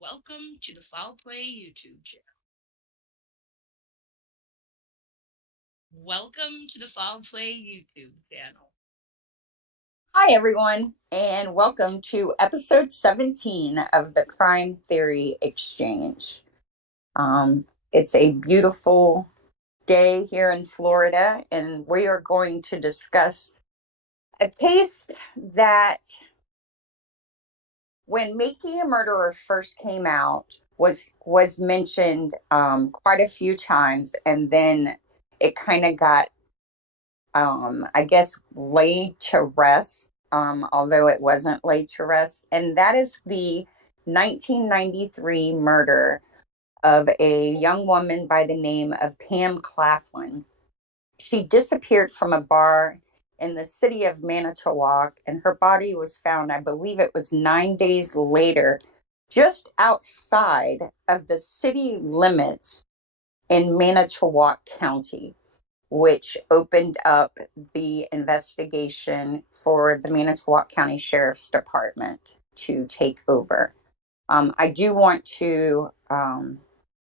Welcome to the Foul Play YouTube channel. Welcome to the Foul Play YouTube channel. Hi, everyone, and welcome to episode 17 of the Crime Theory Exchange. It's a beautiful day here in Florida, and we are going to discuss a case that, when Making a Murderer first came out, was mentioned quite a few times, and then it kind of got I guess, laid to rest, although it wasn't laid to rest. And that is the 1993 murder of a young woman by the name of Pam Claflin. She disappeared from a bar in the city of Manitowoc, and her body was found, I believe it was 9 days later, just outside of the city limits in Manitowoc County, which opened up the investigation for the Manitowoc County Sheriff's Department to take over. I do want to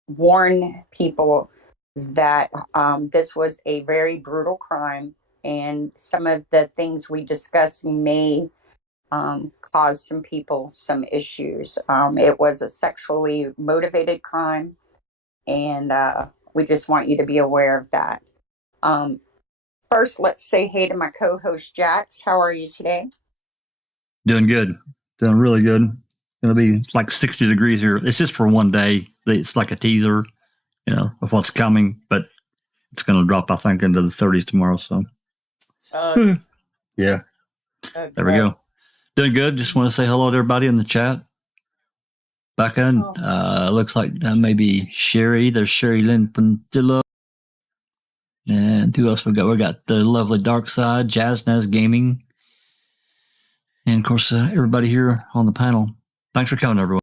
warn people that this was a very brutal crime, and some of the things we discuss may cause some people some issues. It was a sexually motivated crime, and we just want you to be aware of that. First, let's say hey to my co-host Jax. How are you today? Doing good. Doing really good. It'll be like 60 degrees here. It's just for one day. It's like a teaser, of what's coming, but it's going to drop, I think, into the 30s tomorrow. So, yeah. Okay. There we go. Doing good. Just want to say hello to everybody in the chat. Becca, looks like maybe Sherry. There's Sherry Lynn Pantillo. And who else we got? We got the lovely Dark Side, Jazznaz Gaming. And of course, everybody here on the panel. Thanks for coming, everyone.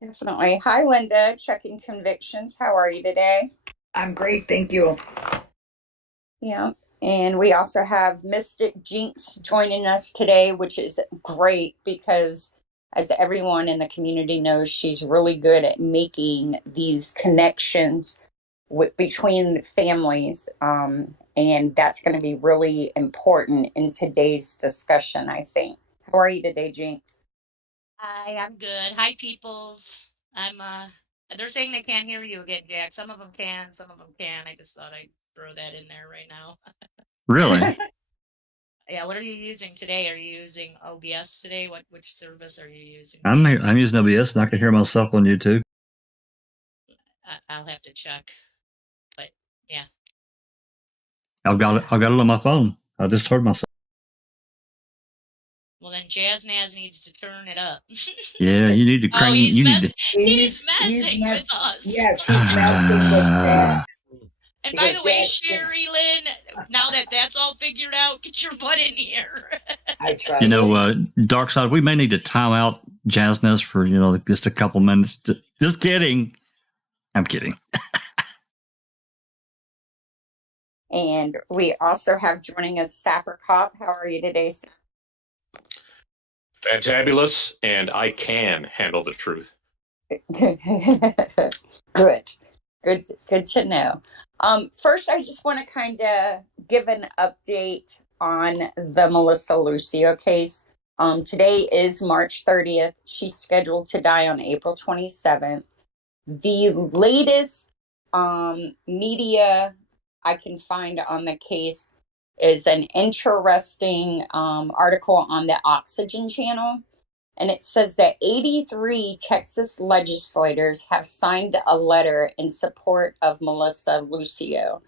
Definitely. Hi, Linda, Checking Convictions. How are you today? I'm great, thank you. Yeah. And we also have Mystic Jinx joining us today, which is great because, as everyone in the community knows, she's really good at making these connections between families. And that's going to be really important in today's discussion, I think. How are you today, Jinx? Hi, I'm good. Hi, peoples. They're saying they can't hear you again, Jack. Some of them can, some of them can't. I just thought I'd throw that in there right now. Really? Yeah, what are you using today? Are you using OBS today? Which service are you using? I'm using OBS, and I can hear myself on YouTube. I'll have to check, but yeah. I've got it on my phone. I just heard myself. Well, then Jazznaz needs to turn it up. Yeah, you need to crank. He's messing with us. Yes, he's messing with that. And by the way, Sherry Lynn, now that that's all figured out, get your butt in here. I tried. Dark Side, we may need to time out Jazznaz for, just a couple minutes. Just kidding. I'm kidding. And we also have joining us Sapper Cop. How are you today, Sapper? Fantabulous, and I can handle the truth. Good to know. First, I just want to kind of give an update on the Melissa Lucio case. Today is March 30th. She's scheduled to die on April 27th. The latest media I can find on the case is an interesting article on the Oxygen channel. And it says that 83 Texas legislators have signed a letter in support of Melissa Lucio.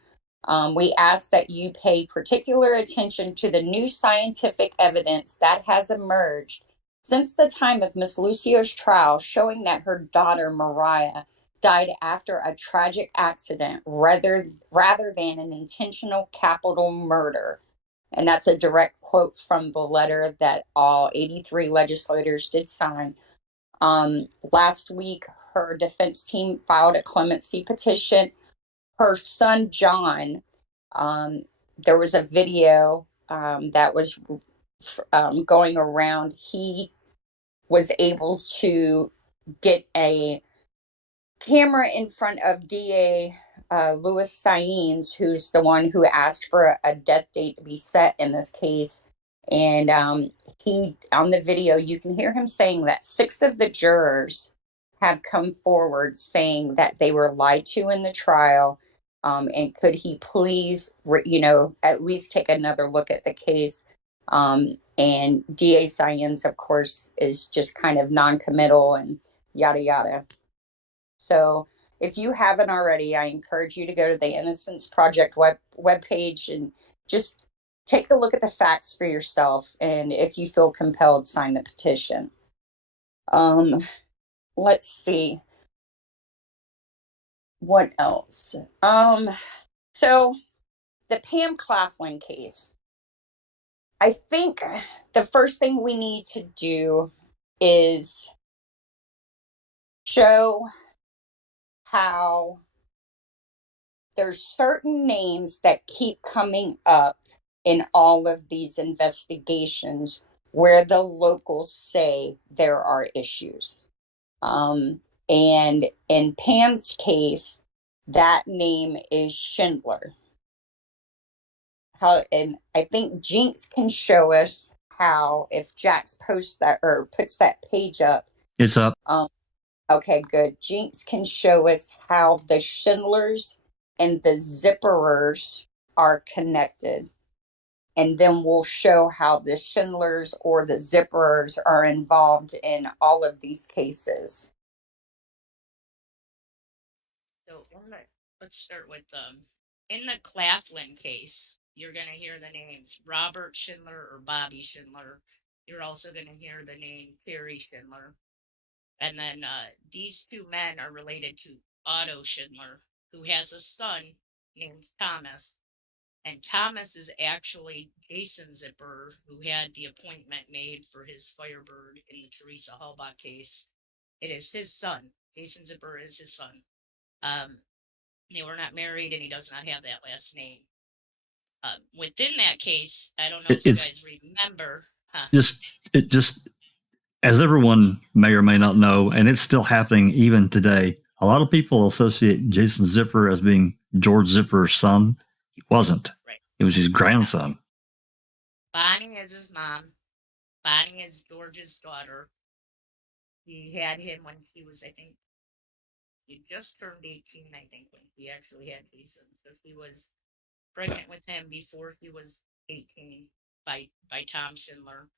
We ask that you pay particular attention to the new scientific evidence that has emerged since the time of Miss Lucio's trial, showing that her daughter, Mariah, died after a tragic accident rather than an intentional capital murder. And that's a direct quote from the letter that all 83 legislators did sign. Last week, her defense team filed a clemency petition. Her son, John, there was a video that was going around. He was able to get a camera in front of DA Louis Saenz, who's the one who asked for a death date to be set in this case. And he, on the video, you can hear him saying that 6 of the jurors have come forward saying that they were lied to in the trial. And could he please, at least take another look at the case? And DA Saenz, of course, is just kind of non-committal and yada yada. So if you haven't already, I encourage you to go to the Innocence Project webpage and just take a look at the facts for yourself. And if you feel compelled, sign the petition. Let's see. What else? So the Pam Claflin case. I think the first thing we need to do is show how there's certain names that keep coming up in all of these investigations where the locals say there are issues. And in Pam's case, that name is Schindler. And I think Jinx can show us how, if Jax posts that or puts that page up. It's up. Okay, good. Jinx can show us how the Schindlers and the Zipperers are connected. And then we'll show how the Schindlers or the Zipperers are involved in all of these cases. So let's start with in the Claflin case, you're going to hear the names Robert Schindler or Bobby Schindler. You're also going to hear the name Terry Schindler. And then these 2 men are related to Otto Schindler, who has a son named Thomas. And Thomas is actually Jason Zipper, who had the appointment made for his Firebird in the Teresa Halbach case. It is his son. Jason Zipper is his son. They were not married, and he does not have that last name. Within that case, I don't know if you guys remember. Just as everyone may or may not know, and it's still happening even today, a lot of people associate Jason Zipper as being George Zipper's son. He wasn't. Right. It was his grandson. Bonnie is his mom. Bonnie is George's daughter. He had him when he was, I think, he just turned 18, I think, when he actually had Jason. So she was pregnant with him before he was 18 by Tom Schindler.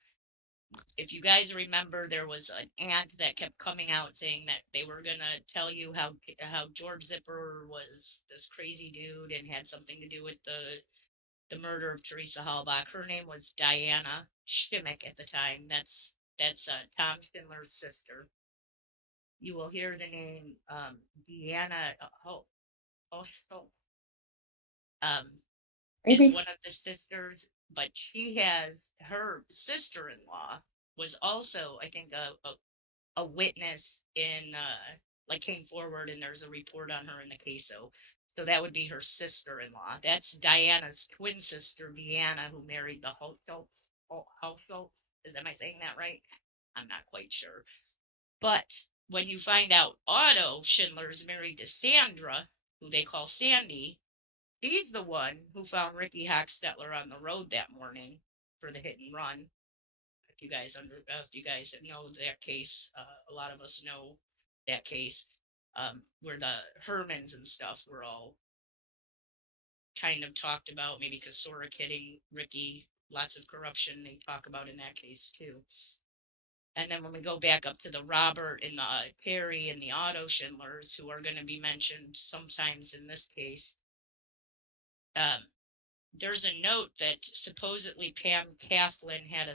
If you guys remember, there was an aunt that kept coming out saying that they were gonna tell you how George Zipper was this crazy dude and had something to do with the murder of Teresa Halbach. Her name was Diana Schimmick at the time. That's Tom Schindler's sister. You will hear the name Deanna is one of the sisters, but she has her sister-in-law was also, I think, a witness in came forward, and there's a report on her in the case. So that would be her sister-in-law. That's Diana's twin sister, Deanna, who married the Hausschultz. Am I saying that right? I'm not quite sure. But when you find out Otto Schindler's married to Sandra, who they call Sandy, he's the one who found Ricky Hochstetler on the road that morning for the hit and run. If you guys know that case, a lot of us know that case, where the Hermans and stuff were all kind of talked about, maybe Kasorek hitting Ricky, lots of corruption they talk about in that case too. And then when we go back up to the Robert and the Terry and the Otto Schindlers, who are going to be mentioned sometimes in this case, there's a note that supposedly Pam Claflin had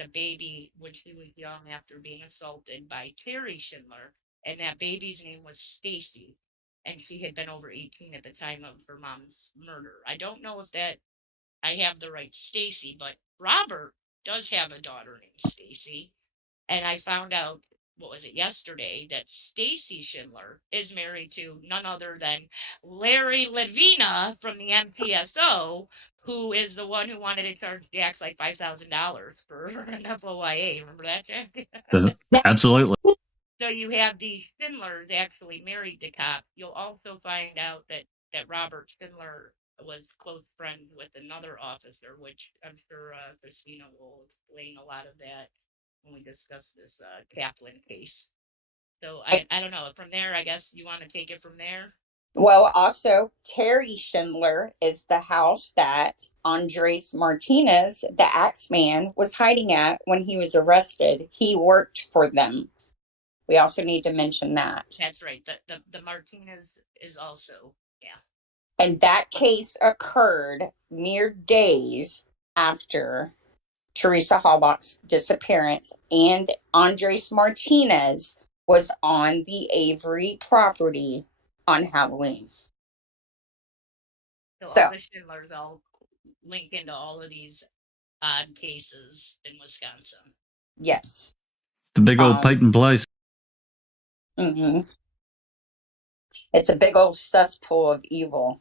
a baby when she was young after being assaulted by Terry Schindler, and that baby's name was Stacy, and she had been over 18 at the time of her mom's murder. I don't know if that I have the right Stacy, but Robert does have a daughter named Stacy, and I found out, what was it, yesterday, that Stacy Schindler is married to none other than Larry Levina from the MTSO, who is the one who wanted to charge Jax like $5,000 for an FOIA. Remember that, Jack? Absolutely. So you have these Schindlers actually married to cops. You'll also find out that Robert Schindler was close friends with another officer, which I'm sure Christina will explain a lot of that when we discuss this Claflin case. So I don't know. From there, I guess you want to take it from there. Well, also, Terry Schindler is the house that Andres Martinez, the Axeman, was hiding at when he was arrested. He worked for them. We also need to mention that. That's right. The Martinez is also, yeah. And that case occurred mere days after Teresa Halbach's disappearance, and Andres Martinez was on the Avery property on Halloween. So all the Schindlers all link into all of these odd cases in Wisconsin. Yes. The big old Peyton place. Mm-hmm. It's a big old cesspool of evil,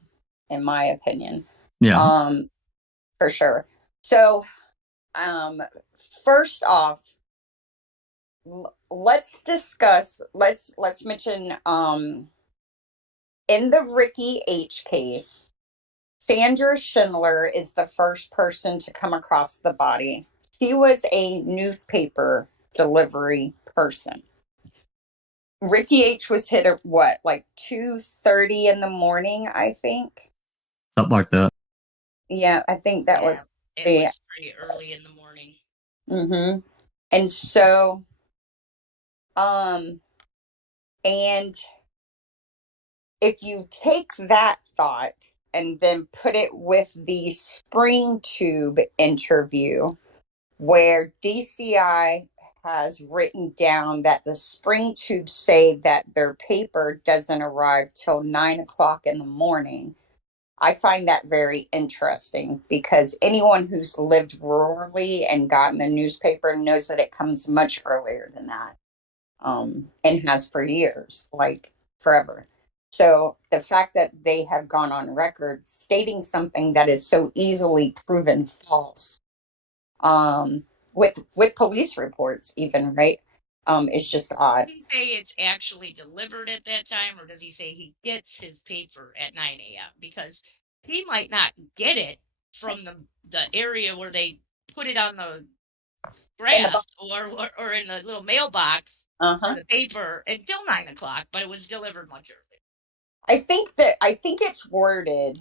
in my opinion. Yeah. For sure. So, first off, let's discuss. Let's mention. In the Ricky H case, Sandra Schindler is the first person to come across the body. She was a newspaper delivery person. Ricky H was hit at what, like 2:30 in the morning, I think. Something like that. Yeah, I think that was. It was pretty early in the morning. Mm-hmm. And so, and if you take that thought and then put it with the spring tube interview, where DCI has written down that the spring tubes say that their paper doesn't arrive till 9 o'clock in the morning. I find that very interesting because anyone who's lived rurally and gotten the newspaper knows that it comes much earlier than that, and has for years, like forever. So the fact that they have gone on record stating something that is so easily proven false, with police reports, even, right? It's just odd. Does he say it's actually delivered at that time, or does he say he gets his paper at 9 a.m.? Because he might not get it from the area where they put it on the grass or in the little mailbox for the paper until 9 o'clock, but it was delivered much earlier. I think it's worded,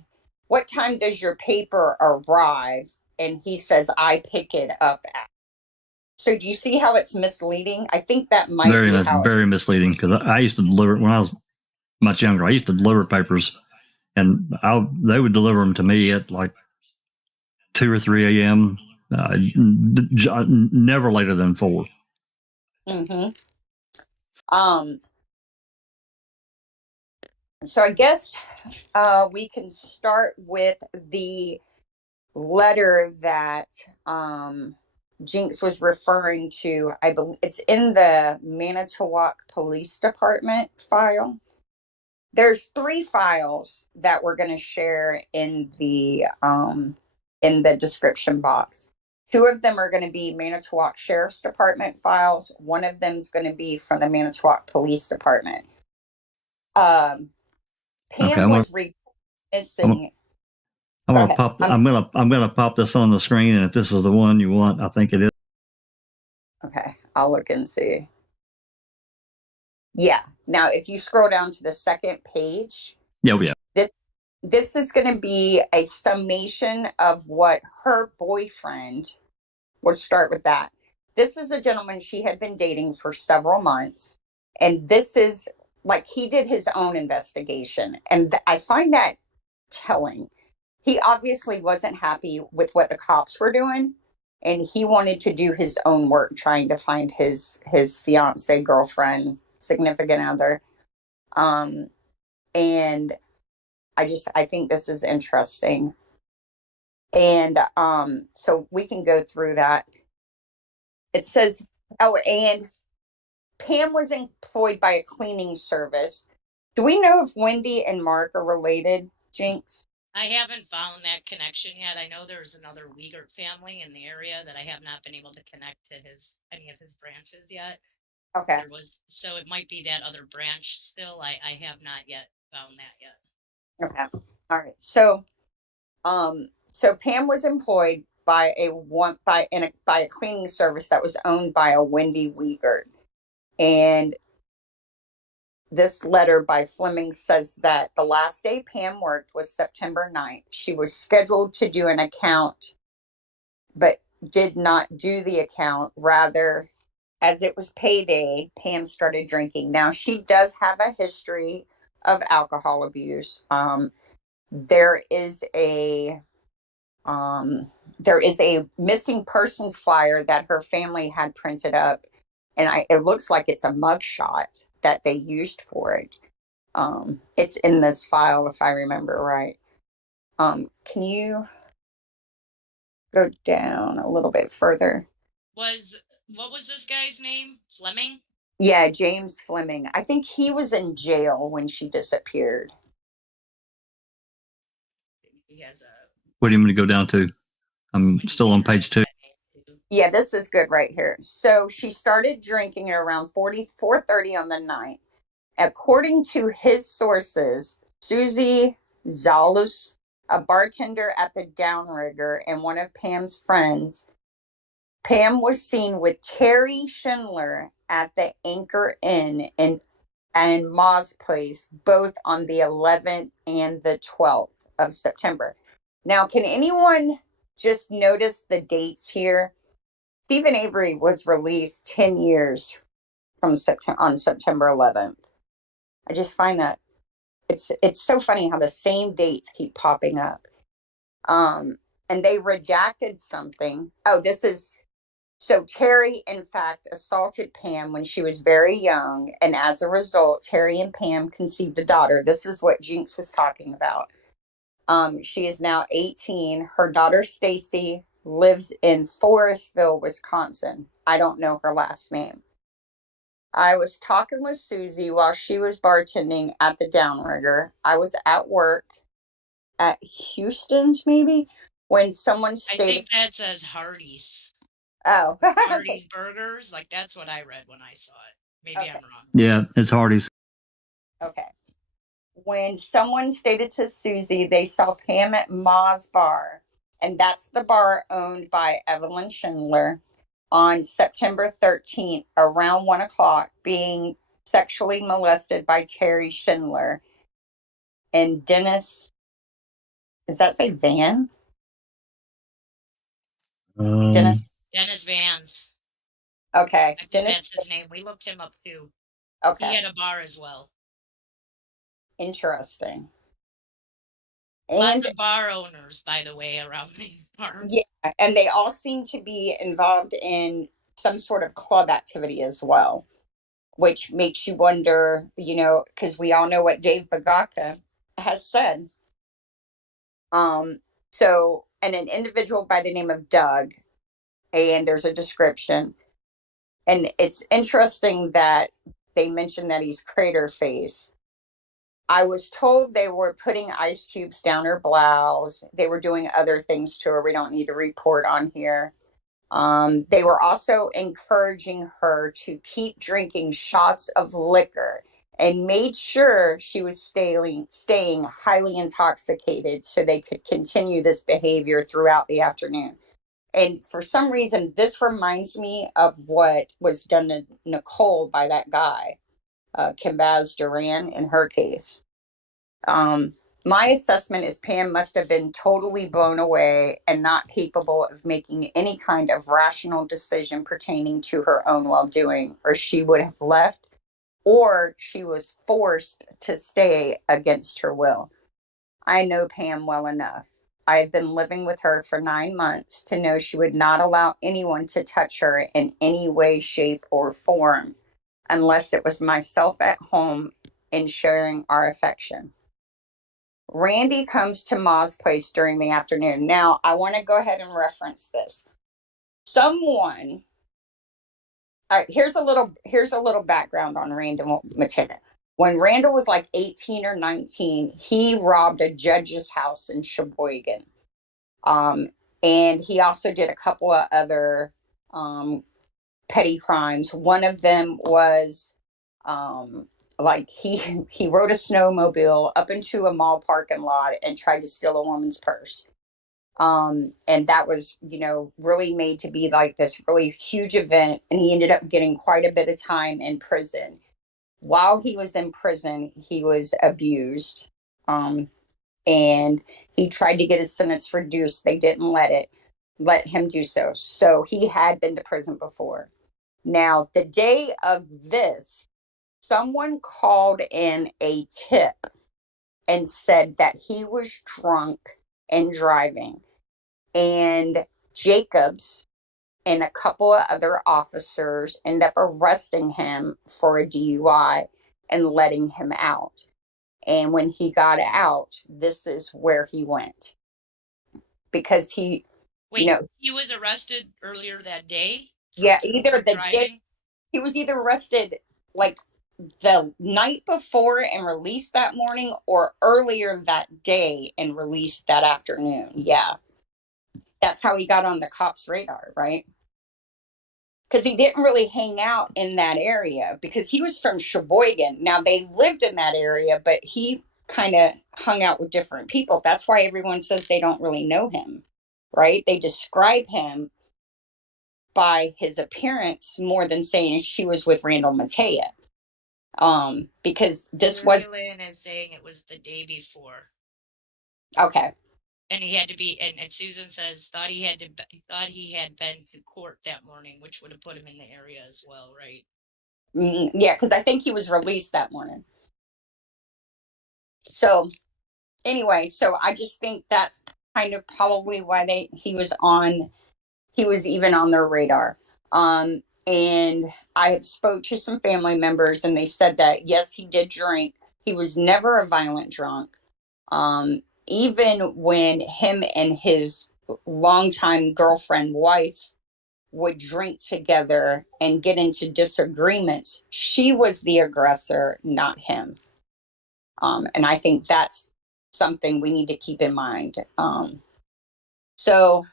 what time does your paper arrive? And he says, I pick it up at. So do you see how it's misleading? I think that might be very misleading, because I used to deliver when I was much younger. I used to deliver papers, and they would deliver them to me at like 2 or 3 a.m. Never later than 4. Mm-hmm. So I guess we can start with the letter that Jinx was referring to. I believe it's in the Manitowoc Police Department file. There's 3 files that we're going to share in the description box. 2 of them are going to be Manitowoc Sheriff's Department files. One of them is going to be from the Manitowoc Police Department. Pam was missing. I'm gonna pop this on the screen, and if this is the one you want, I think it is. Okay, I'll look and see. Yeah. Now, if you scroll down to the second page, Yeah. This is going to be a summation of what her boyfriend. We'll start with that. This is a gentleman she had been dating for several months, and this is like he did his own investigation, and I find that telling. He obviously wasn't happy with what the cops were doing, and he wanted to do his own work, trying to find his fiance, girlfriend, significant other. And I think this is interesting. And so we can go through that. It says, oh, and Pam was employed by a cleaning service. Do we know if Wendy and Mark are related, Jinx? I haven't found that connection yet. I know there's another Wiegert family in the area that I have not been able to connect to any of his branches yet. Okay. There was, so it might be that other branch still. I have not yet found that yet. Okay. All right. So Pam was employed by a cleaning service that was owned by a Wendy Wiegert. And this letter by Fleming says that the last day Pam worked was September 9th. She was scheduled to do an account, but did not do the account. Rather, as it was payday, Pam started drinking. Now, she does have a history of alcohol abuse. There is a there is a missing persons flyer that her family had printed up, and it looks like it's a mugshot that they used for it. It's in this file, if I remember right. Can you go down a little bit further? What was this guy's name? Fleming? Yeah, James Fleming. I think he was in jail when she disappeared. He has a. What do you want me to go down to? I'm still on page 2. Yeah, this is good right here. So she started drinking at around 4:30 on the 9th. According to his sources, Susie Zalus, a bartender at the Downrigger and one of Pam's friends, Pam was seen with Terry Schindler at the Anchor Inn and Ma's Place, both on the 11th and the 12th of September. Now, can anyone just notice the dates here? Stephen Avery was released 10 years from on September 11th. I just find that it's so funny how the same dates keep popping up. And they redacted something. Oh, this is so Terry, in fact, assaulted Pam when she was very young, and as a result, Terry and Pam conceived a daughter. This is what Jinx was talking about. She is now 18. Her daughter Stacy lives in Forestville, Wisconsin. I don't know her last name. I was talking with Susie while she was bartending at the Downrigger. I was at work at Houston's, maybe, when someone stated. I think that says Hardee's. Oh, Hardee's Burgers. Like, that's what I read when I saw it. Maybe okay. I'm wrong. Yeah, it's Hardee's. Okay. When someone stated to Susie they saw Pam at Ma's bar, and that's the bar owned by Evelyn Schindler, on September 13th around 1 o'clock, being sexually molested by Terry Schindler and Dennis. Does that say Van? Dennis Vans. Okay. I think that's his name. We looked him up too. Okay. He had a bar as well. Interesting. Lots of bar owners, by the way, around me. Yeah, and they all seem to be involved in some sort of club activity as well, which makes you wonder, because we all know what Dave Bagaka has said. And an individual by the name of Doug, and there's a description, and it's interesting that they mentioned that he's crater face. I was told they were putting ice cubes down her blouse. They were doing other things to her. We don't need to report on here. They were also encouraging her to keep drinking shots of liquor and made sure she was staying highly intoxicated so they could continue this behavior throughout the afternoon. And for some reason, this reminds me of what was done to Nicole by that guy, Kimbaz Duran, in her case. My assessment is Pam must have been totally blown away and not capable of making any kind of rational decision pertaining to her own well-doing, or she would have left, or she was forced to stay against her will. I know Pam well enough. I have been living with her for 9 months to know she would not allow anyone to touch her in any way, shape, or form unless it was myself at home and sharing our affection. Randy comes to Ma's place during the afternoon. Now, I want to go ahead and reference this. Someone, here's a little background on Randall Mataya. When Randall was like 18 or 19, he robbed a judge's house in Sheboygan. And he also did a couple of other petty crimes. One of them was like he rode a snowmobile up into a mall parking lot and tried to steal a woman's purse. And that was, really made to be like this really huge event. And he ended up getting quite a bit of time in prison. While he was in prison, he was abused. And he tried to get his sentence reduced. They didn't let him do so. So he had been to prison before. Now, the day of this, someone called in a tip and said that he was drunk and driving. And Jacobs and a couple of other officers end up arresting him for a DUI and letting him out. And when he got out, this is where he went. Because he, Wait, he was arrested earlier that day? Yeah, either the day, he was either arrested like the night before and released that morning, or earlier that day and released that afternoon. Yeah. That's how he got on the cops' radar, right? Because he didn't really hang out in that area because he was from Sheboygan. Now, they lived in that area, but he kind of hung out with different people. That's why everyone says they don't really know him, right? They describe him by his appearance more than saying she was with Randall Mataya. Because this was and saying it was the day before. Okay. And he had to be, and Susan says thought he had been to court that morning, which would have put him in the area as well, right? Yeah, because I think he was released that morning. So anyway, so I just think that's kind of probably why he was even on their radar. And I had spoke to some family members, and they said that yes, he did drink. He was never a violent drunk. Even when him and his longtime girlfriend wife would drink together and get into disagreements, she was the aggressor, not him. And I think that's something we need to keep in mind. So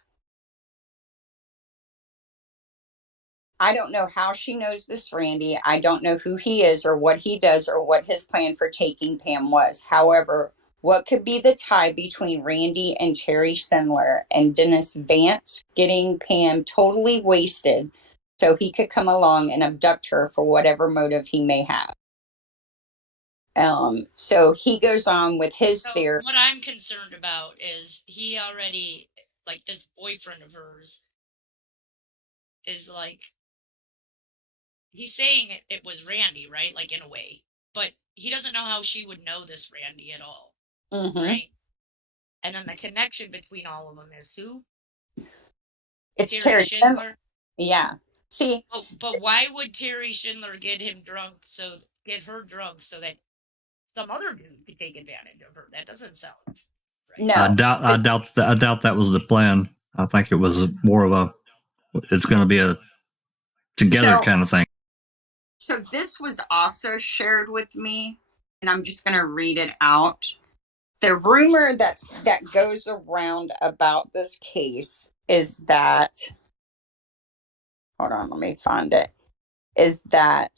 I don't know how she knows this Randy. I don't know who he is or what he does or what his plan for taking Pam was. However, what could be the tie between Randy and Terry Schindler and Dennis Vance getting Pam totally wasted so he could come along and abduct her for whatever motive he may have? So he goes on with his theory. What I'm concerned about is he already, like, this boyfriend of hers is like, he's saying it was Randy, right? Like, in a way, but he doesn't know how she would know this Randy at all, right? And then the connection between all of them is who? It's Terry Schindler. Yeah. See. Oh, but why would Terry Schindler get her drunk so that some other dude could take advantage of her? That doesn't sound right. No. I doubt that was the plan. I think it was more of it's going to be a together kind of thing. So this was also shared with me, and I'm just going to read it out. The rumor that goes around about this case is that, hold on, let me find it, is that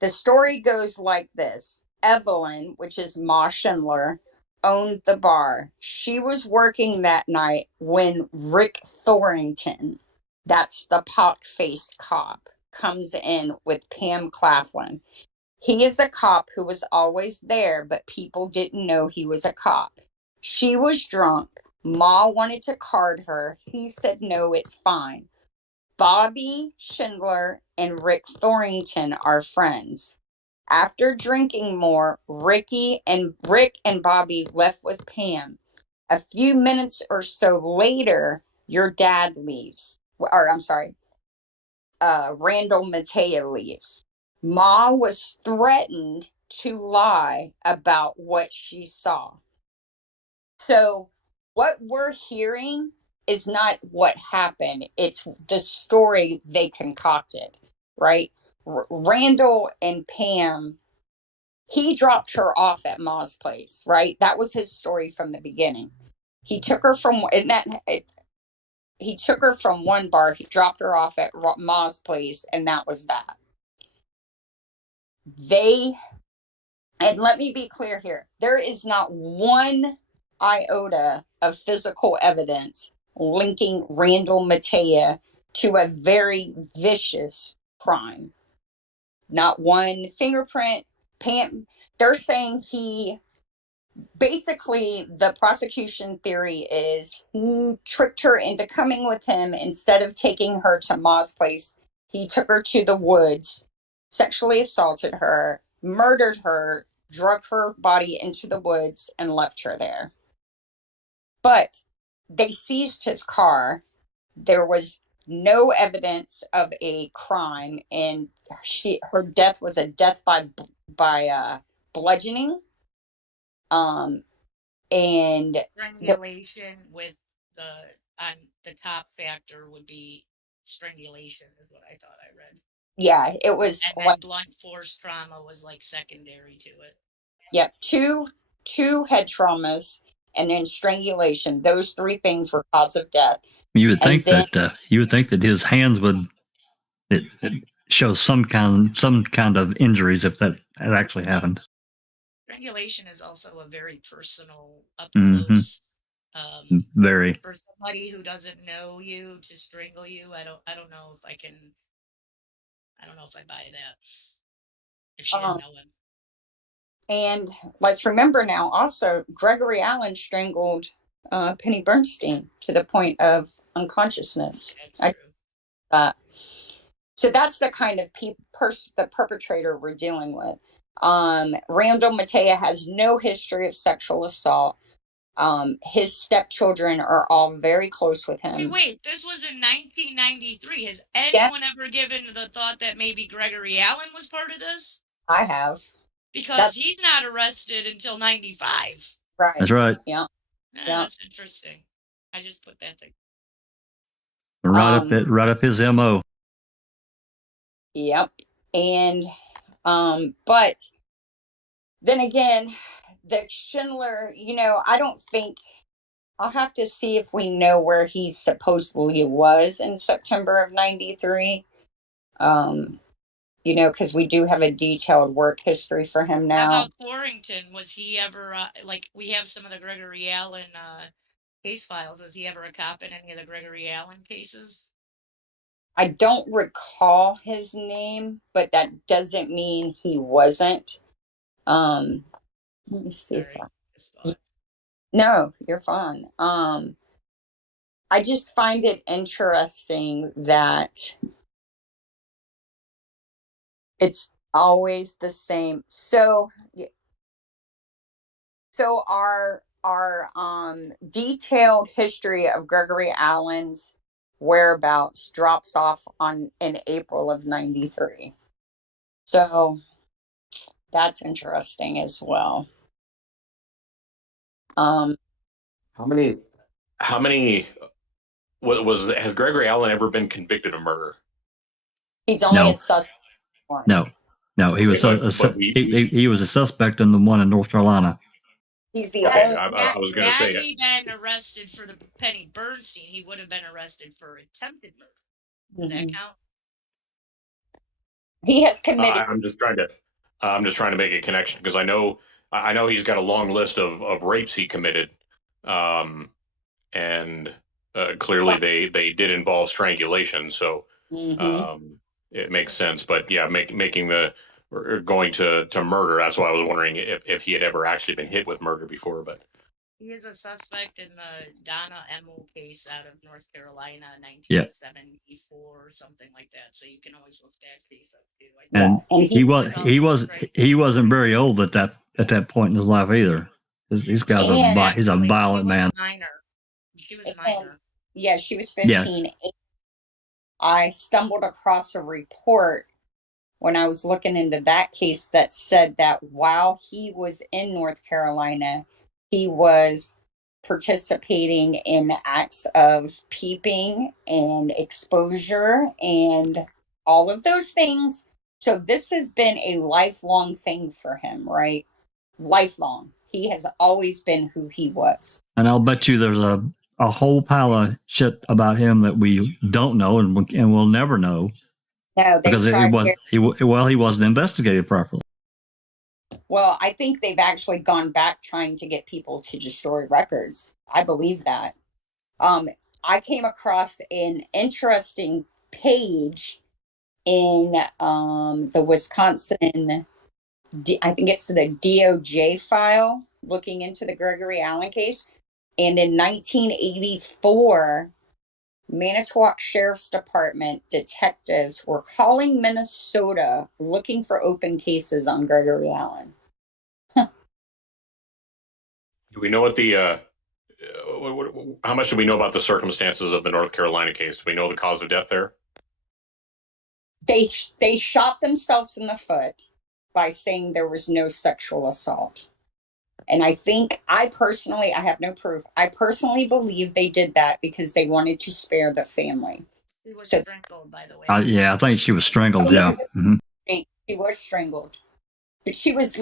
the story goes like this. Evelyn, which is Ma Schindler, owned the bar. She was working that night when Rick Thorington, that's the pock-faced cop, comes in with Pam Claflin. He is a cop who was always there, but people didn't know he was a cop. She was drunk. Ma wanted to card her. He said, no, it's fine. Bobby Schindler and Rick Thorington are friends. After drinking more, Rick and Bobby left with Pam. A few minutes or so later, your dad leaves. Or, I'm sorry, Randall Mataya leaves. Ma was threatened to lie about what she saw. So what we're hearing is not what happened. It's the story they concocted, right? Randall and Pam, he dropped her off at Ma's place, right? That was his story from the beginning. He took her from, he took her from one bar, he dropped her off at Ma's place, and that was that. And let me be clear here, there is not one iota of physical evidence linking Randall Mataya to a very vicious crime. Not one fingerprint. Pam, they're saying basically the prosecution theory is he tricked her into coming with him. Instead of taking her to Ma's place, he took her to the woods, sexually assaulted her, murdered her, drug her body into the woods, and left her there. But they seized his car. There was no evidence of a crime, and her death was a death by bludgeoning. And strangulation with the top factor would be strangulation, is what I thought I read. Yeah, it was. And then blunt force trauma was like secondary to it. Yep, two head traumas, and then strangulation. Those three things were cause of death. You would think that his hands would it show some kind of injuries if that had actually happened. Strangulation is also a very personal, up close. Very. For somebody who doesn't know you to strangle you, I don't know if I can. I don't know if I buy that. If she didn't know him. And let's remember now, also, Gregory Allen strangled Penny Bernstein to the point of unconsciousness. That's true. So that's the kind of the perpetrator we're dealing with. Randall Mataya has no history of sexual assault. His stepchildren are all very close with him. Wait, this was in 1993. Has anyone ever given the thought that maybe Gregory Allen was part of this? I have. Because he's not arrested until 95. Right. That's right. Yeah. That's interesting. I just put that there. Right up his MO. Yep. And but then again, the Schindler, I don't think, I'll have to see if we know where he supposedly was in September of 93. Because we do have a detailed work history for him now. How about Thorrington? Was he ever, we have some of the Gregory Allen case files. Was he ever a cop in any of the Gregory Allen cases? I don't recall his name, but that doesn't mean he wasn't. Let me see. No, you're fine. I just find it interesting that it's always the same. So our detailed history of Gregory Allen's whereabouts drops off in April of 93. So that's interesting as well. How many has Gregory Allen ever been convicted of murder? He's only a suspect. No, he was he was a suspect in the one in North Carolina. He's the only. I was going to say, had he been arrested for the Penny Bernstein, he would have been arrested for attempted murder. Does that count? He has committed. I'm just trying to make a connection because I know he's got a long list of rapes he committed, and clearly they did involve strangulation. So it makes sense. But yeah, making the going to murder. That's why I was wondering if he had ever actually been hit with murder before. But he is a suspect in the Donna Emmel case out of North Carolina, 1974, or something like that. So you can always look that case up too. And he wasn't very old at that point in his life either. These guys he's a violent man. She was minor. Yeah, she was 15. Yeah. I stumbled across a report when I was looking into that case that said that while he was in North Carolina, he was participating in acts of peeping and exposure and all of those things. So this has been a lifelong thing for him, right? Lifelong. He has always been who he was. And I'll bet you there's a whole pile of shit about him that we don't know and we'll never know. No, because he wasn't investigated properly. Well, I think they've actually gone back trying to get people to destroy records. I believe that. I came across an interesting page in the Wisconsin, I think it's the DOJ file looking into the Gregory Allen case. And in 1984, Manitowoc Sheriff's Department detectives were calling Minnesota looking for open cases on Gregory Allen. Do we know what the how much do we know about the circumstances of the North Carolina case? Do we know the cause of death there? They shot themselves in the foot by saying there was no sexual assault. And I have no proof. I personally believe they did that because they wanted to spare the family. She was strangled, by the way. Yeah, I think she was strangled. Yeah. She was strangled. But she was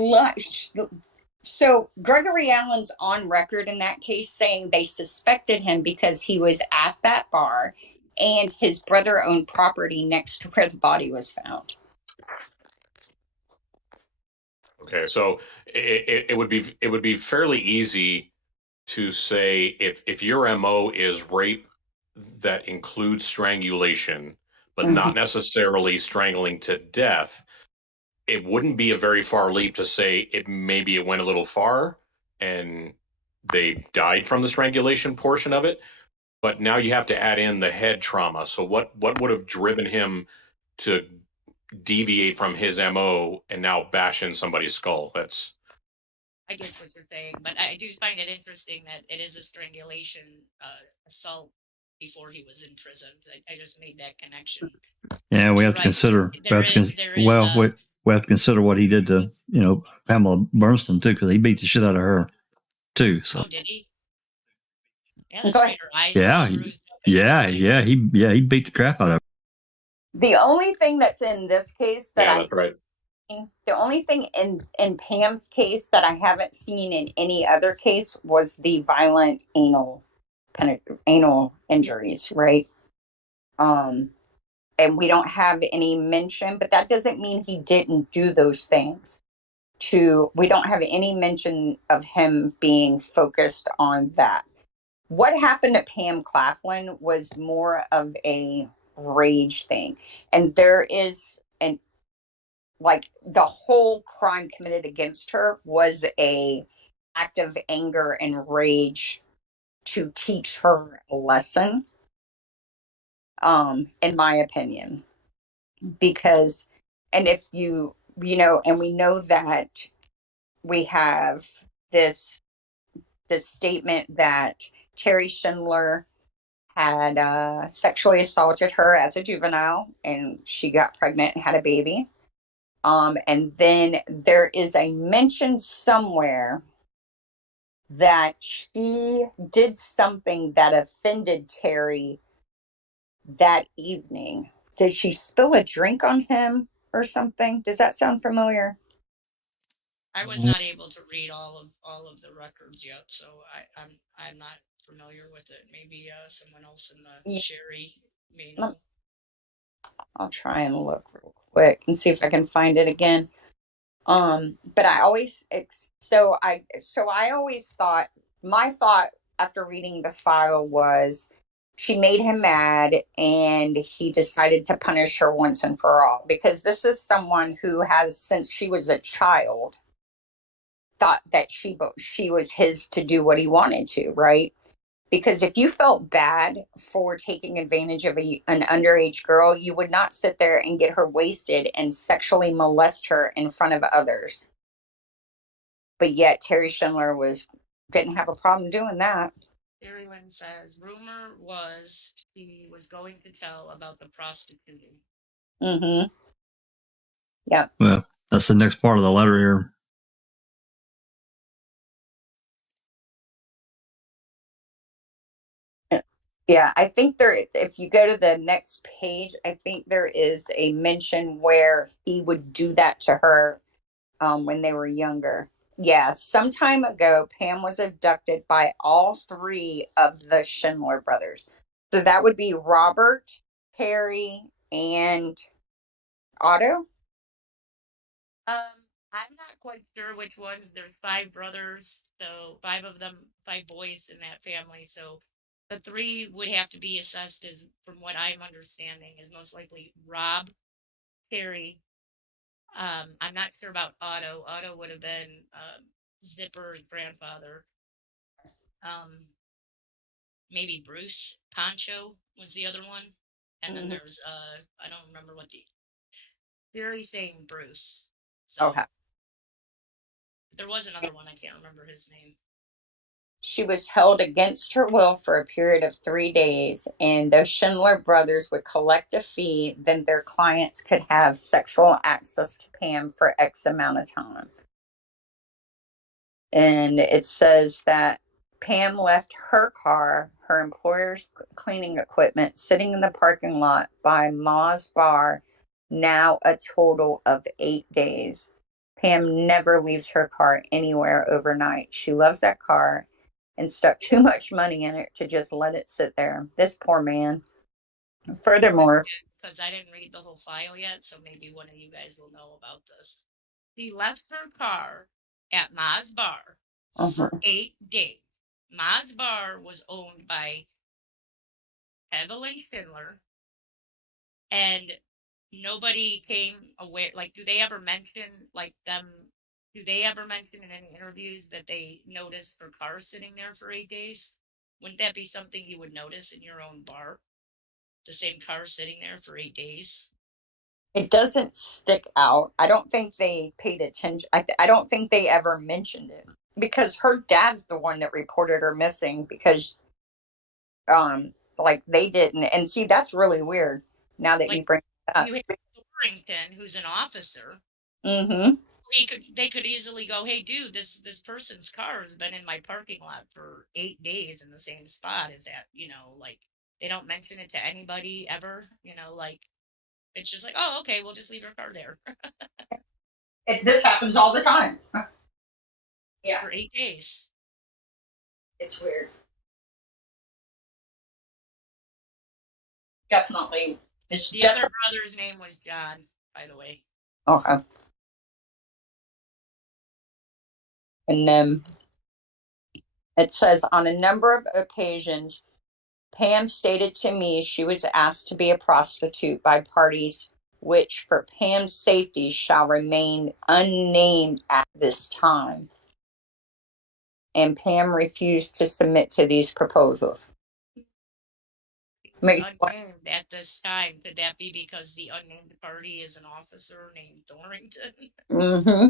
so Gregory Allen's on record in that case saying they suspected him because he was at that bar and his brother owned property next to where the body was found. Okay, so it would be fairly easy to say if your MO is rape that includes strangulation, but not necessarily strangling to death, it wouldn't be a very far leap to say maybe it went a little far and they died from the strangulation portion of it. But now you have to add in the head trauma. So what would have driven him to deviate from his MO and now bash in somebody's skull? I get what you're saying, but I do find it interesting that it is a strangulation assault before he was imprisoned. I just made that connection. Yeah, we have to consider. We have to consider what he did to Pamela Bernstein too, because he beat the shit out of her too. So. Oh, did he? Yeah, that's right. Her eyes. He beat the crap out of her. The only thing that's in this case that's right. The only thing in Pam's case that I haven't seen in any other case was the violent anal injuries, right? And we don't have any mention, but that doesn't mean he didn't do those things. We don't have any mention of him being focused on that. What happened to Pam Claflin was more of a rage thing, and there is the whole crime committed against her was a act of anger and rage to teach her a lesson, in my opinion. Because, and if and we know that we have this statement that Terry Schindler had sexually assaulted her as a juvenile, and she got pregnant and had a baby. And then there is a mention somewhere that she did something that offended Terry that evening. Did she spill a drink on him or something? Does that sound familiar? I was not able to read all of the records yet, so I'm not familiar with it. Maybe someone else in the Sherry may know. I'll try and look real quick and see if I can find it again. But I always thought, my thought after reading the file was she made him mad and he decided to punish her once and for all, because this is someone who has, since she was a child, thought that she was his to do what he wanted to, right? Because if you felt bad for taking advantage of an underage girl, you would not sit there and get her wasted and sexually molest her in front of others. But yet Terry Schindler didn't have a problem doing that. Terry Lynn says, rumor was she was going to tell about the prostituting. Mm-hmm. Yeah. Well, that's the next part of the letter here. Yeah, I think if you go to the next page, I think there is a mention where he would do that to her when they were younger. Yeah, some time ago, Pam was abducted by all three of the Schindler brothers. So that would be Robert, Terry, and Otto. I'm not quite sure which ones. There's 5 brothers, so 5 of them, 5 boys in that family. So the 3 would have to be assessed as, from what I'm understanding, is most likely Rob, Terry. I'm not sure about Otto. Otto would have been Zipper's grandfather. Um, maybe Bruce Poncho was the other one. And then Mm-hmm. there's I don't remember what the Barry's saying Bruce. Okay. So there was another one, I can't remember his name. She was held against her will for a period of 3 days, and those Schindler brothers would collect a fee, then their clients could have sexual access to Pam for X amount of time. And it says that Pam left her car, her employer's cleaning equipment, sitting in the parking lot by Ma's Bar, now a total of 8 days. Pam never leaves her car anywhere overnight. She loves that car and stuck too much money in it to just let it sit there. This poor man. Furthermore, because I didn't read the whole file yet, so maybe one of you guys will know about this. She left her car at Ma's Bar for 8 days. Ma's Bar was owned by Evelyn Schindler, and nobody came aware. Like, do they ever mention, like, them? Do they ever mention in any interviews that they noticed her car sitting there for 8 days? Wouldn't that be something you would notice in your own bar? The same car sitting there for 8 days? it doesn't stick out. I don't think they paid attention. I don't think they ever mentioned it because her dad's the one that reported her missing because like they didn't. And see, that's really weird now that Like, you bring it up. you have Thorrington, who's an officer. Mm-hmm. They could easily go, hey, dude, this person's car has been in my parking lot for 8 days in the same spot. Is that, like, they don't mention it to anybody ever, like, it's just like, oh, okay, we'll just leave your car there. This happens all the time. Yeah, For 8 days. it's weird. Definitely. It's The other definitely brother's name was John, by the way. okay. And then it says on a number of occasions, Pam stated to me she was asked to be a prostitute by parties which, for Pam's safety, shall remain unnamed at this time. And Pam refused to submit to these proposals. Unnamed at this time. Could that be because the unnamed party is an officer named Thorrington? Mm-hmm.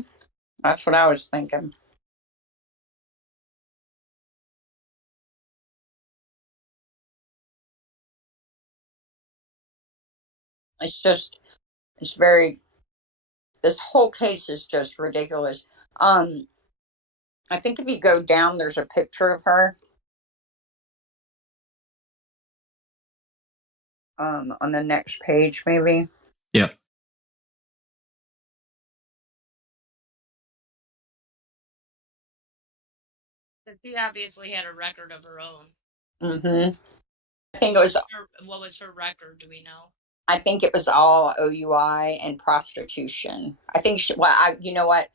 That's what I was thinking. It's just, it's very, this whole case is just ridiculous. I think if you go down, there's a picture of her. On the next page, maybe. Yeah. But she obviously had a record of her own. Mm-hmm. I think it was. What was her record? Do we know? I think it was all OUI and prostitution. I think she, well, you know what?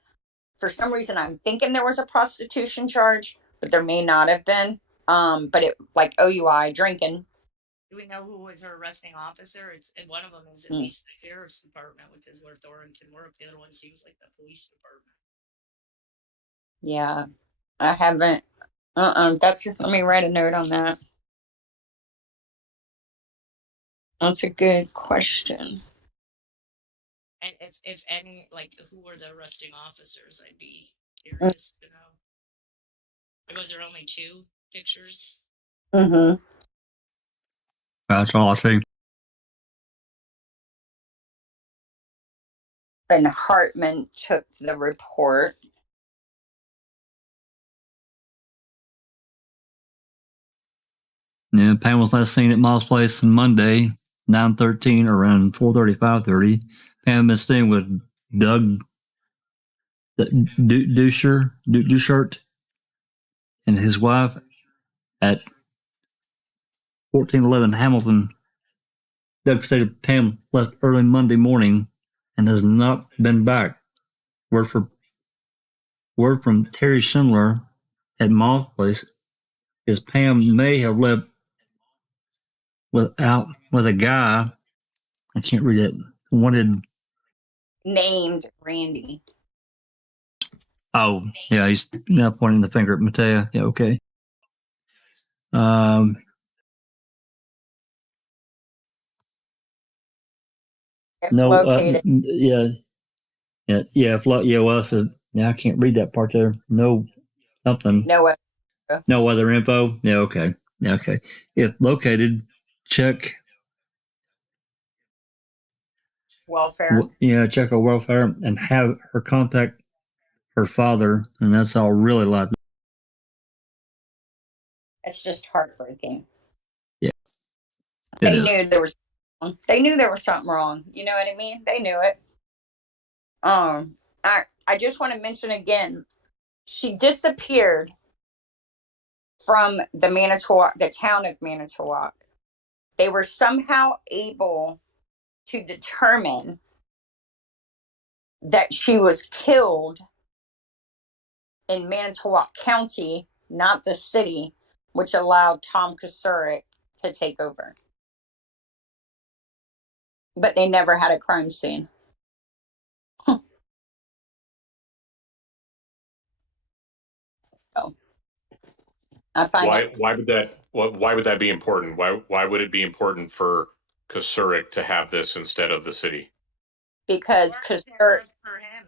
For some reason, I'm thinking there was a prostitution charge, but there may not have been. But it like OUI drinking. Do we know who was her arresting officer? One of them is at least the sheriff's department, which is where Thorrington worked. The other one seems like the police department. Yeah, I haven't. That's. Let me write a note on that. That's a good question. And if any, like, who were the arresting officers? I'd be curious to know. Was there only 2 pictures? Mm-hmm. That's all I see. And Hartman took the report. Yeah, Pam was last seen at Miles Place on Monday, 9:13, around 4:30, 5:30. Pam had been staying with Doug Dushert and his wife at 1411 Hamilton. Doug stated Pam left early Monday morning and has not been back. Word from Terry Schindler at Moss Place is Pam may have left with a guy. I can't read it. Wanted named Randy. Oh, yeah, he's now pointing the finger at Mataya. Yeah, okay. No, Located. yeah. Well, it says, yeah, I can't read that part there. No, something. No other info. Yeah, okay. Yeah, okay. If located, check welfare. Check her welfare and have her contact her father, and that's all really like. It's just heartbreaking. Yeah, they knew there was. They knew there was something wrong. You know what I mean? They knew it. I just want to mention again, she disappeared from the town of Manitowoc. They were somehow able to determine that she was killed in Manitowoc County, not the city, which allowed Tom Kasurik to take over. But they never had a crime scene. So, why would that be important? Why would it be important for Kasurik to have this instead of the city? Because Kasurik, for him.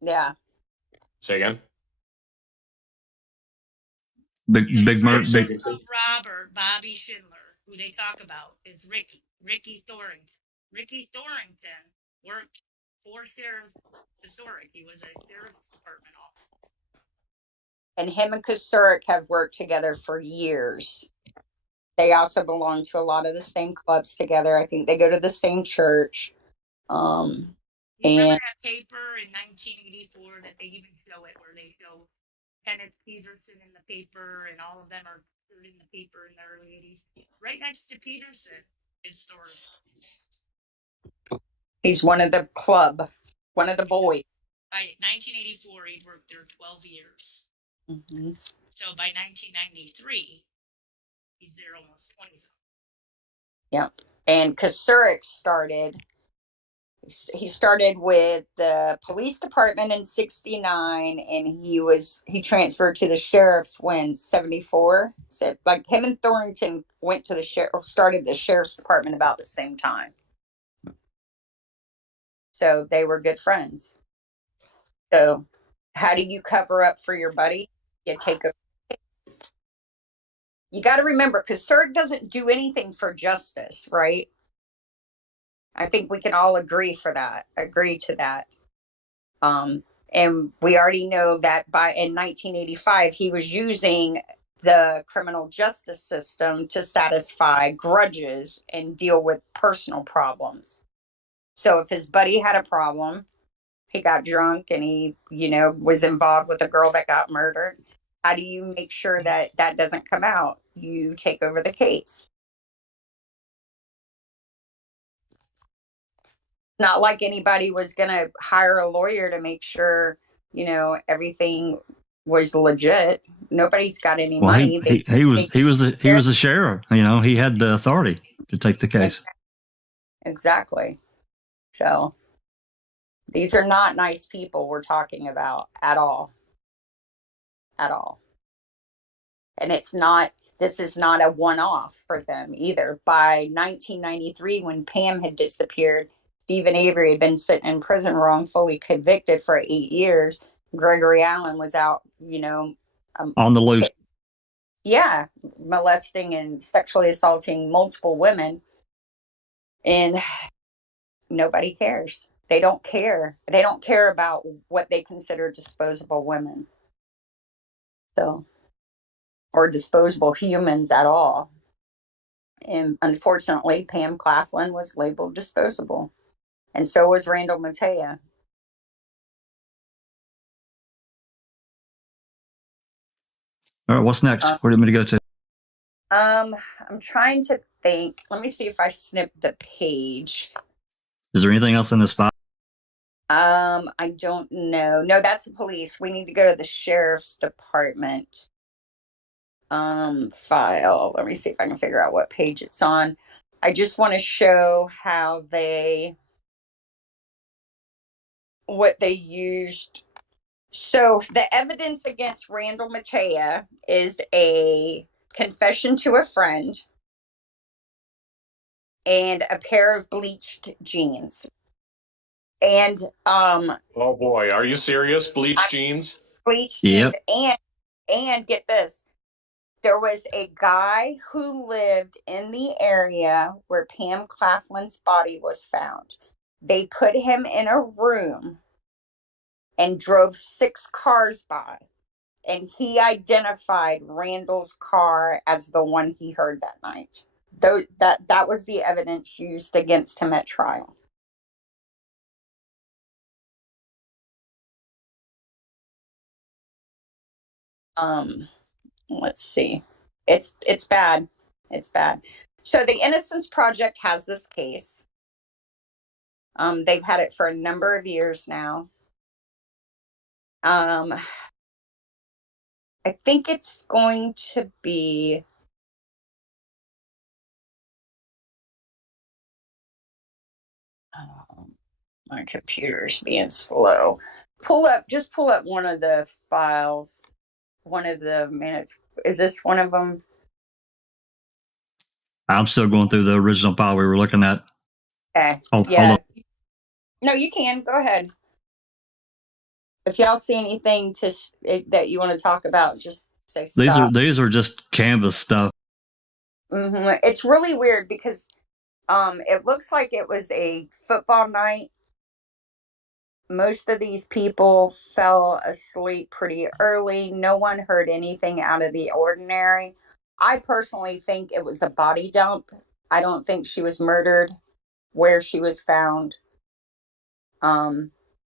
Yeah. Say again. Big Robert Bobby Schindler, who they talk about, is Ricky Thornton. Ricky Thornton worked for Sheriff Kasurik. He was a sheriff's department officer. And him and Kasurik have worked together for years. They also belong to a lot of the same clubs together. I think they go to the same church. You remember that paper in 1984 that they even show it, where they show Kenneth Peterson in the paper, and all of them are in the paper in the early 80s. Right next to Peterson is Thornton. He's one of the club, one of the boys. By 1984, he'd worked there 12 years. Mm-hmm. So by 1993, he's there almost 20 something. Yep. And Kasurik he started with the police department in 69, and he transferred to the sheriff's when 74. So like him and Thornton started the sheriff's department about the same time. So they were good friends. So how do you cover up for your buddy? You got to remember, Kasurik doesn't do anything for justice, right? I think we can all agree to that. And we already know that in 1985, he was using the criminal justice system to satisfy grudges and deal with personal problems. So if his buddy had a problem, he got drunk and he, was involved with a girl that got murdered, how do you make sure that doesn't come out? You take over the case. Not like anybody was going to hire a lawyer to make sure, everything was legit. Nobody's got any money. He was the sheriff. He had the authority to take the case. Exactly. So these are not nice people we're talking about at all. At all. And this is not a one-off for them either. By 1993, when Pam had disappeared, Stephen Avery had been sitting in prison wrongfully convicted for 8 years. Gregory Allen was out, on the loose. Yeah, molesting and sexually assaulting multiple women. And nobody cares. They don't care. They don't care about what they consider disposable women. So, or disposable humans at all. And unfortunately, Pam Claflin was labeled disposable. And so was Randall Mataya. All right, what's next? Where do you want me to go to? I'm trying to think. Let me see if I snipped the page. Is there anything else in this file? I don't know. No, that's the police. We need to go to the sheriff's department. File. Let me see if I can figure out what page it's on. I just want to show how what they used. So the evidence against Randall Mataya is a confession to a friend and a pair of bleached jeans. And Oh boy, are you serious? Bleach jeans? bleached Yep. jeans and get this. There was a guy who lived in the area where Pam Claflin's body was found. They put him in a room and drove 6 cars by. And he identified Randall's car as the one he heard that night. That was the evidence used against him at trial. Let's see. It's bad. It's bad. So the Innocence Project has this case. They've had it for a number of years now. I think it's going to be my computer's being slow. Just pull up one of the files. One of the minutes. Is this one of them? I'm still going through the original file we were looking at. Okay. Hold Yeah. on. No, you can. Go ahead. If y'all see anything that you want to talk about, just say stop. These are just canvas stuff. It's really weird because it looks like it was a football night. Most of these people fell asleep pretty early. No one heard anything out of the ordinary. I personally think it was a body dump. I don't think she was murdered where she was found.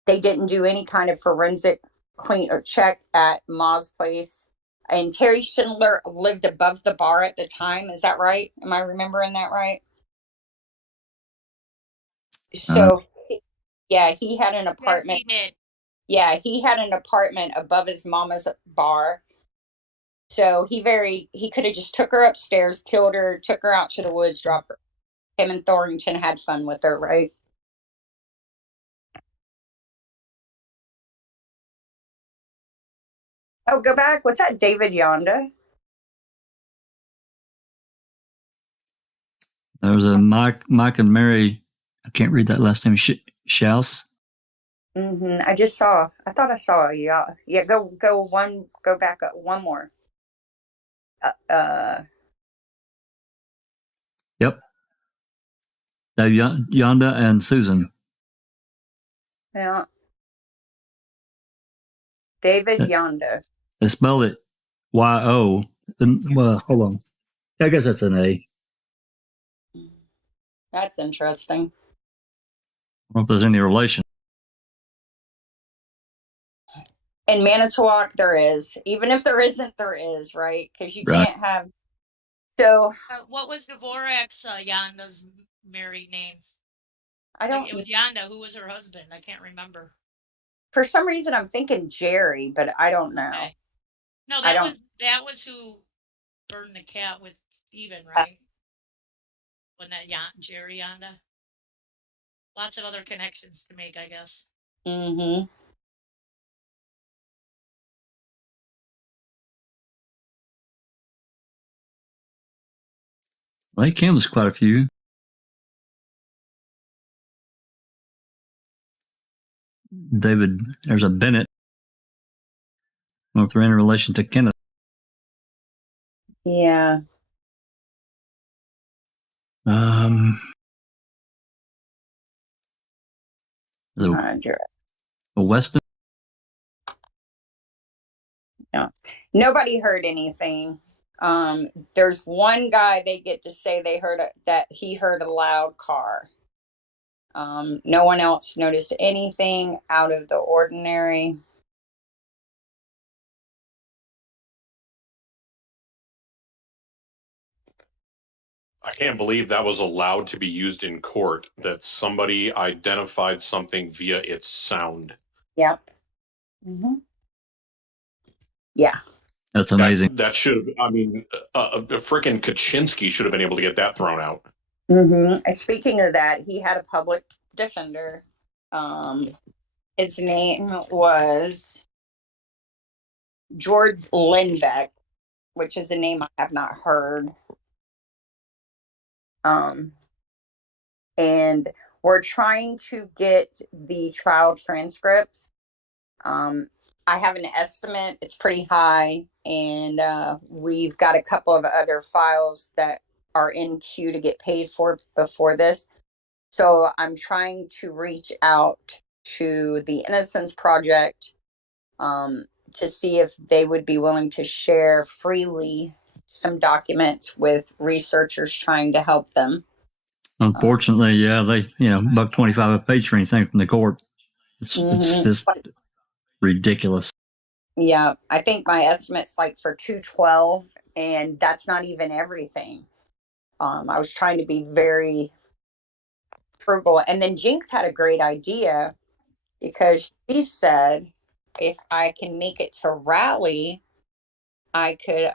They didn't do any kind of forensic clean or check at Ma's place. And Terry Schindler lived above the bar at the time. Is that right? Am I remembering that right? So, yeah, he had an apartment. Yes, he did. Yeah, he had an apartment above his mama's bar. So he could have just took her upstairs, killed her, took her out to the woods, dropped her. Him and Thornton had fun with her, right? Oh, go back. Was that David Yonda? There was a Mike and Mary. I can't read that last name. Schaus. I thought I saw a yeah. Yeah, go back up one more. Yep. Yonda and Susan. Yeah. David Yonda. They spelled it Y-O. Well, hold on. I guess that's an A. That's interesting. I don't know if there's any relation. In Manitowoc, there is. Even if there isn't, there is, right? Because you Right. can't have. So. What was Dvorak's Yanda's married name? I don't. It was Yanda. Who was her husband? I can't remember. For some reason, I'm thinking Jerry, but I don't know. Okay. No, that was who burned the cat with Steven, right? When that Jerry Yanda. Lots of other connections to make, I guess. Mm-hmm. Well, he canvassed quite a few. David, there's a Bennett. I don't know if they're in relation to Kenneth. Yeah. The Weston. No. Nobody heard anything. There's one guy they get to say that he heard a loud car. No one else noticed anything out of the ordinary. I can't believe that was allowed to be used in court, that somebody identified something via its sound. Yep. Mm-hmm. Yeah. That's amazing. That should, I mean, frickin' Kaczynski should have been able to get that thrown out. Mm-hmm. And speaking of that, he had a public defender. His name was George Lindbeck, which is a name I have not heard. And we're trying to get the trial transcripts. I have an estimate. It's pretty high. And we've got a couple of other files that are in queue to get paid for before this. So I'm trying to reach out to the Innocence Project to see if they would be willing to share freely some documents with researchers trying to help them. Unfortunately, yeah, they $1.25 a page for anything from the court. It's just ridiculous. Yeah, I think my estimate's like for $212, and that's not even everything. I was trying to be very frugal, and then Jinx had a great idea because she said, if I can make it to Raleigh, I could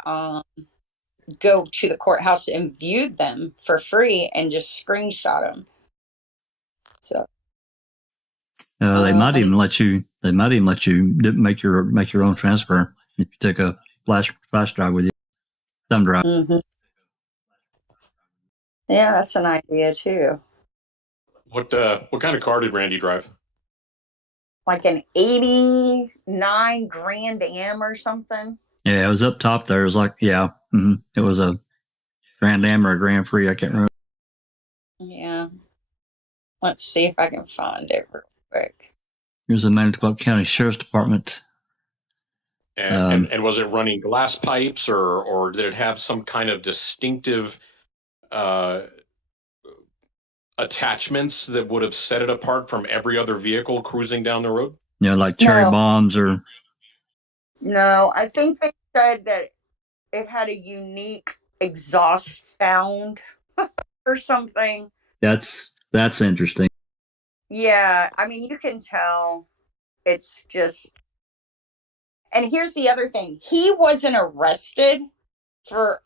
go to the courthouse and view them for free and just screenshot them. So they might even let you. They might even let you make your own transfer if you take a flash drive with you, thumb drive. Mm-hmm. Yeah, that's an idea too. What kind of car did Randy drive? Like an 89 Grand Am or something. Yeah, it was up top there. It was like, it was a Grand Am or a Grand Prix. I can't remember. Yeah. Let's see if I can find it real quick. Here's the Manitowoc County Sheriff's Department. And was it running glass pipes, or did it have some kind of distinctive attachments that would have set it apart from every other vehicle cruising down the road? Like cherry bombs or... No, I think they said that it had a unique exhaust sound or something. That's interesting. Yeah, I mean, you can tell it's just... And here's the other thing. He wasn't arrested for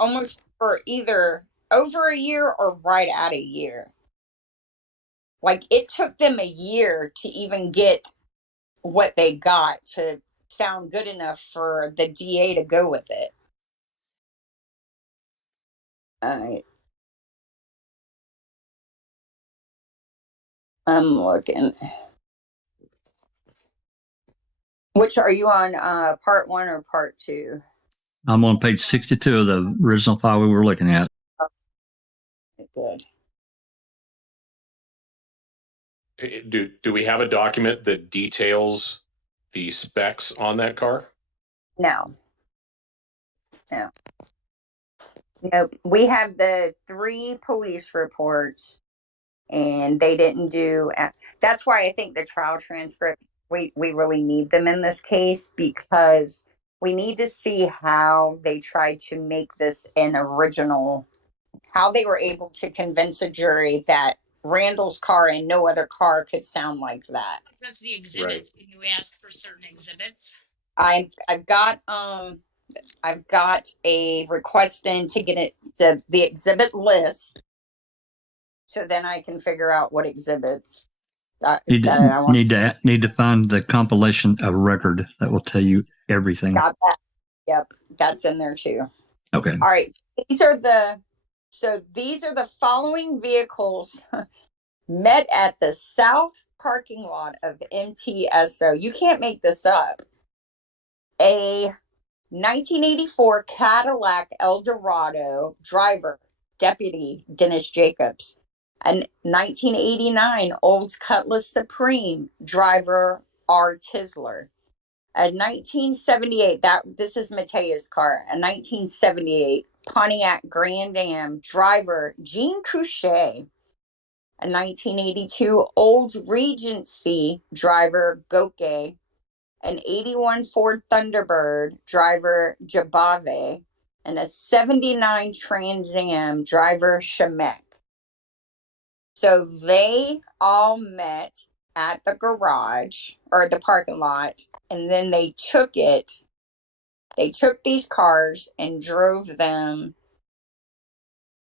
either over a year or right at a year. Like, it took them a year to even get what they got to sound good enough for the DA to go with it. All right. I'm looking. Which are you on, part 1 or part 2? I'm on page 62 of the original file we were looking at. Good. Do we have a document that details the specs on that car? No. Nope. We have the 3 police reports, and they didn't do. That's why I think the trial transcript, we really need them in this case, because we need to see how they tried to make this an original, how they were able to convince a jury that Randall's car and no other car could sound like that. Because the exhibits, right. You asked for certain exhibits. I've got a request in to get it the exhibit list, so then I can figure out what exhibits need to find the compilation of record that will tell you everything. Got that. Yep, that's in there too. Okay. All right. These are the following vehicles met at the south parking lot of MTSO. You can't make this up. A 1984 Cadillac Eldorado, driver, Deputy Dennis Jacobs. A 1989 Olds Cutlass Supreme, driver R. Tisler. A 1978, this is Mataya's car, a 1978 Pontiac Grand Am, driver Jean Couchet. A 1982 Old Regency, driver Goke. An 81 Ford Thunderbird, driver Jabave. and a 79 Trans Am driver, Shemek. So they all met at the garage or the parking lot, and then they took these cars and drove them.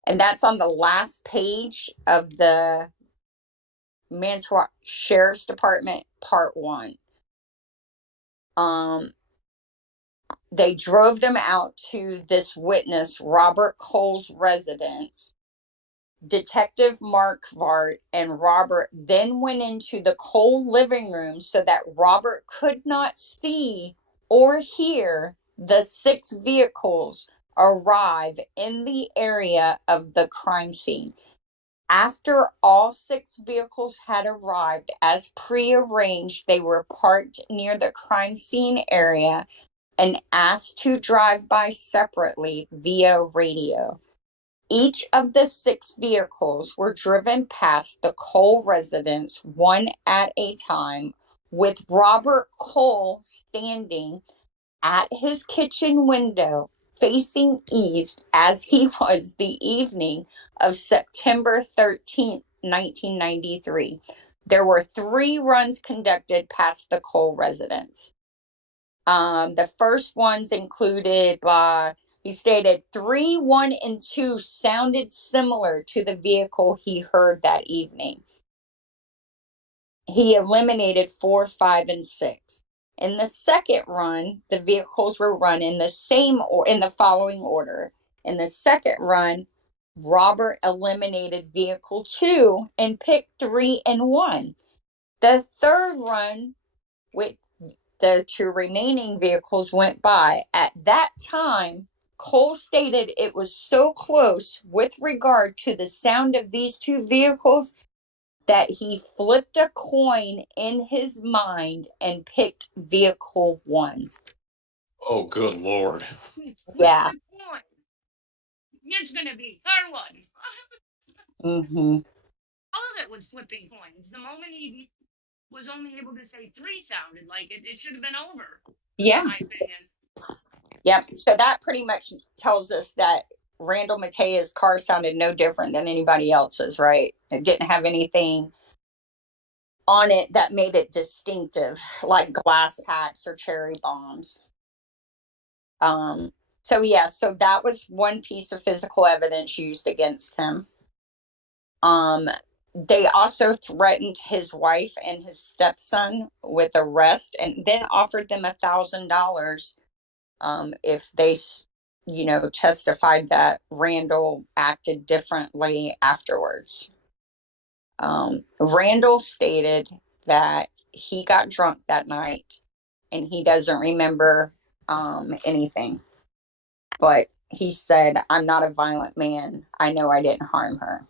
And that's on the last page of the Manitowoc Sheriff's Department, Part 1. They drove them out to this witness, Robert Cole's residence. Detective Mark Vart and Robert then went into the Cole living room so that Robert could not see or hear the 6 vehicles arrive in the area of the crime scene. After all 6 vehicles had arrived as prearranged, they were parked near the crime scene area and asked to drive by separately via radio. Each of the 6 vehicles were driven past the Cole residence one at a time, with Robert Cole standing at his kitchen window facing east as he was the evening of September 13th, 1993. There were 3 runs conducted past the Cole residence. The first ones included, he stated 3, 1, and 2 sounded similar to the vehicle he heard that evening. He eliminated 4, 5, and 6. In the second run, the vehicles were run in the following order. In the second run, Robert eliminated vehicle 2 and picked 3 and 1. The third run, with the 2 remaining vehicles went by. At that time, Cole stated it was so close with regard to the sound of these 2 vehicles that he flipped a coin in his mind and picked vehicle 1. Oh, good Lord. Yeah. It's going to be car 1. Mm-hmm. All of it was flipping coins. The moment he was only able to say 3 sounded like it should have been over. Yeah. In my opinion. Yep. So that pretty much tells us that Randall Mataya's car sounded no different than anybody else's, right? It didn't have anything on it that made it distinctive, like glass packs or cherry bombs. So that was one piece of physical evidence used against him. They also threatened his wife and his stepson with arrest, and then offered them $1,000 if they, testified that Randall acted differently afterwards. Randall stated that he got drunk that night and he doesn't remember anything. But he said, "I'm not a violent man. I know I didn't harm her."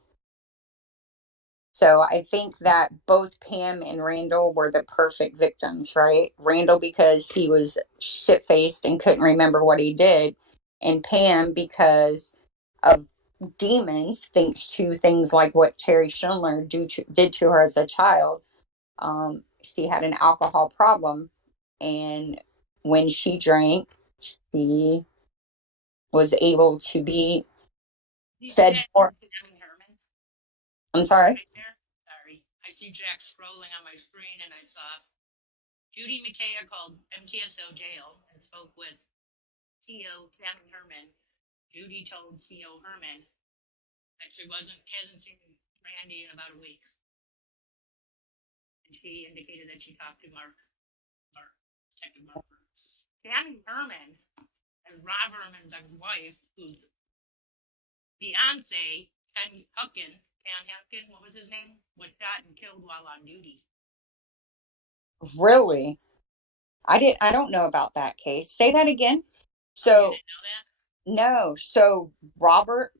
So I think that both Pam and Randall were the perfect victims, right? Randall because he was shit-faced and couldn't remember what he did, and Pam because of demons, thanks to things like what Terry Schindler did to her as a child. She had an alcohol problem, and when she drank, she was able to be fed more. I'm sorry? Right there? Sorry. I see Jack scrolling on my screen and I saw Judy Mataya called MTSO jail and spoke with CO Tammy Herman. Judy told CO Herman that she hasn't seen Randy in about a week. And she indicated that she talked to Detective Mark. Tammy Herman and Rob Herman's ex-wife, whose fiance, Ken Hucken, what was his name? Was shot and killed while on duty. Really? I don't know about that case. Say that again. So you didn't know that? No. So Robert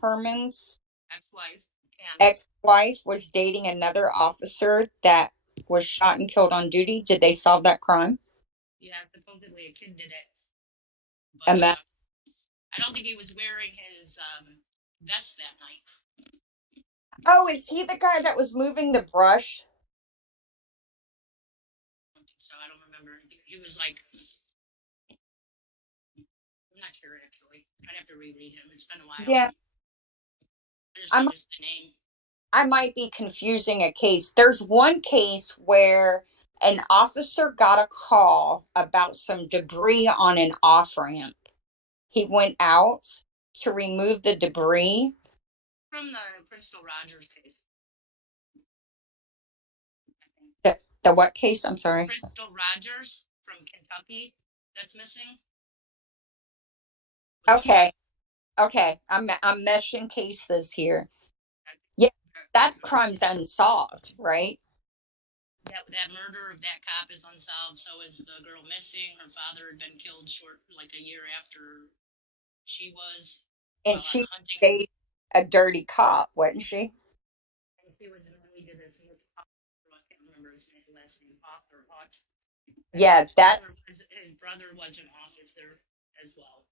Herman's ex-wife was dating another officer that was shot and killed on duty. Did they solve that crime? Yeah, supposedly a kid did it. But I don't think he was wearing his vest that night. Oh, is he the guy that was moving the brush? So I don't remember anything. He was like not sure actually. I'd have to reread him. It's been a while. Yeah, I just I'm noticed the name. I might be confusing a case. There's one case where an officer got a call about some debris on an off ramp. He went out to remove the debris. From the Crystal Rogers case. The what case? I'm sorry. Crystal Rogers from Kentucky that's missing. Okay. Okay. I'm meshing cases here. Yeah, that crime's unsolved, right? That murder of that cop is unsolved. So is the girl missing. Her father had been killed like a year after she was And while on she hunting. dated a dirty cop, wasn't she? And she was married to this. I can't remember his last name. Hawk. Yeah, His brother was an officer as well.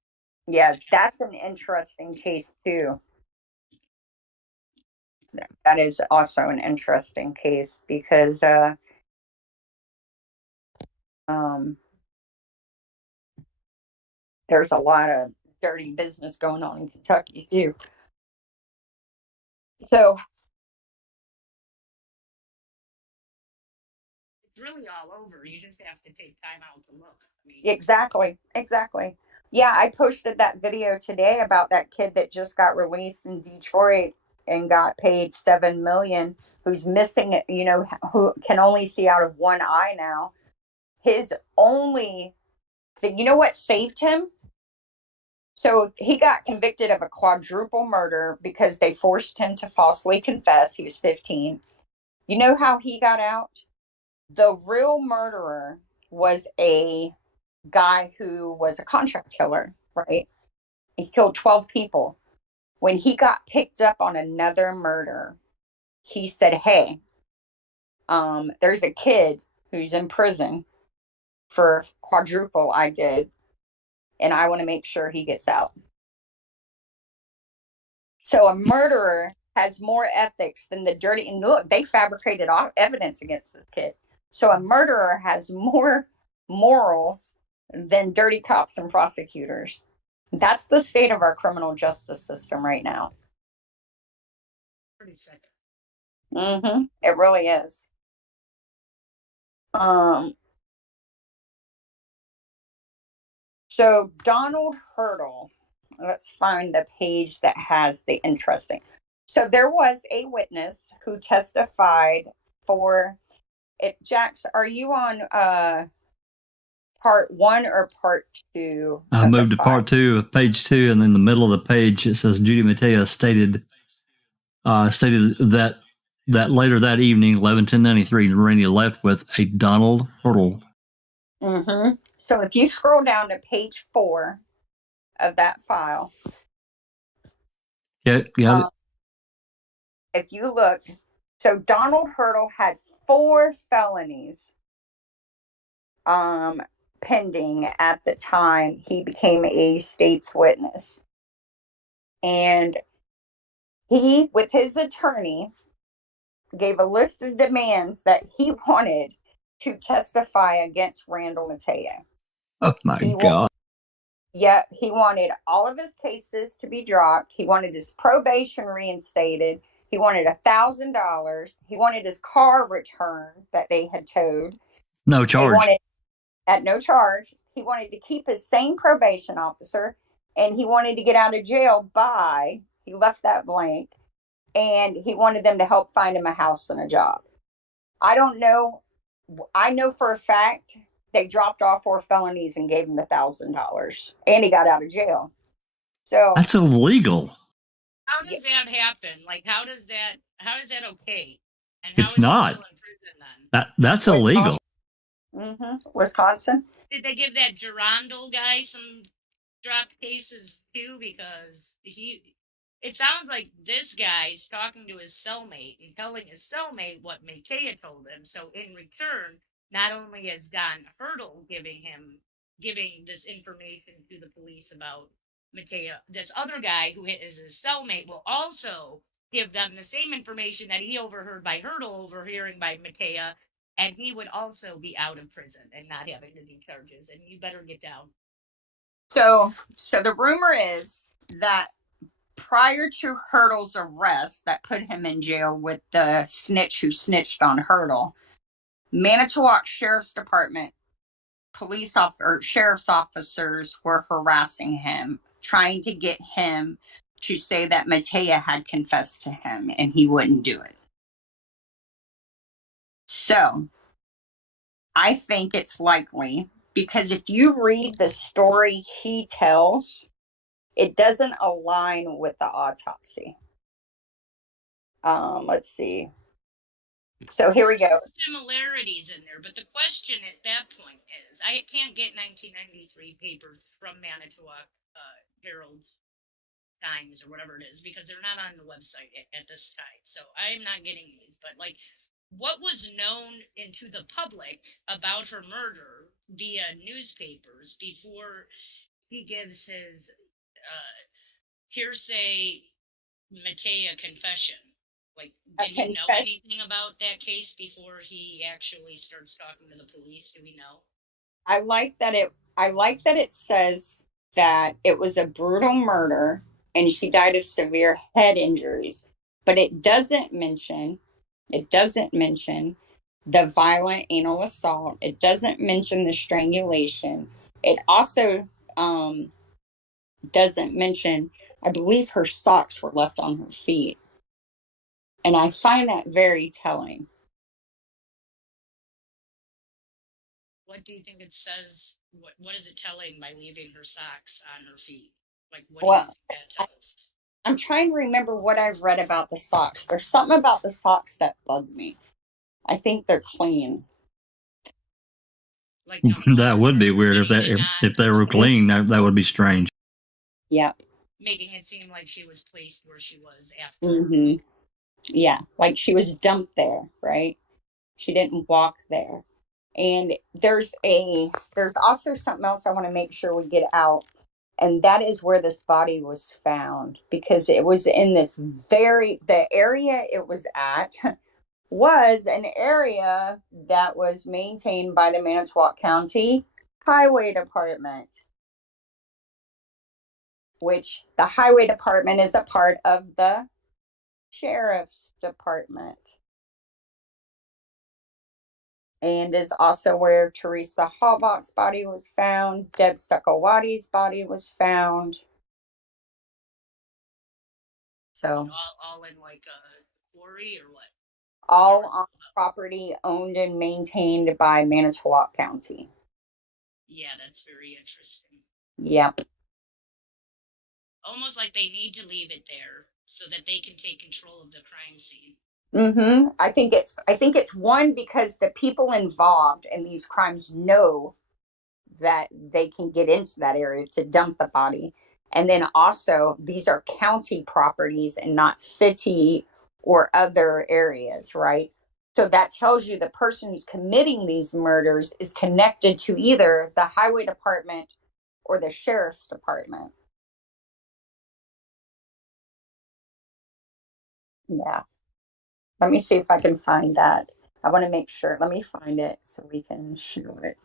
yeah, that's an interesting case too. That is also an interesting case because um there's a lot of dirty business going on in Kentucky too. So it's really all over. You just have to take time out to look. I mean, exactly. Yeah, I posted that video today about that kid that just got released in Detroit and got paid 7 million, who's missing, who can only see out of one eye now. His only, you know what saved him? So he got convicted of a quadruple murder because they forced him to falsely confess. He was 15. You know how he got out? The real murderer was a guy who was a contract killer, right? He killed 12 people. When he got picked up on another murder, he said, "Hey, there's a kid who's in prison for quadruple I did, and I want to make sure he gets out." So a murderer has more ethics than the dirty. And look, they fabricated evidence against this kid. So a murderer has more morals than dirty cops and prosecutors. That's the state of our criminal justice system right now. pretty sick. It really is. So Donald Hurdle, let's find the page that has the interesting. So there was a witness who testified for it. Jax, are you on part 1 or part 2? I moved to part 2 of page 2, and in the middle of the page it says Judy Mataya stated that later that evening, 11/10/93, Randy left with a Donald Hurdle. So if you scroll down to page 4 of that file, Yeah, got it. If you look, so Donald Hurdle had 4 felonies pending at the time he became a state's witness. And he, with his attorney, gave a list of demands that he wanted to testify against Randall Mataya. Oh my God. He wanted all of his cases to be dropped. He wanted his probation reinstated. He wanted $1,000. He wanted his car returned that they had towed. No charge. At no charge. He wanted to keep his same probation officer, and he wanted to get out of jail he left that blank, and he wanted them to help find him a house and a job. I don't know. I know for a fact they dropped off 4 felonies and gave him $1,000, and he got out of jail. So that's illegal. How does that happen? Like, how is that okay? And how it's not. Still in prison then? That's illegal. Wisconsin. Did they give that Gerondal guy some dropped cases too? Because it sounds like this guy's talking to his cellmate and telling his cellmate what Mataya told him. So in return, not only is Don Hurdle giving this information to the police about Mataya, this other guy who is his cellmate will also give them the same information that he overheard by Hurdle overhearing by Mataya, and he would also be out of prison and not having to do charges. And you better get down. So the rumor is that prior to Hurdle's arrest that put him in jail with the snitch who snitched on Hurdle, Manitowoc Sheriff's Department sheriff's officers were harassing him, trying to get him to say that Mataya had confessed to him, and he wouldn't do it. So I think it's likely, because if you read the story he tells, it doesn't align with the autopsy. Let's see. So here we go. Similarities in there, but the question at that point is, I can't get 1993 papers from Manitowoc Herald Times or whatever it is, because they're not on the website at this time. So I'm not getting these. But like, what was known into the public about her murder via newspapers before he gives his hearsay Mataya confession? Like, did he know anything about that case before he actually starts talking to the police? Do we know? I like that it says that it was a brutal murder and she died of severe head injuries, but it doesn't mention the violent anal assault. It doesn't mention the strangulation. It also doesn't mention, I believe her socks were left on her feet. And I find that very telling. What do you think it says? What is it telling by leaving her socks on her feet? Like, what Well, do you think that tells? I'm trying to remember what I've read about the socks. There's something about the socks that bugged me. I think they're clean. Like, no, that would be weird if they were clean. That would be strange. Yep. Making it seem like she was placed where she was after. Mm-hmm. Yeah, like she was dumped there, right? She didn't walk there. And there's also something else I want to make sure we get out, and that is where this body was found, because it was in the area it was at was an area that was maintained by the Manitowoc County Highway Department, which the Highway Department is a part of the Sheriff's Department, and is also where Teresa Halbach's body was found. Deb Suckawati's body was found. So all in like a quarry or what? All on property owned and maintained by Manitowoc County. Yeah, that's very interesting. Yep. Almost like they need to leave it there so that they can take control of the crime scene. Mm-hmm. I think it's one, because the people involved in these crimes know that they can get into that area to dump the body. And then also, these are county properties and not city or other areas, right? So that tells you the person who's committing these murders is connected to either the highway department or the sheriff's department. Yeah. Let me see if I can find that. I want to make sure. Let me find it so we can show it.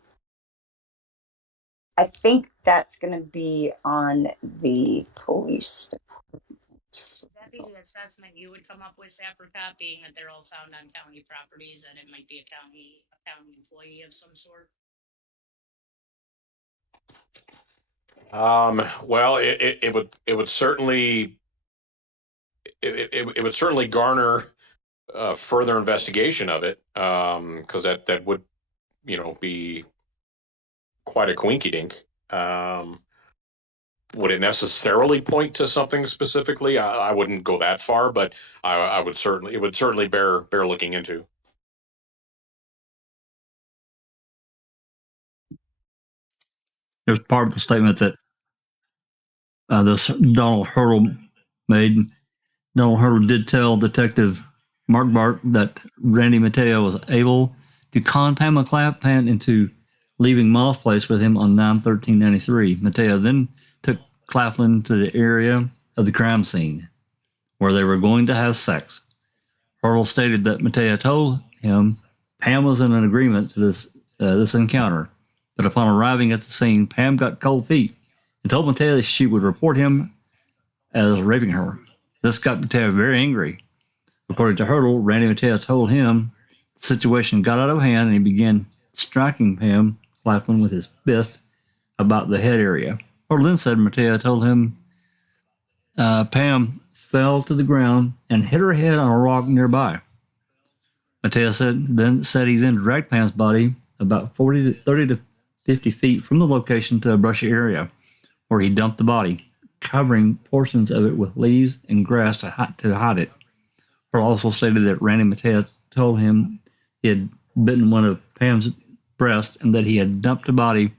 I think that's going to be on the police department. Would that be the assessment you would come up with, Apricot, being that they're all found on county properties and it might be a county employee of some sort? Well, it would certainly it would certainly garner further investigation of it, because that would be quite a quinky dink. Would it necessarily point to something specifically? I wouldn't go that far, but it would certainly bear looking into. There's part of the statement that this Donald Hurdle made. Donald Hurdle did tell Detective Mark Bart that Randy Mataya was able to con Pam Claflin into leaving Moss Place with him on 9/13/93. Mataya then took Claflin to the area of the crime scene where they were going to have sex. Hurdle stated that Mataya told him Pam was in an agreement to this encounter, but upon arriving at the scene, Pam got cold feet and told Mataya that she would report him as raping her. This got Mataya very angry. According to Hurdle, Randy Mataya told him the situation got out of hand and he began striking Pam Claflin with his fist about the head area. Hurdle then said Mataya told him Pam fell to the ground and hit her head on a rock nearby. Mataya said he then dragged Pam's body about 30 to 50 feet from the location to a brushy area where he dumped the body, covering portions of it with leaves and grass to hide it. Hurdle also stated that Randy Mataya told him he had bitten one of Pam's breasts and that he had dumped the body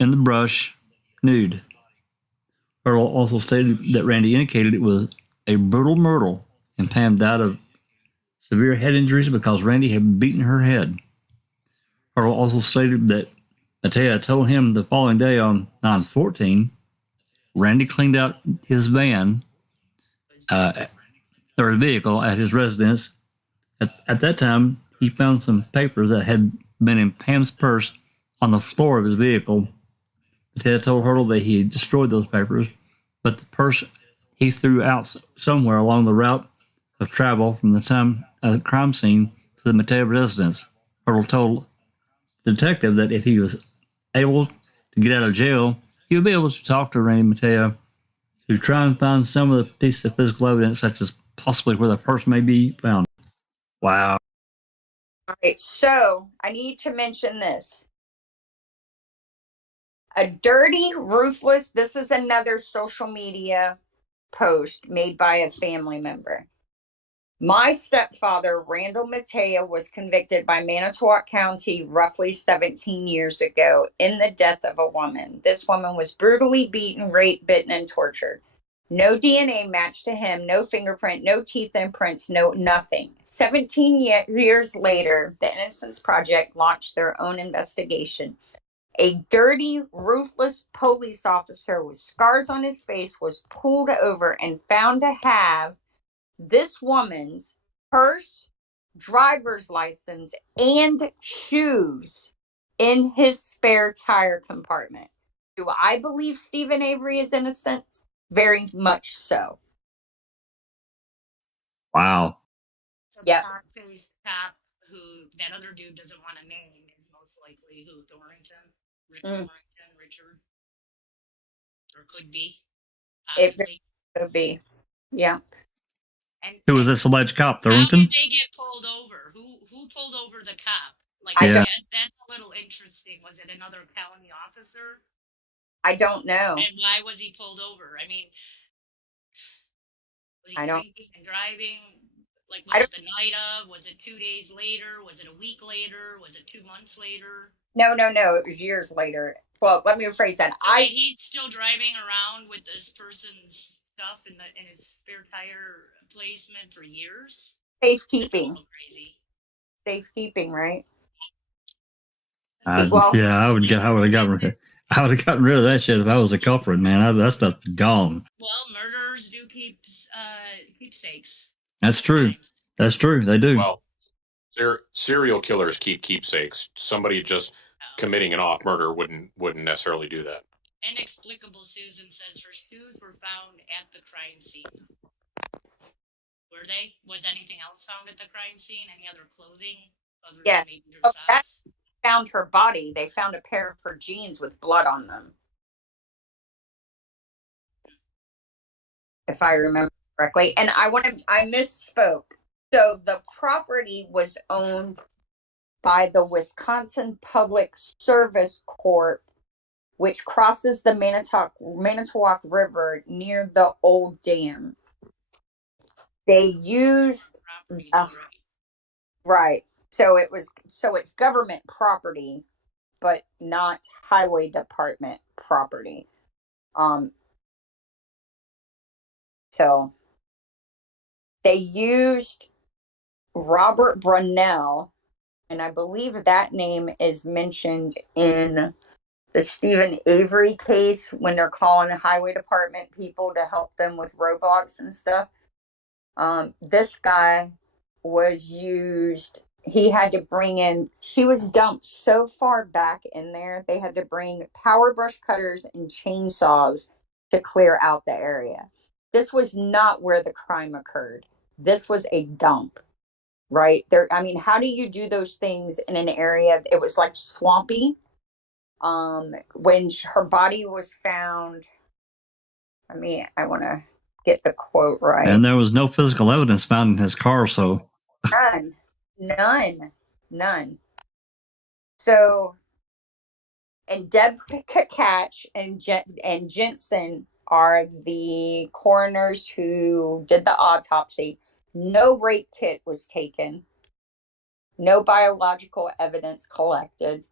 in the brush nude. Hurdle also stated that Randy indicated it was a brutal murder and Pam died of severe head injuries because Randy had beaten her head. Hurdle also stated that Mataya told him the following day on 9/14, Randy cleaned out his van, or his vehicle at his residence. At that time, he found some papers that had been in Pam's purse on the floor of his vehicle. Mataya told Hurdle that he had destroyed those papers, but the purse he threw out somewhere along the route of travel from the crime scene to the Mataya residence. Hurdle told the detective that if he was able to get out of jail, he would be able to talk to Randy Mataya to try and find some of the pieces of physical evidence, such as possibly where the purse may be found. Wow. All right, so I need to mention this. A dirty, ruthless, this is another social media post made by a family member. My stepfather, Randall Mataya, was convicted by Manitowoc County roughly 17 years ago in the death of a woman. This woman was brutally beaten, raped, bitten, and tortured. No DNA matched to him, no fingerprint, no teeth imprints, no nothing. 17 years later, the Innocence Project launched their own investigation. A dirty, ruthless police officer with scars on his face was pulled over and found to have this woman's purse, driver's license, and shoes in his spare tire compartment. Do I believe Stephen Avery is innocent? Very much so. Wow. So the Yep. faced cop who that other dude doesn't want to name is most likely who Richard, or could be, possibly. It could be. Yeah. And Who was this alleged cop, how Thornton? did they get pulled over? Who pulled over the cop? Like, Yeah. that's a little interesting. Was it another county officer? I don't know. And why was he pulled over? I mean, was he drinking and driving? Like, was it the night of? Was it 2 days later? Was it a week later? Was it 2 months later? No. It was years later. Well, let me rephrase that. So he's still driving around with this person's stuff in his spare tire placement for years. Safekeeping. That's a little crazy. Safekeeping, right? I would have gotten rid of that shit if I was a culprit, man. That stuff's gone. Well, murderers do keep keepsakes. That's true. That's true. They do. Well, serial killers keep keepsakes. Somebody just committing an off murder wouldn't necessarily do that. Inexplicable Susan says her shoes were found at the crime scene. Were they? Was anything else found at the crime scene? Any other clothing? Other than maybe her socks? Found her body. They found a pair of her jeans with blood on them, if I remember correctly. And I misspoke. So the property was owned by the Wisconsin Public Service Corp, which crosses the Manitowoc River near the old dam. They used right. So it's government property, but not highway department property. So they used Robert Brunell, and I believe that name is mentioned in the Stephen Avery case when they're calling the highway department people to help them with roadblocks and stuff. This guy was used he had to bring in, she was dumped so far back in there, they had to bring power brush cutters and chainsaws to clear out the area. This was not where the crime occurred. This was a dump, right? There, I mean, how do you do those things in an area? It was like swampy. When her body was found, I want to get the quote right. And there was no physical evidence found in his car, so none. So, and Deb Catch and Jensen are the coroners who did the autopsy. No rape kit was taken. No biological evidence collected.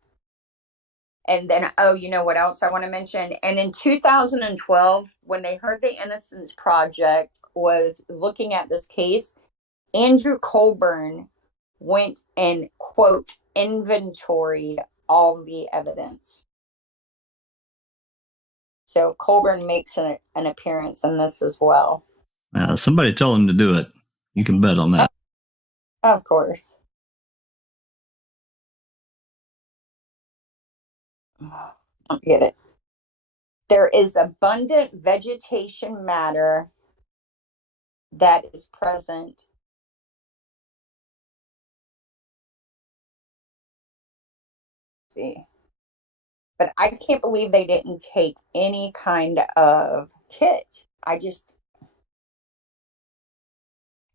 And then, oh, you know what else I want to mention? And in 2012, when they heard the Innocence Project was looking at this case, Andrew Colburn went and, quote, inventoried all the evidence. So Colburn makes an appearance in this as well. Somebody tell him to do it. You can bet on that. Of course. I'll get it. There is abundant vegetation matter that is present. Let's see. But I can't believe they didn't take any kind of kit.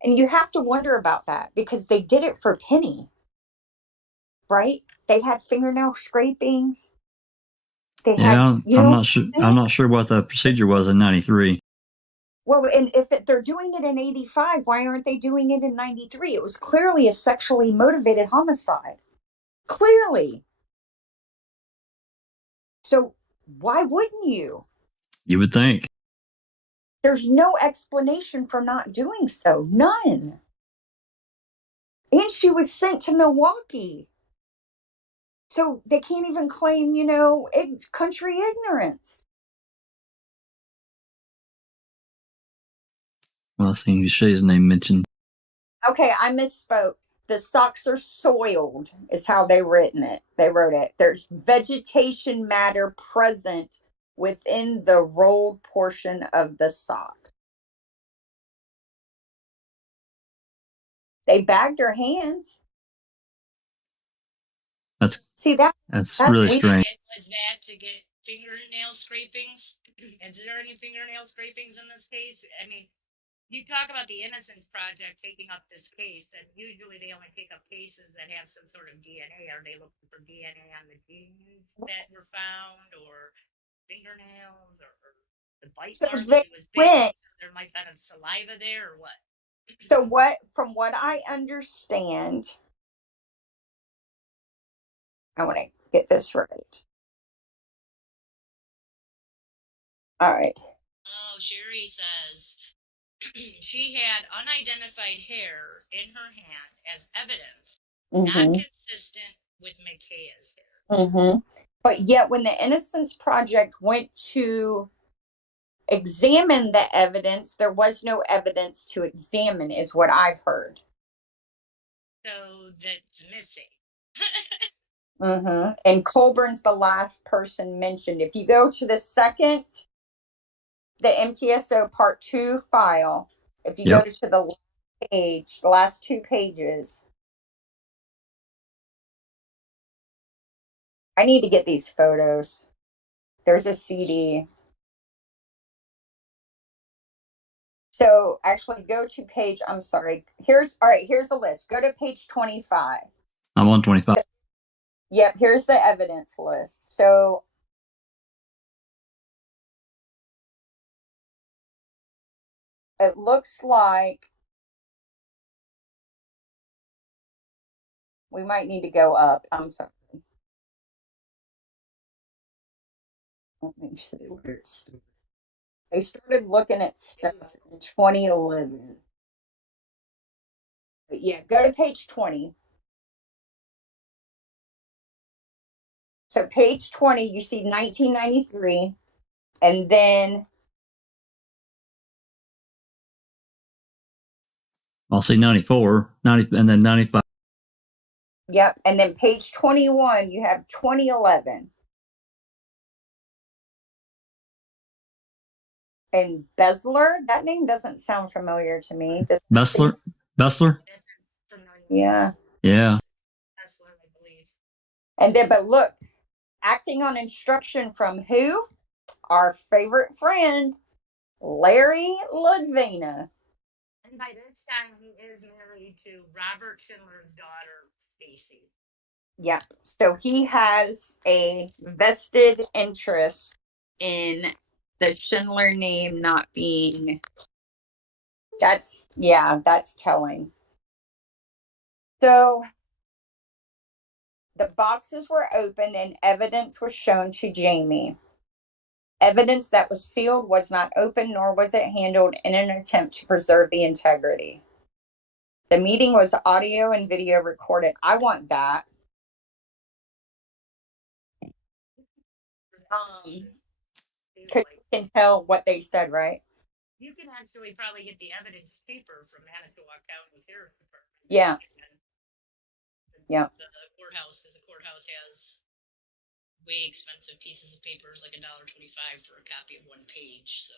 And you have to wonder about that because they did it for Penny, right? They had fingernail scrapings. They had, I'm not sure. I'm not sure what the procedure was in '93. Well, and if they're doing it in 85, why aren't they doing it in 93? It was clearly a sexually motivated homicide. Clearly. So why wouldn't you? You would think. There's no explanation for not doing so. None. And she was sent to Milwaukee. So they can't even claim, country ignorance. Well, I seen Shay's name mentioned. Okay, I misspoke. The socks are soiled, is how they wrote it. There's vegetation matter present within the rolled portion of the socks. They bagged her hands. That's That's really strange. Was that to get fingernail scrapings? Is there any fingernail scrapings in this case? I mean, you talk about the Innocence Project taking up this case, and usually they only take up cases that have some sort of DNA. Are they looking for DNA on the jeans that were found, or fingernails, or the bite marks? It was big. There might have been saliva there, or what? So from what I understand, I want to get this right. All right. Oh, Sherry says she had unidentified hair in her hand as evidence, not consistent with Mataya's hair. But yet, when the Innocence Project went to examine the evidence, there was no evidence to examine, is what I've heard. So that's missing. And Colburn's the last person mentioned. If you go to the MTSO Part 2 file, if you go to the page, the last 2 pages, I need to get these photos. There's a CD. So actually go to page, I'm sorry. Here's a list. Go to page 25. I'm on 25. Yep, here's the evidence list. So it looks like we might need to go up. I'm sorry. Let me see where it's. They started looking at stuff in 2011. But yeah, go to page 20. So page 20, you see 1993, and then I'll see 94, 90, and then 95. Yep. And then page 21, you have 2011. And Besler, that name doesn't sound familiar to me. Bessler? Bessler? Yeah. Yeah. Tesla, I believe. And then, but look, acting on instruction from who? Our favorite friend, Larry Ludvina. And by this time, he is married to Robert Schindler's daughter, Stacy. Yeah. So he has a vested interest in the Schindler name not being. That's telling. So the boxes were opened and evidence was shown to Jamie. Evidence that was sealed was not opened, nor was it handled in an attempt to preserve the integrity. The meeting was audio and video recorded. I want that. Because you can tell what they said, right? You can actually probably get the evidence paper from Manitowoc County Sheriff's Department. Yeah. Yeah. The courthouse, because the courthouse has way expensive pieces of papers, like $1.25 for a copy of one page. So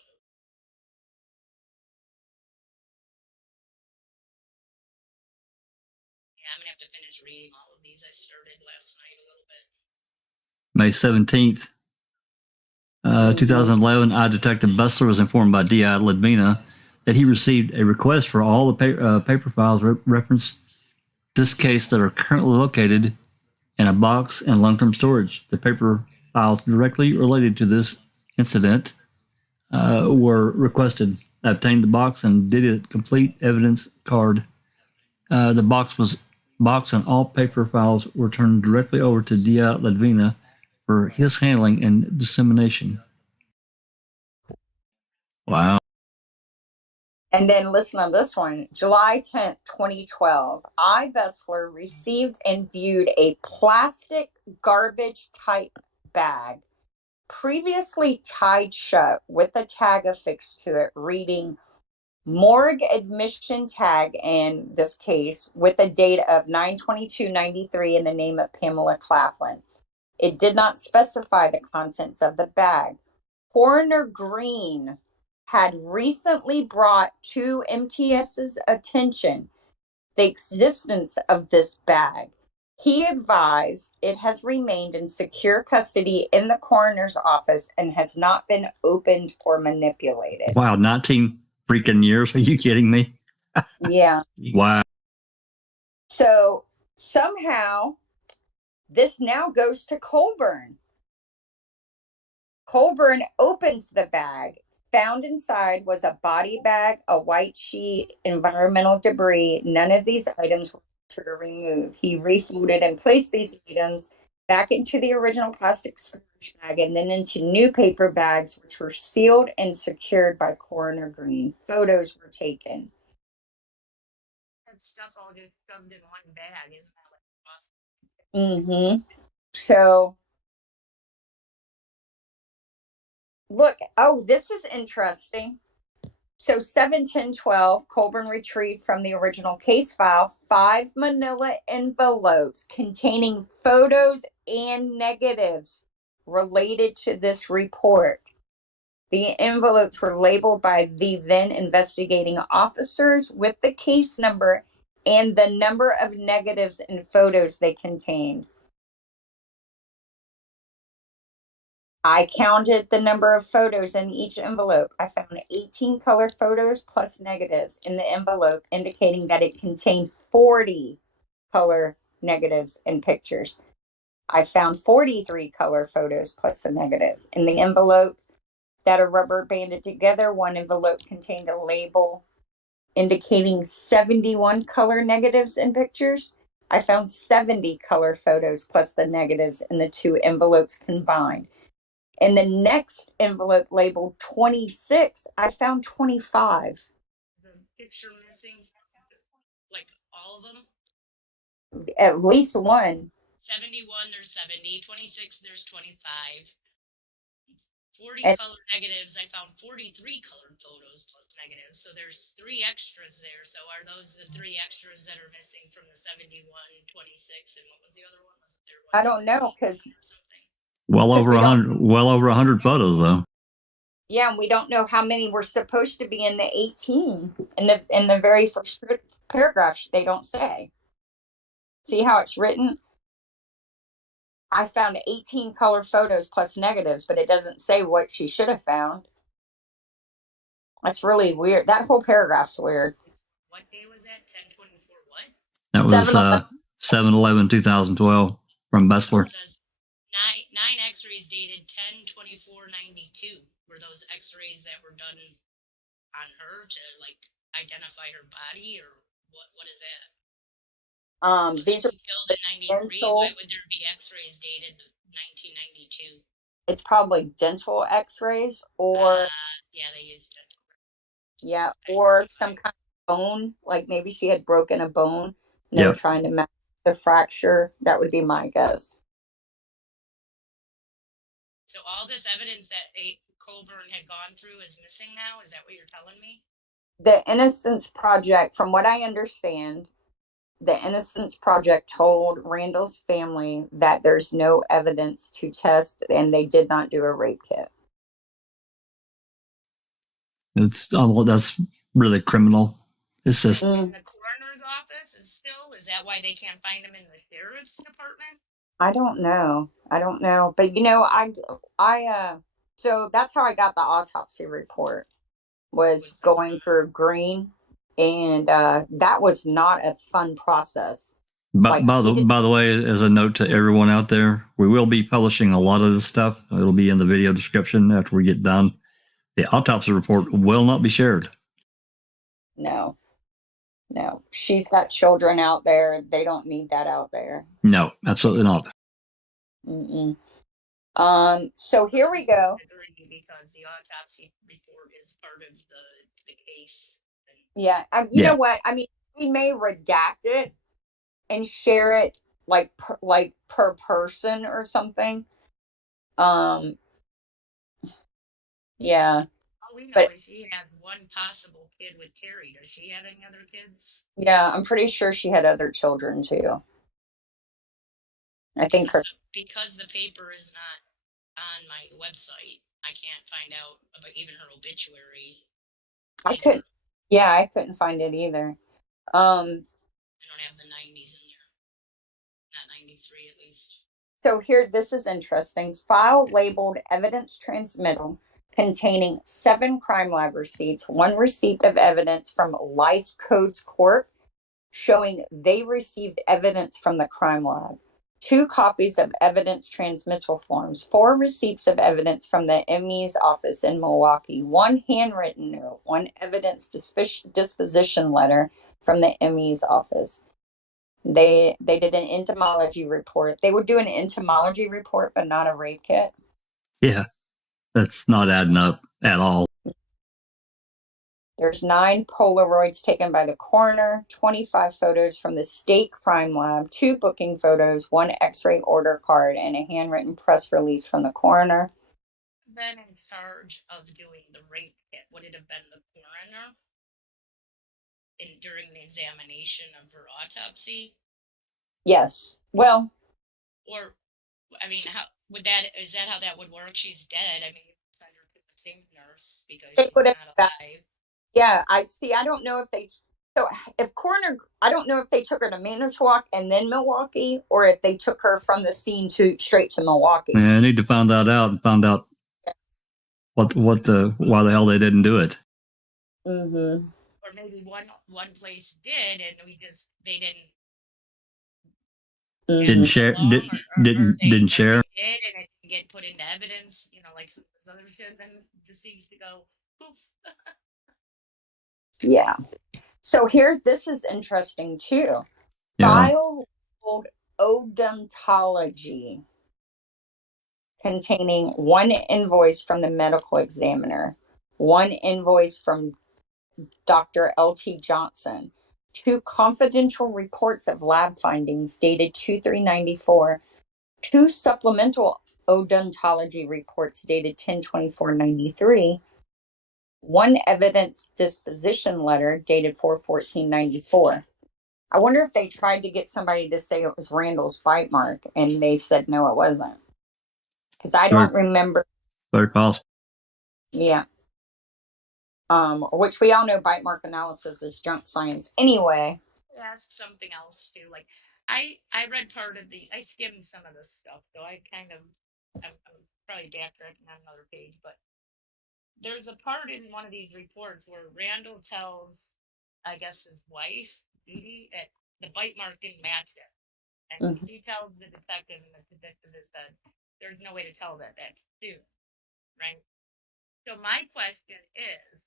yeah, I'm gonna have to finish reading all of these. I started last night a little bit. May 17th, 2011, I Detective Bessler was informed by D.I. Ledvina that he received a request for all the paper files reference this case that are currently located in a box in long-term storage. The paper files directly related to this incident were requested. I obtained the box and did a complete evidence card. The box and all paper files were turned directly over to D.I. Ledvina for his handling and dissemination. Wow. And then listen on this one. July 10th, 2012, I, Bessler, received and viewed a plastic garbage type bag previously tied shut with a tag affixed to it reading morgue admission tag, in this case with a date of 9/22/93 in the name of Pamela Claflin. It did not specify the contents of the bag. Coroner Green had recently brought to MTS's attention the existence of this bag. He advised it has remained in secure custody in the coroner's office and has not been opened or manipulated. Wow, 19 freaking years. Are you kidding me? Yeah. Wow. So somehow this now goes to Colburn. Colburn opens the bag. Found inside was a body bag, a white sheet, environmental debris. None of these items were removed. He refolded and placed these items back into the original plastic storage bag and then into new paper bags, which were sealed and secured by Coroner Green. Photos were taken. That stuff all just shoved in one bag, isn't that like awesome? Mm-hmm. So look, oh, this is interesting. So 7/10/12, Colburn retrieved from the original case file 5 manila envelopes containing photos and negatives related to this report. The envelopes were labeled by the then investigating officers with the case number and the number of negatives and photos they contained. I counted the number of photos in each envelope. I found 18 color photos plus negatives in the envelope, indicating that it contained 40 color negatives and pictures. I found 43 color photos plus the negatives. In the envelope that are rubber banded together, one envelope contained a label indicating 71 color negatives and pictures. I found 70 color photos plus the negatives in the two envelopes combined. In the next envelope labeled 26, I found 25. The picture missing, like all of them? At least one. 71, there's 70. 26, there's 25. 40 And color negatives. I found 43 colored photos plus negatives. So there's 3 extras there. So are those the 3 extras that are missing from the 71, 26, and what was the other one? Was there one I don't know because or something? Well over we don't. 100. Well over 100 photos though. Yeah, and we don't know how many were supposed to be in the 18 in the very first paragraph. They don't say. See how it's written? I found 18 color photos plus negatives, but it doesn't say what she should have found. That's really weird. That whole paragraph's weird. What day was that? 10/24 what? That was 7-Eleven. 7/11/2012 from Bessler. It says 9 x-rays dated 10/24/92. Were those x-rays that were done on her to like identify her body, or what is that? Wasn't These are she killed in 93? dental. Why would there be x-rays dated 1992? It's probably dental X-rays, or Yeah, they used dental. yeah, or some kind of bone. Like maybe she had broken a bone, and they were trying to match the fracture. That would be my guess. So all this evidence that Colburn had gone through is missing now? Is that what you're telling me? The Innocence Project, from what I understand, the Innocence Project told Randall's family that there's no evidence to test, and they did not do a rape kit. That's really criminal. It's just The coroner's office is that why they can't find him in the sheriff's department? I don't know. But so that's how I got the autopsy report, was going through Green, and that was not a fun process. But by the way, as a note to everyone out there, we will be publishing a lot of this stuff. It'll be in the video description after we get done. The autopsy report will not be shared. No. She's got children out there. They don't need that out there. No, absolutely not. Mm-mm. So here we go. Because the autopsy report is part of the case. Yeah. You know what? I mean, we may redact it and share it like per person or something. Yeah. All we know is she has one possible kid with Terry. Does she have any other kids? Yeah, I'm pretty sure she had other children too. I think because the paper is not on my website, I can't find out about even her obituary. I couldn't find it either. I don't have the 90s in there. Not 93 at least. So here, this is interesting. File labeled evidence transmittal containing 7 crime lab receipts, 1 receipt of evidence from Life Codes Court showing they received evidence from the crime lab, 2 copies of evidence transmittal forms, 4 receipts of evidence from the ME's office in Milwaukee, 1 handwritten note, 1 evidence disposition letter from the ME's office. They did an entomology report. They would do an entomology report, but not a rape kit. Yeah, that's not adding up at all. There's 9 Polaroids taken by the coroner, 25 photos from the state crime lab, 2 booking photos, 1 x-ray order card, and a handwritten press release from the coroner. Been in charge of doing the rape kit, would it have been the coroner during the examination of her autopsy? Yes. Well, or I mean, is that how that would work? She's dead. I mean, you send her to the same nurse because she's not alive. Yeah, I see. I don't know if I don't know if they took her to Manitowoc and then Milwaukee, or if they took her from the scene straight to Milwaukee. Yeah, I need to find that out and find out why the hell they didn't do it. Mm-hmm. Or maybe one place did, and they didn't. Mm-hmm. Didn't share. Didn't share. They did, and it didn't get put into evidence. Like some of those other shit, then just seems to go poof. Yeah. So this is interesting too. Yeah. File labeled odontology containing 1 invoice from the medical examiner, 1 invoice from Dr. L.T. Johnson, 2 confidential reports of lab findings dated 2/3/94, 2 supplemental odontology reports dated 10/24/93, one evidence disposition letter dated 4/14/94. I wonder if they tried to get somebody to say it was Randall's bite mark and they said no, it wasn't. Because I don't remember. Very possible. Yeah. Which we all know bite mark analysis is junk science anyway. Ask something else too. Like I read part of these. I skimmed some of this stuff, so I'm probably backtracking on another page, but there's a part in one of these reports where Randall tells, I guess, his wife, Dee, that the bite mark didn't match it. And she tells the detective, and the detective has said, there's no way to tell that that's Sue, right? So my question is,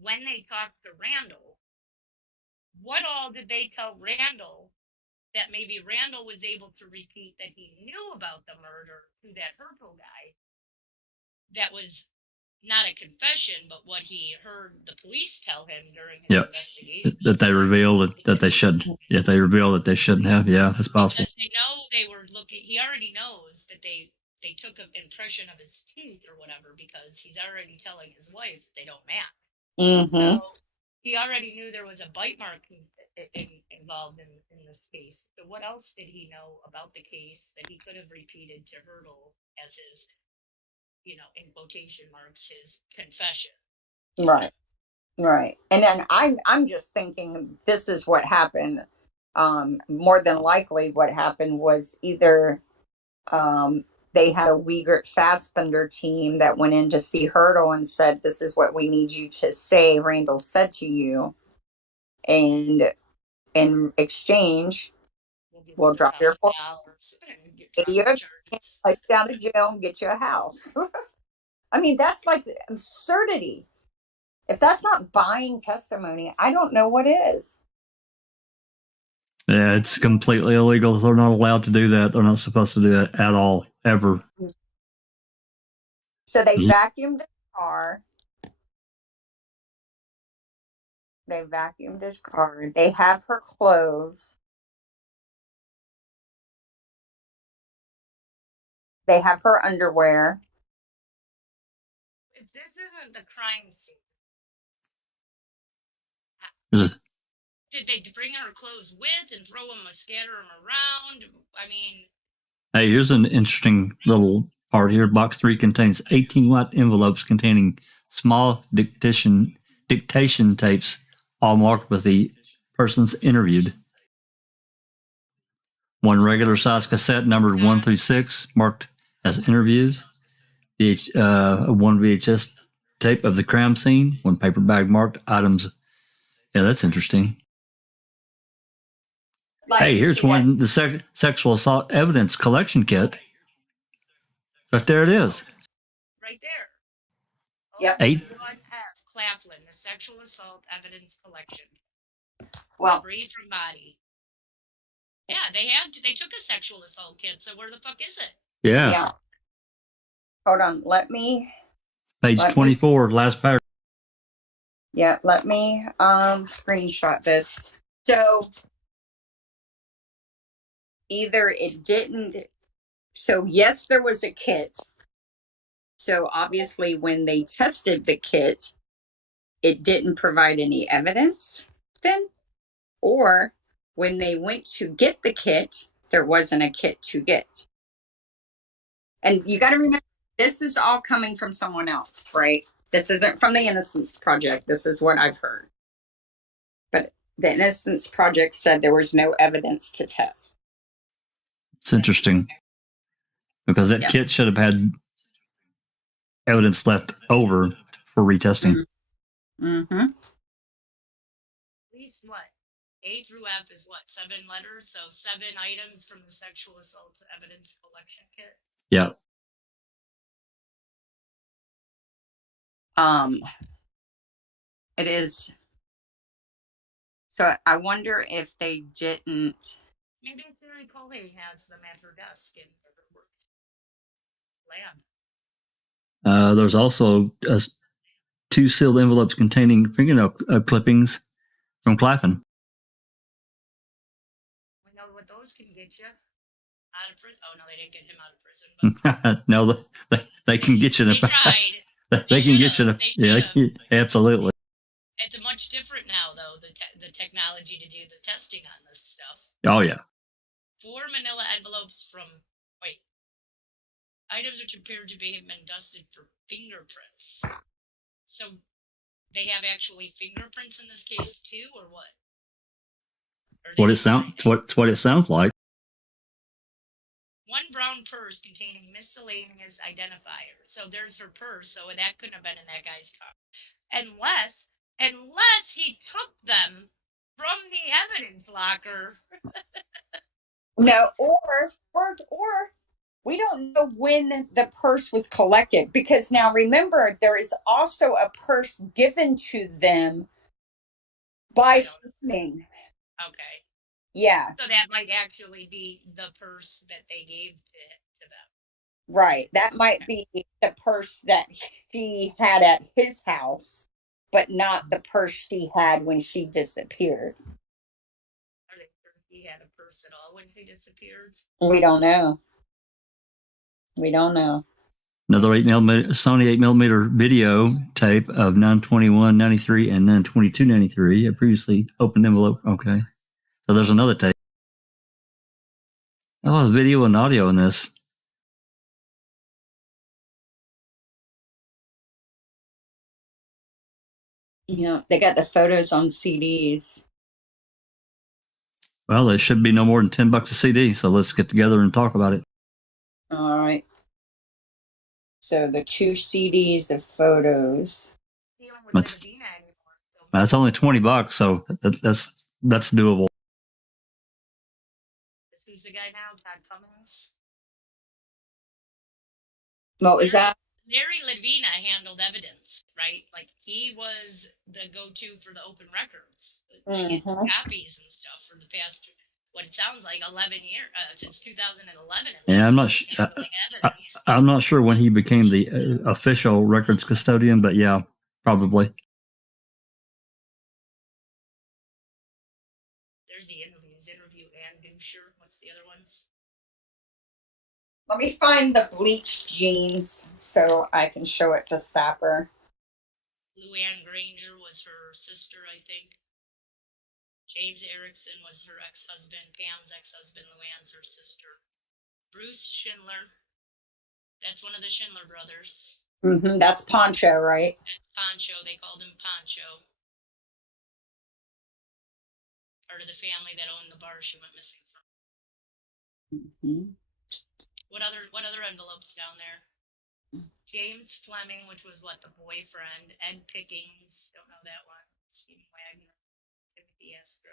when they talked to Randall, what all did they tell Randall that maybe Randall was able to repeat that he knew about the murder to that Hertel guy? That was not a confession, but what he heard the police tell him during his investigation. That they revealed that they should. If they revealed that they shouldn't have, yeah, that's possible. Because they know they were looking. He already knows that they took an impression of his teeth or whatever, because he's already telling his wife that they don't match. Mm-hmm. So he already knew there was a bite mark involved in this case. So what else did he know about the case that he could have repeated to Hertel as his, in quotation marks, his confession? Right. And then I'm just thinking this is what happened. More than likely what happened was either they had a Wiegert Fassbender team that went in to see Hertel and said, this is what we need you to say, Randall said to you. And in exchange, we'll drop your $4. Like down to jail and get you a house. I mean, that's like absurdity. If that's not buying testimony, I don't know what is. Yeah, it's completely illegal. They're not allowed to do that. They're not supposed to do that at all, ever. So they vacuumed his car. They vacuumed his car. They have her clothes. They have her underwear. If this isn't the crime scene, did they bring her clothes with and throw them, scatter them around? I mean, hey, here's an interesting little part here. Box 3 contains 18 white envelopes containing small dictation tapes, all marked with the persons interviewed. One regular size cassette numbered 1 through 6, marked as interviews. One VHS tape of the crime scene. One paper bag marked items. Yeah, that's interesting. Hey, here's one, the sexual assault evidence collection kit. But there it is. Right there. Yep. 8. F. Claflin, the sexual assault evidence collection. Well, debris from body. Yeah, they took a sexual assault kit, so where the fuck is it? Yeah. Hold on, Page 24, last paragraph. Yeah, let me screenshot this. So either it didn't. So yes, there was a kit. So obviously when they tested the kit, it didn't provide any evidence then. Or when they went to get the kit, there wasn't a kit to get. And you got to remember, this is all coming from someone else, right? This isn't from the Innocence Project. This is what I've heard. But the Innocence Project said there was no evidence to test. It's interesting. Because that kit should have had evidence left over for retesting. Mm-hmm. At least what? A through F is what? 7 letters? So 7 items from the sexual assault evidence collection kit? Yeah. It is. So I wonder if they didn't. Maybe Siri Coley has them at her desk in her work lab. There's also 2 sealed envelopes containing fingernail clippings from Claflin. We know what those can get you out of prison. Oh no, they didn't get him out of prison. but No, they can get you. they tried. They can get you. Yeah, absolutely. It's much different now, though, the technology to do the testing on this stuff. Oh, yeah. 4 manila envelopes from, items which appear to be have been dusted for fingerprints. So they have actually fingerprints in this case too, or what? What it sounds like. One brown purse containing miscellaneous identifiers. So there's her purse. So that couldn't have been in that guy's car, unless he took them from the evidence locker. No, or we don't know when the purse was collected, because now remember, there is also a purse given to them by filming. Okay. Yeah. So that might actually be the purse that they gave to them. Right. That might be the purse that she had at his house, but not the purse she had when she disappeared. Are they sure he had a purse at all when she disappeared? We don't know. We don't know. Another Sony 8mm video tape of 9/21/93 and 9/22/93. A previously opened envelope. Okay. So there's another tape. A lot of video and audio in this. Yeah, they got the photos on CDs. Well, it should be no more than $10 a CD. So let's get together and talk about it. All right. So the 2 CDs of photos. That's only $20, so that's doable. Who's the guy now? Todd Cummings? What was that? Larry Ledvina handled evidence, right? Like, he was the go-to for the open records to get copies and stuff for the past, what it sounds like, 11 years, since 2011. Yeah, I'm not sure when he became the official records custodian, but yeah, probably. There's the interview and Dusher. What's the other ones? Let me find the bleached jeans so I can show it to Sapper. Luann Granger was her sister, I think. James Erickson was her ex-husband. Pam's ex-husband. Luann's her sister. Bruce Schindler. That's one of the Schindler brothers. That's Poncho, right? That's Poncho. They called him Poncho. Part of the family that owned the bar she went missing from. What other envelopes down there? James Fleming, which was what, the boyfriend. Ed Pickings, don't know that one. Stephen Wagner, Timothy Estra.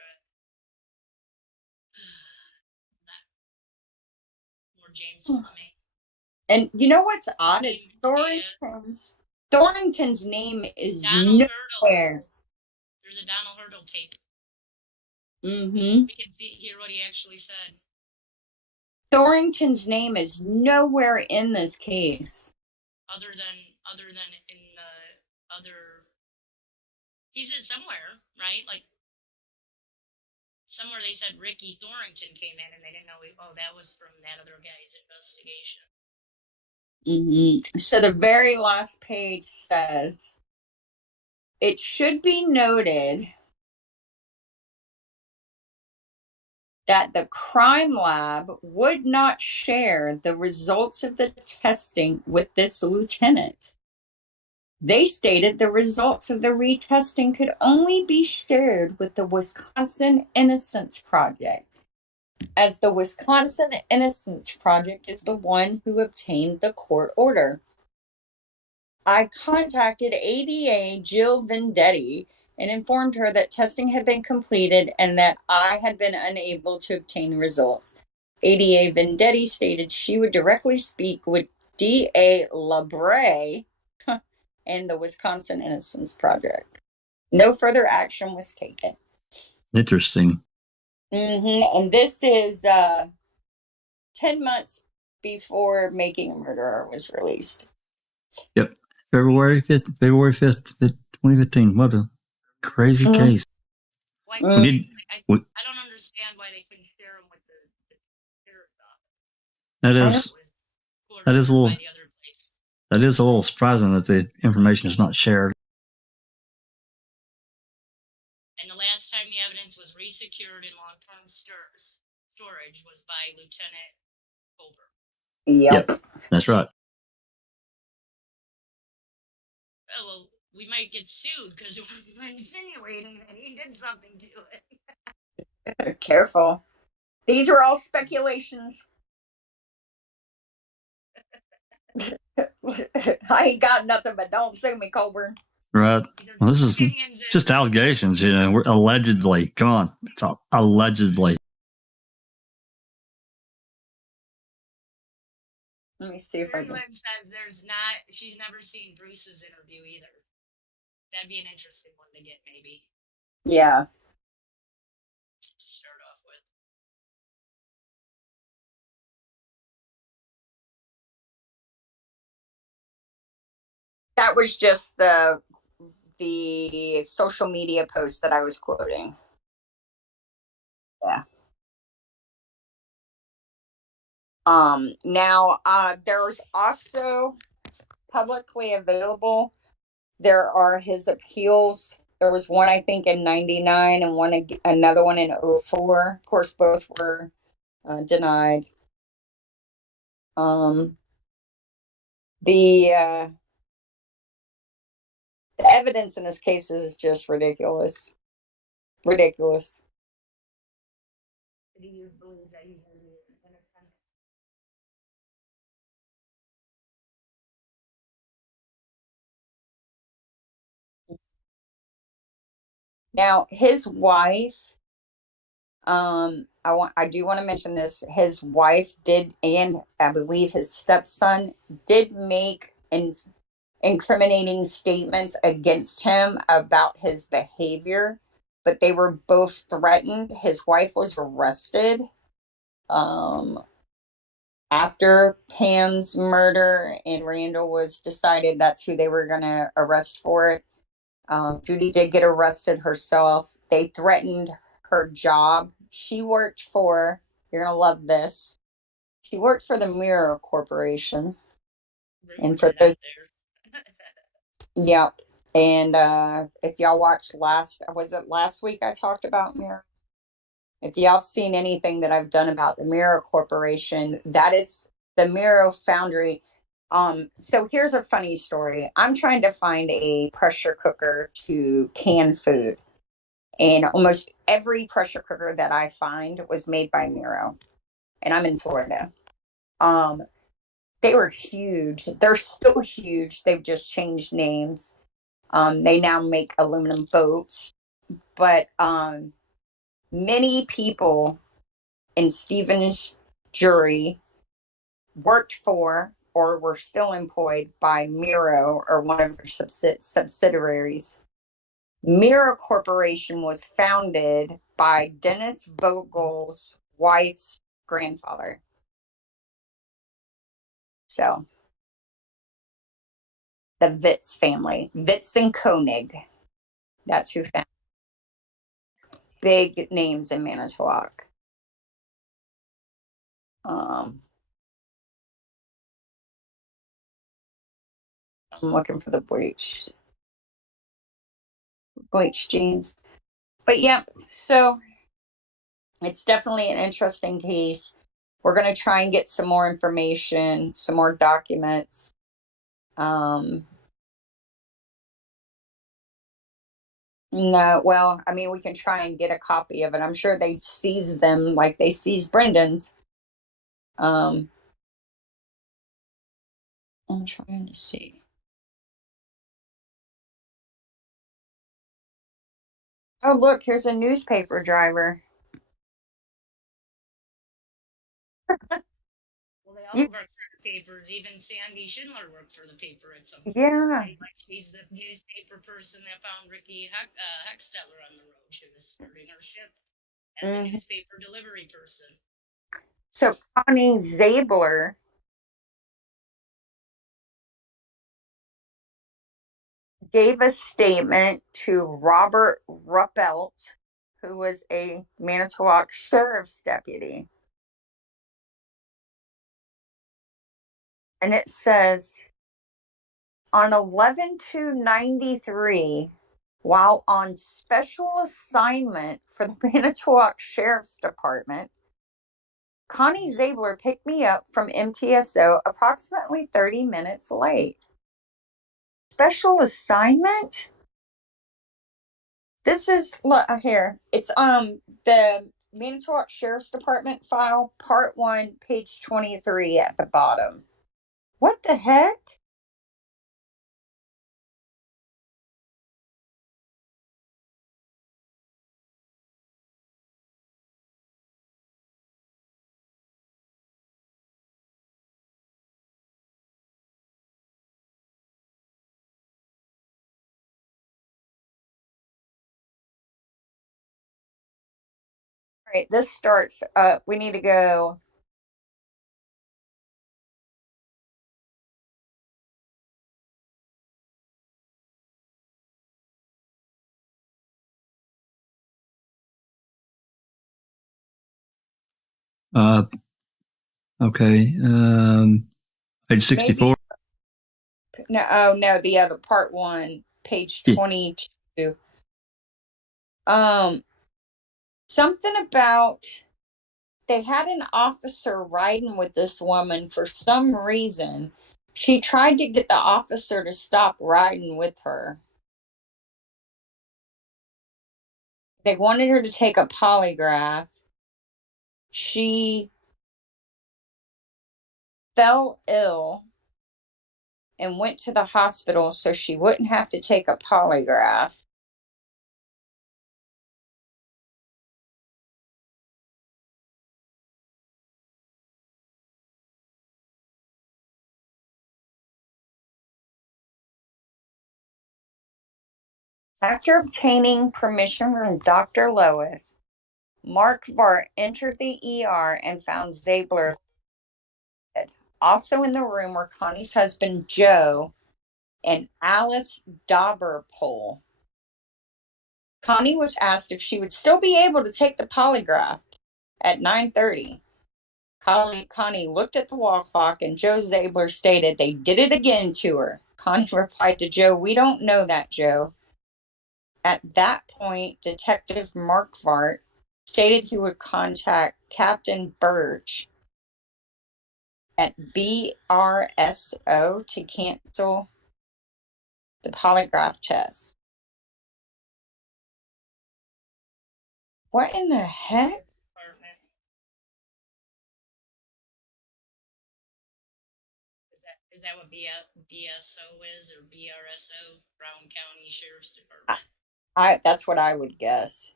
More James Fleming. And you know what's odd is Thornton's name is nowhere. There's a Donald Hurdle tape. We can hear what he actually said. Thornton's name is nowhere in this case. Other than in the other, he's in somewhere, right? Like somewhere they said Ricky Thornton came in, and they didn't know. That was from that other guy's investigation. So the very last page says, it should be noted that the crime lab would not share the results of the testing with this lieutenant. They stated the results of the retesting could only be shared with the Wisconsin Innocence Project, as the Wisconsin Innocence Project is the one who obtained the court order. I contacted ADA Jill Vendetti and informed her that testing had been completed and that I had been unable to obtain the results. ADA Vendetti stated she would directly speak with DA LaBray and the Wisconsin Innocence Project. No further action was taken. Interesting. And this is 10 months before Making a Murderer was released. Yep. February 5th, 2015. What a crazy case. I don't understand why they couldn't share them with the sheriff's office. That is That is a little. by the other place. That is a little surprising that the information is not shared. And the last time the evidence was resecured in long-term storage was by Lieutenant Colbert. Yep. That's right. Oh, well, we might get sued because we're insinuating that he did something to it. Careful. These are all speculations. I ain't got nothing, but don't sue me, Colburn. Right. Well, this is just allegations, you know. We're allegedly. Come on. It's all allegedly. Let me see if I can. says she's never seen Bruce's interview either. That'd be an interesting one to get, maybe. Yeah. To start off with. That was just the social media post that I was quoting. Yeah. Now, there's also publicly available. There are his appeals. There was one, I think, in 99 and another one in 04. Of course, both were denied. The evidence in this case is just ridiculous. Ridiculous. Do you believe that he's innocent? Now, his wife, I do want to mention this. His wife did, and I believe his stepson did make incriminating statements against him about his behavior, but they were both threatened. His wife was arrested after Pam's murder, and Randall was decided that's who they were going to arrest for it. Judy did get arrested herself. They threatened her job. She worked for, you're going to love this, she worked for the Mirror Corporation. And for those, yep. And if y'all watched was it last week I talked about Mirror? If y'all have seen anything that I've done about the Mirror Corporation, that is the Mirror Foundry. So here's a funny story. I'm trying to find a pressure cooker to can food. And almost every pressure cooker that I find was made by Miro. And I'm in Florida. They were huge. They're still huge. They've just changed names. They now make aluminum boats. But many people in Stephen's jury worked for or were still employed by Miro or one of their subsidiaries. Mirror Corporation was founded by Dennis Vogel's wife's grandfather. So, the Vitz family, Vitz and Koenig, that's who found big names in Manitowoc. I'm looking for the bleach jeans. But yep, so it's definitely an interesting case. We're going to try and get some more information, some more documents. No, well, I mean, we can try and get a copy of it. I'm sure they seized them like they seized Brendan's. I'm trying to see. Oh, look, here's a newspaper driver. Well, they all work for the papers. Even Sandy Schindler worked for the paper at some point. Yeah. Right? Like she's the newspaper person that found Ricky Hecksteller on the road. She was starting her ship as a newspaper delivery person. So Connie Zabler gave a statement to Robert Ruppelt, who was a Manitowoc sheriff's deputy. And it says, on 11/2/93, while on special assignment for the Manitowoc Sheriff's Department, Connie Zabler picked me up from MTSO approximately 30 minutes late. Special assignment? This is, look here. It's the Manitowoc Sheriff's Department file, part 1, page 23 at the bottom. What the heck? All right, this starts, we need to go. Okay. Page 64. No, oh no, the other part 1, page 22. Something about they had an officer riding with this woman for some reason. She tried to get the officer to stop riding with her. They wanted her to take a polygraph. She fell ill and went to the hospital so she wouldn't have to take a polygraph. After obtaining permission from Dr. Lois, Mark Bart entered the ER and found Zabler dead. Also in the room were Connie's husband, Joe, and Alice Dauberpole. Connie was asked if she would still be able to take the polygraph at 9:30. Connie looked at the wall clock, and Joe Zabler stated they did it again to her. Connie replied to Joe, "We don't know that, Joe." At that point, Detective Mark Vart stated he would contact Captain Birch at BRSO to cancel the polygraph test. What in the heck? Is that what BSO is, or BRSO, Brown County Sheriff's Department? That's what I would guess.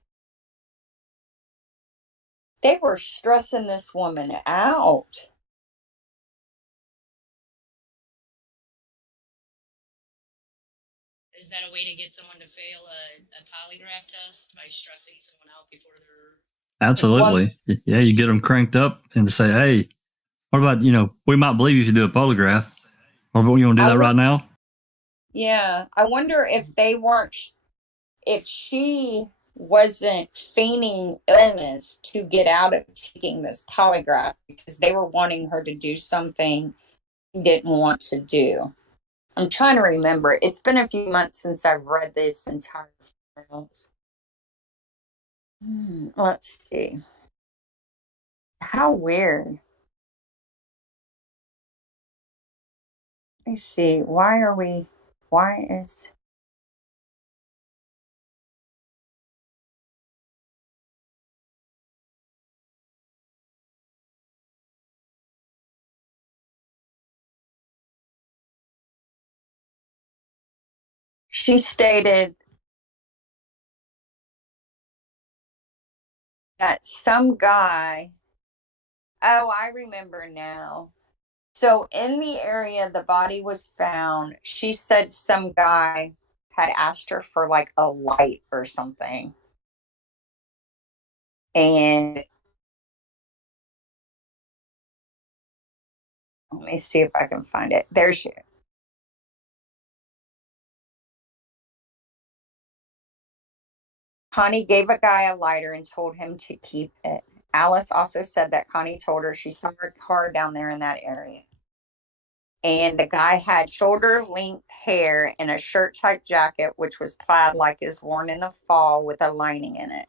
They were stressing this woman out. Is that a way to get someone to fail a polygraph test, by stressing someone out before they're... Absolutely. Yeah, you get them cranked up and say, hey, what about, we might believe you if you do a polygraph. Or you want to do that right now? Yeah. I wonder if they weren't, if she wasn't feigning illness to get out of taking this polygraph because they were wanting her to do something she didn't want to do. I'm trying to remember. It's been a few months since I've read this entire files. Let's see. How weird. Let me see. Why is... She stated that some guy, oh, I remember now. So in the area the body was found, she said some guy had asked her for like a light or something. And let me see if I can find it. There she is. Connie gave a guy a lighter and told him to keep it. Alice also said that Connie told her she saw her car down there in that area. And the guy had shoulder length hair and a shirt type jacket, which was plaid like is worn in the fall with a lining in it.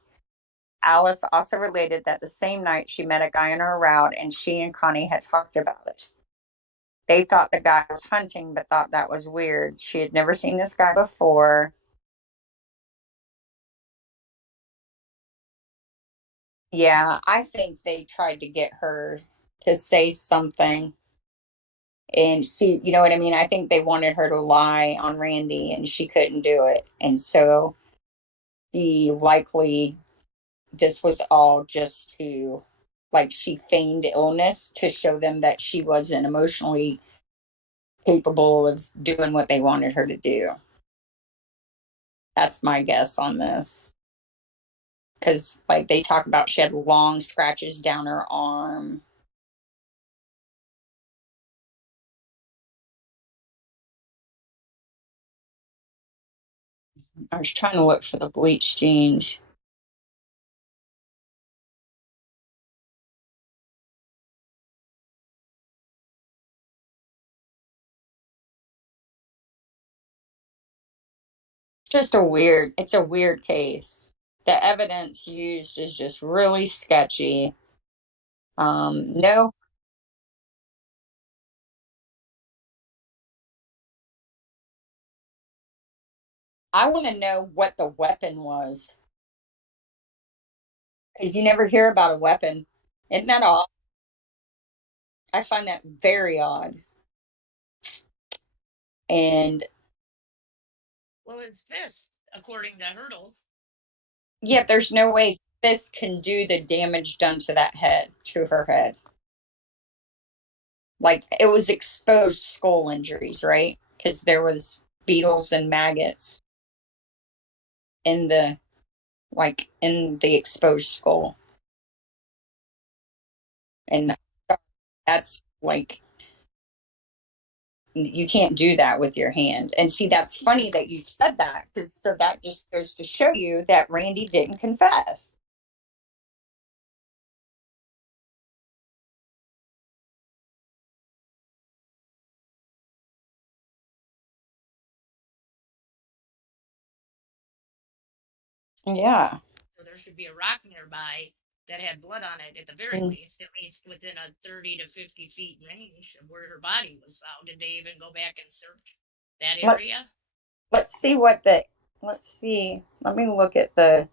Alice also related that the same night she met a guy on her route and she and Connie had talked about it. They thought the guy was hunting, but thought that was weird. She had never seen this guy before. Yeah, I think they tried to get her to say something and see, you know what I mean? I think they wanted her to lie on Randy and she couldn't do it. And so she likely, this was all just to, like, she feigned illness to show them that she wasn't emotionally capable of doing what they wanted her to do. That's my guess on this. Because, like, they talk about she had long scratches down her arm. I was trying to look for the bleach jeans. It's a weird case. The evidence used is just really sketchy. No, I want to know what the weapon was because you never hear about a weapon. Isn't that odd? I find that very odd. And Well, it's this, according to Hurdle. yet there's no way this can do the damage done to that head, to her head. Like it was exposed skull injuries, right? Because there was beetles and maggots in the in the exposed skull. And that's like you can't do that with your hand. And see, that's funny that you said that. So that just goes to show you that Randy didn't confess. Yeah. So there should be a rock nearby that had blood on it at Mm. least within a 30 to 50 feet range of where her body was found. Did they even go back and search that Let, area? let's see what the, let's see. Let me look at the,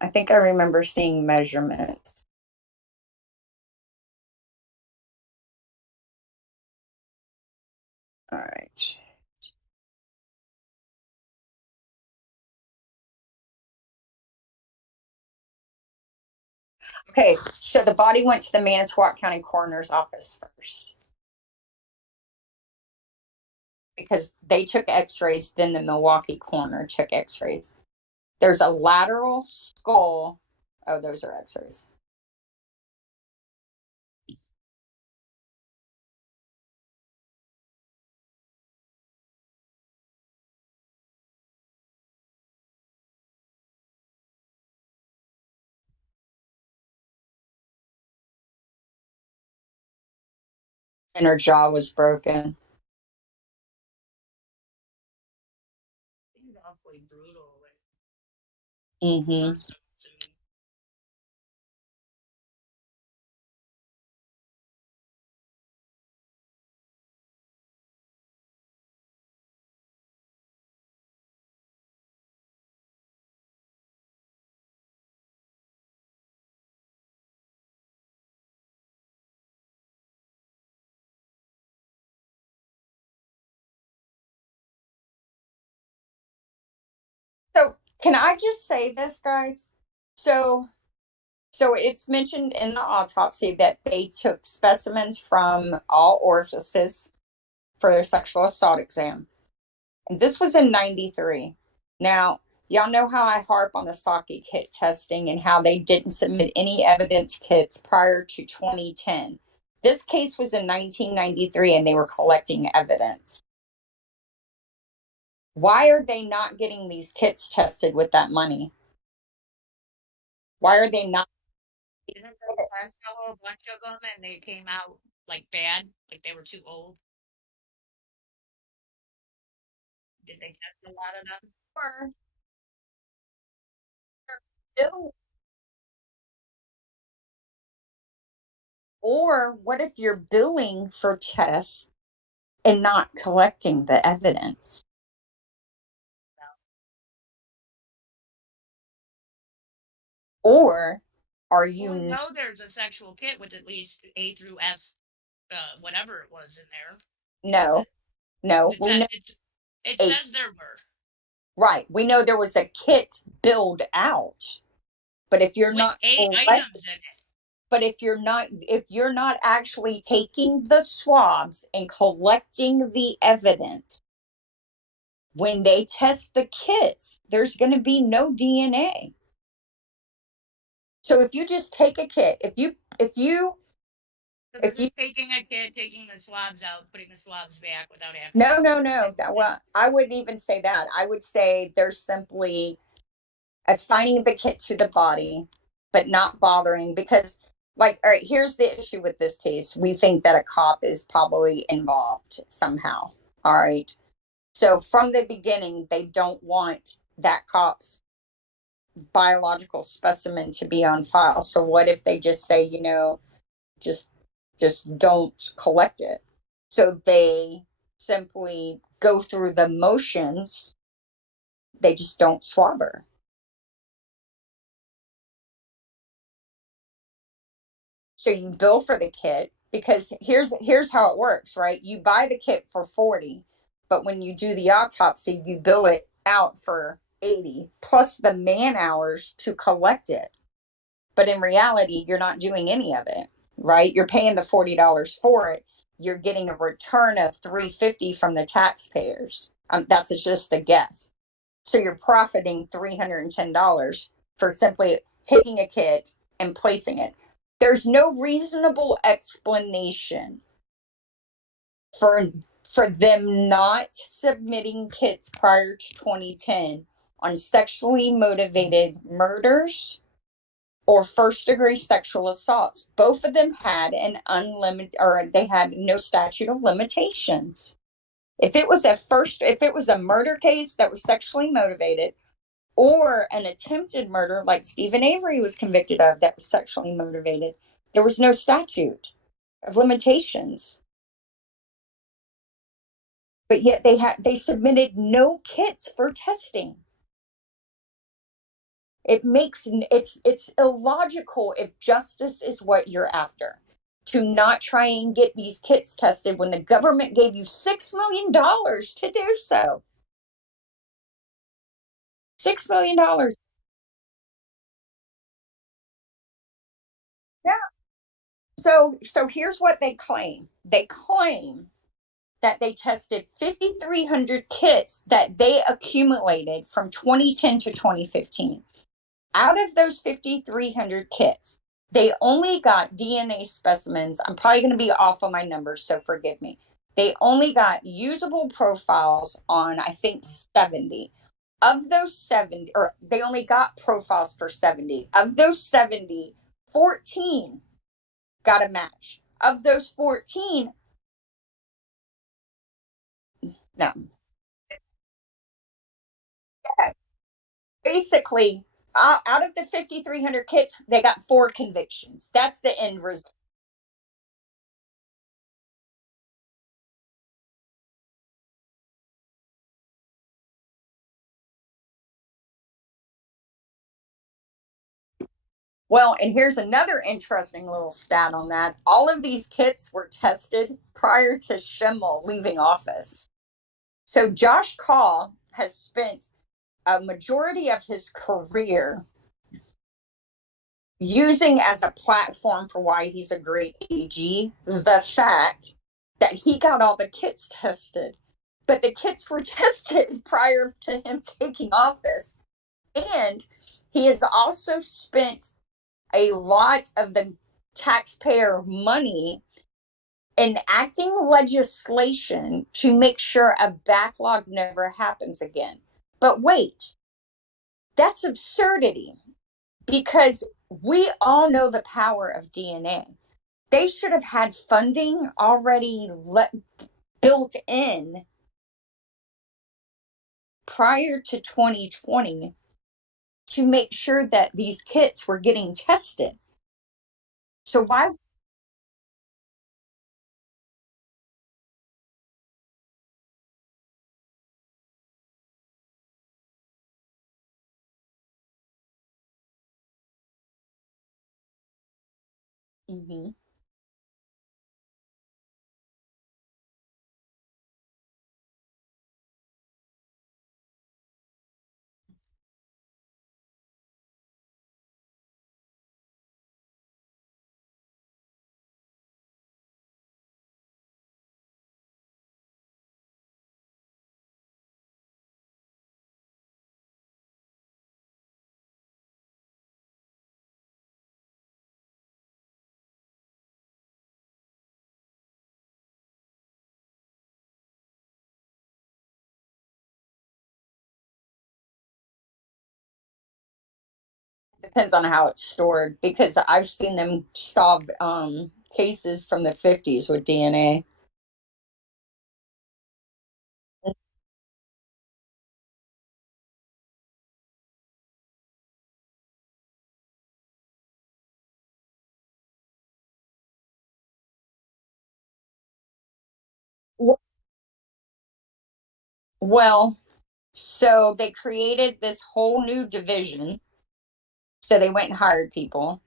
I think I remember seeing measurements. All right. Okay, so the body went to the Manitowoc County Coroner's Office first because they took x-rays, then the Milwaukee coroner took x-rays. There's a lateral skull. Oh, those are x-rays. And her jaw was broken. Seems awfully brutal and Mm-hmm. gruesome to me. So can I just say this, guys? So so it's mentioned in the autopsy that they took specimens from all orifices for their sexual assault exam. And this was in 93. Now, y'all know how I harp on the Saki kit testing and how they didn't submit any evidence kits prior to 2010. This case was in 1993 and they were collecting evidence. Why are they not getting these kits tested with that money? Why are they not? Didn't they test a whole bunch of them and they came out like bad, like they were too old? Did they test a lot of them? Or bill- or what if you're billing for tests and not collecting the evidence? Or are you Well, no, there's a sexual kit with at least A through F, whatever it was in there. no, no, It's we know it a says there were. right. We know there was a kit billed out. But if you're With not 8 items in it. but if you're not actually taking the swabs and collecting the evidence, when they test the kits, there's going to be no DNA. So if you just take a kit, So they're if you just taking a kit, taking the swabs out, putting the swabs back without no, actually. no, no, well, I wouldn't even say that. I would say they're simply assigning the kit to the body, but not bothering because, like, all right, here's the issue with this case. We think that a cop is probably involved somehow. All right. So from the beginning, they don't want that cop's biological specimen to be on file. So what if they just say, just don't collect it? So they simply go through the motions. They just don't swab her. So you bill for the kit because here's how it works, right? You buy the kit for 40, but when you do the autopsy, you bill it out for 80 plus the man hours to collect it. But in reality, you're not doing any of it, right? You're paying the $40 for it. You're getting a return of $350 from the taxpayers. That's just a guess. So you're profiting $310 for simply taking a kit and placing it. There's no reasonable explanation for for them not submitting kits prior to 2010 on sexually motivated murders or first degree sexual assaults. Both of them had an unlimited, or they had no statute of limitations. If it was a murder case that was sexually motivated, or an attempted murder like Stephen Avery was convicted of that was sexually motivated, there was no statute of limitations. But yet they submitted no kits for testing. It's illogical if justice is what you're after, to not try and get these kits tested when the government gave you $6 million to do so. $6 million. Yeah. So here's what they claim. They claim that they tested 5,300 kits that they accumulated from 2010 to 2015. Out of those 5,300 kits, they only got DNA specimens. I'm probably going to be off on my numbers, so forgive me. They only got usable profiles on, I think, 70. Of those 70, or they only got profiles for 70. Of those 70, 14 got a match. Of those 14, no. Basically, out of the 5,300 kits, they got 4 convictions. That's the end result. Well, and here's another interesting little stat on that. All of these kits were tested prior to Schindler leaving office. So Josh Kaul has spent a majority of his career using as a platform for why he's a great AG the fact that he got all the kits tested. But the kits were tested prior to him taking office. And he has also spent a lot of the taxpayer money enacting legislation to make sure a backlog never happens again. But wait, that's absurdity because we all know the power of DNA. They should have had funding already built in prior to 2020 to make sure that these kits were getting tested. So why? Mhm. Depends on how it's stored, because I've seen them solve cases from the 50s with DNA. Well, so they created this whole new division. So they went and hired people.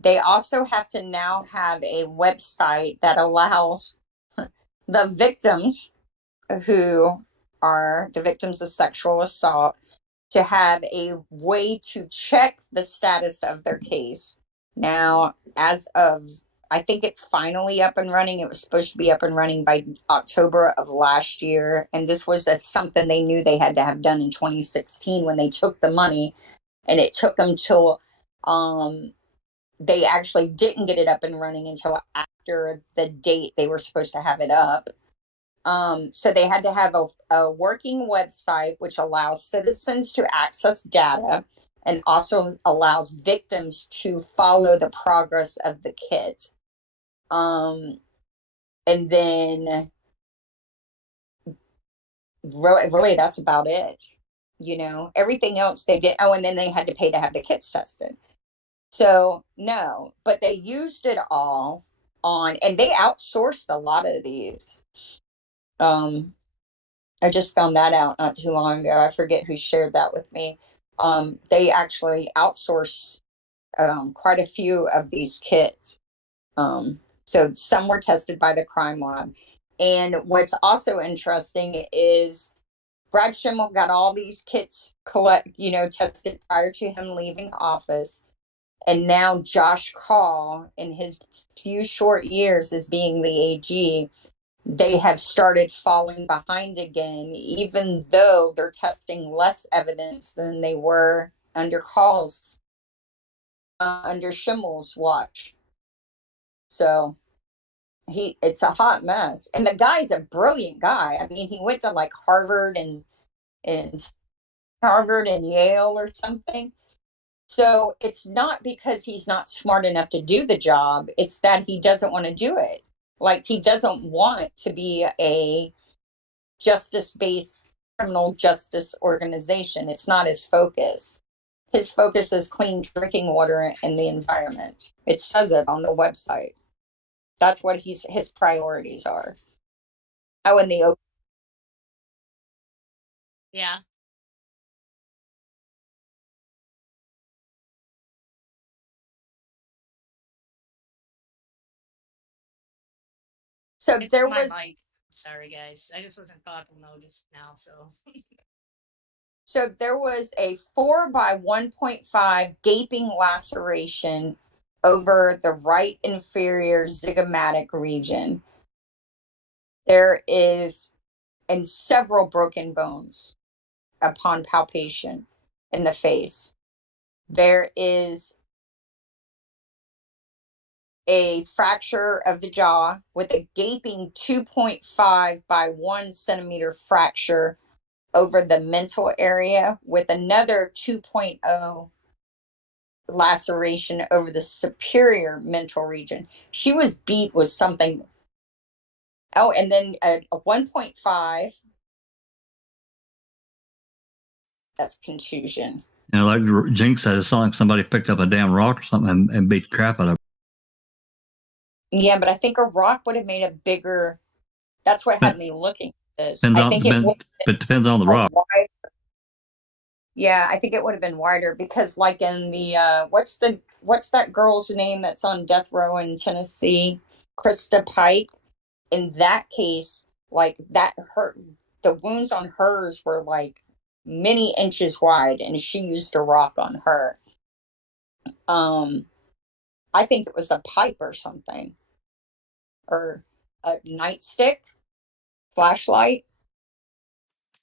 They also have to now have a website that allows the victims, who are the victims of sexual assault, to have a way to check the status of their case. Now, as of, I think it's finally up and running. It was supposed to be up and running by October of last year. And this was something they knew they had to have done in 2016 when they took the money. And it took them till they actually didn't get it up and running until after the date they were supposed to have it up. So they had to have a working website which allows citizens to access data and also allows victims to follow the progress of the kit. And then really that's about it. Everything else they did. Oh, and then they had to pay to have the kits tested. So no, but they used it all on, and they outsourced a lot of these. I just found that out not too long ago. I forget who shared that with me. They actually outsource quite a few of these kits. So some were tested by the crime lab. And what's also interesting is Brad Schimmel got all these kits tested prior to him leaving office. And now Josh Call, in his few short years as being the AG, they have started falling behind again, even though they're testing less evidence than they were under Call's, under Schimmel's watch. So it's a hot mess. And the guy's a brilliant guy. I mean, he went to like Harvard and Harvard and Yale or something. So it's not because he's not smart enough to do the job. It's that he doesn't want to do it. Like, he doesn't want to be a justice-based criminal justice organization. It's not his focus. His focus is clean drinking water and the environment. It says it on the website. That's what his priorities are. Oh, and the Yeah. so It's there my was mic. Sorry, guys. I just wasn't talking though just now, so. So there was a 4 by 1.5 gaping laceration over the right inferior zygomatic region. There is, and several broken bones upon palpation in the face. There is a fracture of the jaw with a gaping 2.5 by 1 centimeter fracture over the mental area, with another 2.0 laceration over the superior mental region. She was beat with something. Oh, and then a 1.5 That's contusion. You know, like Jinx said, it sounded like somebody picked up a damn rock or something and beat the crap out of it. Yeah, but I think a rock would have made a bigger. That's what had me looking at this. I think it depends on the rock. Yeah, I think it would have been wider because, like in the what's that girl's name that's on death row in Tennessee, Krista Pike. In that case, like that, the wounds on hers were like many inches wide, and she used a rock on her. I think it was a pipe or something, or a nightstick, flashlight.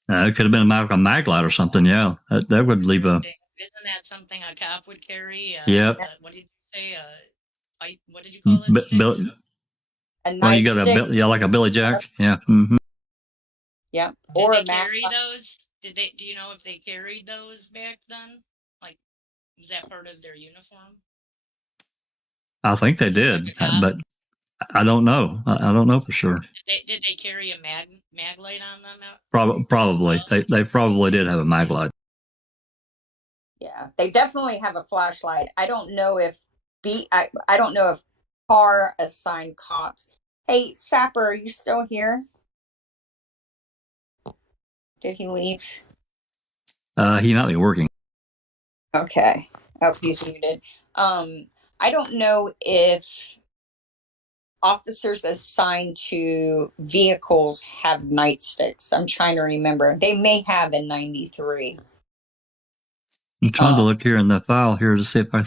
It could have been a mag light or something. Yeah, that would leave a. Isn't that something a cop would carry? Yeah. What did you say? Pipe? What did you call it? A nightstick. Well, you got like a Billy Jack. Yeah. Mm-hmm. Yeah. Did they carry those? Do you know if they carried those back then? Like, was that part of their uniform? I think they did, but I don't know. I don't know for sure. Did they carry a mag light on them? Probably. They probably did have a mag light. Yeah, they definitely have a flashlight. I don't know if I don't know if car assigned cops. Hey, Sapper, are you still here? Did he leave? He might be working. Okay. Oh, he's muted. I don't know if officers assigned to vehicles have nightsticks. I'm trying to remember. They may have in 93. I'm trying to look here in the file here to see if I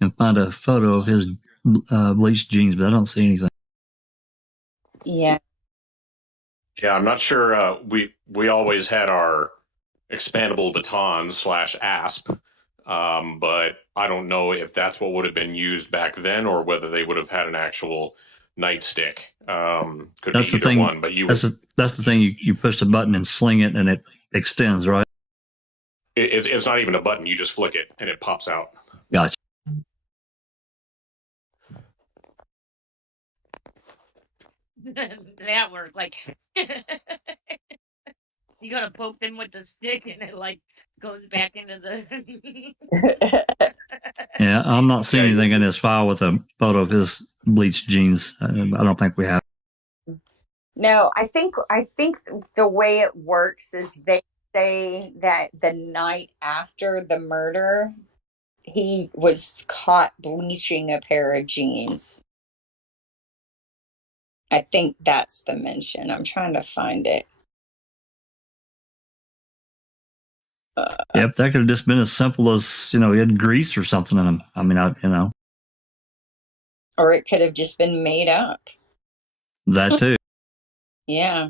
can find a photo of his bleached jeans, but I don't see anything. Yeah. Yeah, I'm not sure. We always had our expandable baton / asp, but I don't know if that's what would have been used back then or whether they would have had an actual nightstick. Could that's be the either thing. one, but that's the thing. You push the button and sling it, and it extends, right? It's not even a button. You just flick it, and it pops out. Gotcha. That worked. Like, you gotta poke them with the stick, and it like goes back into the. Yeah, I'm not seeing anything in this file with a photo of his bleached jeans. I don't think we have. No, I think the way it works is they say that the night after the murder, he was caught bleaching a pair of jeans. I think that's the mention. I'm trying to find it. Yep, that could have just been as simple as, he had grease or something in him. I mean, Or it could have just been made up. That too. Yeah.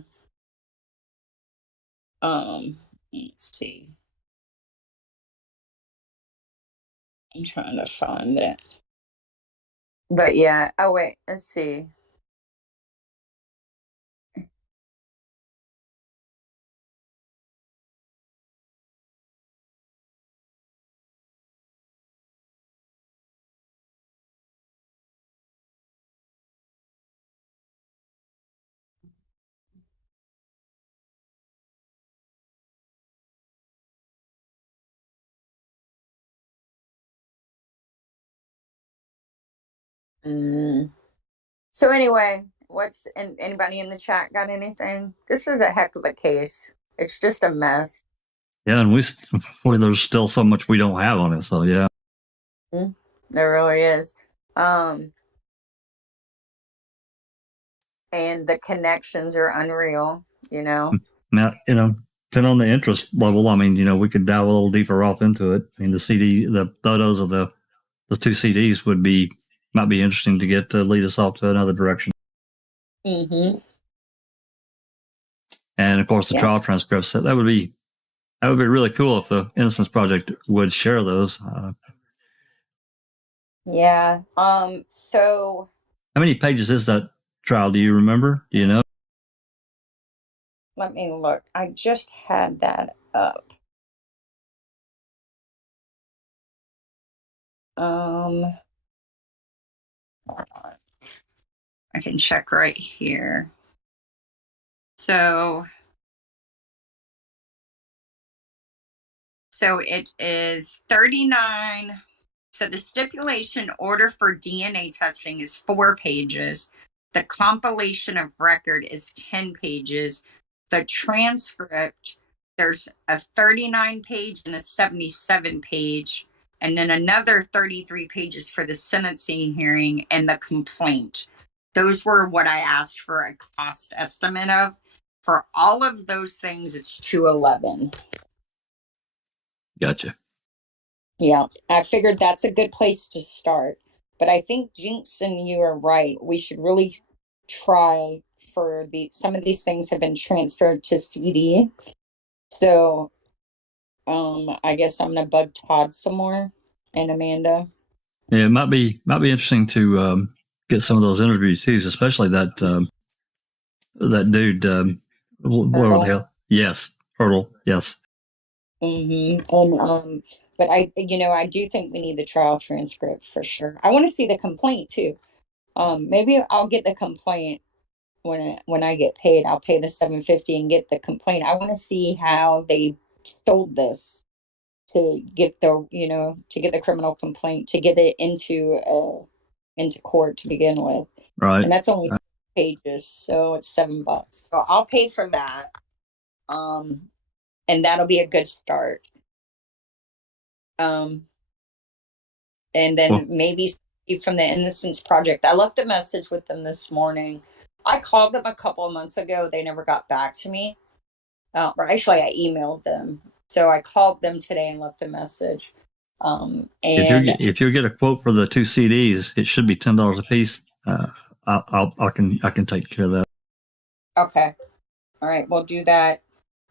Let's see. I'm trying to find it. But yeah. Oh wait, let's see. So anyway, anybody in the chat got anything? This is a heck of a case. It's just a mess. Yeah, and there's still so much we don't have on it. So yeah, there really is. And the connections are unreal. Now, depending on the interest level, I mean, we could dive a little deeper off into it. I mean, the photos of the two CDs might be interesting to get to lead us off to another direction. Mm-hmm. And of course, the trial transcripts. That would be really cool if the Innocence Project would share those. Yeah. So. How many pages is that trial? Do you remember? Do you know? Let me look. I just had that up. Hold on. I can check right here. So So it is 39. So the stipulation order for DNA testing is 4 pages. The compilation of record is 10 pages. The transcript, there's a 39 page and a 77 page, and then another 33 pages for the sentencing hearing and the complaint. Those were what I asked for a cost estimate of. For all of those things, it's $211. Gotcha. Yeah, I figured that's a good place to start. But I think Jinx and you are right. We should really try for some of these things have been transferred to CD. So I guess I'm gonna bug Todd some more and Amanda. Yeah, it might be interesting to get some of those interviews too, especially that that dude. What the hell? Yes, Hurdle. Yes. And but I do think we need the trial transcript for sure. I want to see the complaint too. Maybe I'll get the complaint when I get paid. I'll pay the $750 and get the complaint. I want to see how they sold this to get the criminal complaint, to get it into court to begin with. Right. And that's only pages, so it's $7. So I'll pay for that. And that'll be a good start. And then maybe from the Innocence Project. I left a message with them this morning. I called them a couple of months ago. They never got back to me. Or actually, I emailed them. So I called them today and left a message. And if you get a quote for the 2 CDs, it should be $10 a piece. I can take care of that. Okay. All right, we'll do that.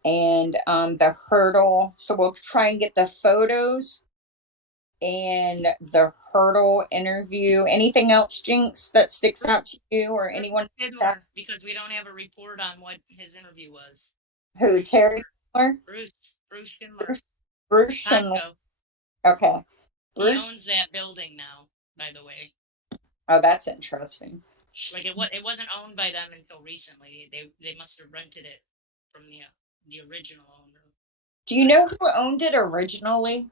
And the hurdle. So we'll try and get the photos and the hurdle interview. Anything else, Jinx, that sticks out to you or anyone? Schindler, because we don't have a report on what his interview was. Who, Terry Schindler? Bruce Schindler. Bruce Schindler. Okay. Bruce, he owns that building now, by the way. Oh, that's interesting. Like it wasn't owned by them until recently. They must have rented it from the original owner. Do you know who owned it originally?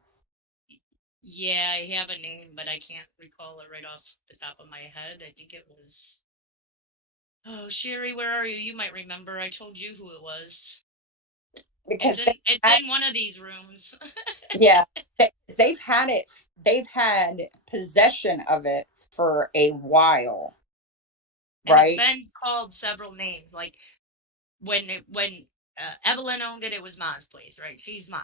Yeah, I have a name, but I can't recall it right off the top of my head. I think it was... Oh, Sherry, where are you? You might remember. I told you who it was. Because it's in one of these rooms. Yeah, they've had possession of it for a while, right? And it's been called several names. Like when Evelyn owned it, it was Ma's place, right? She's Ma.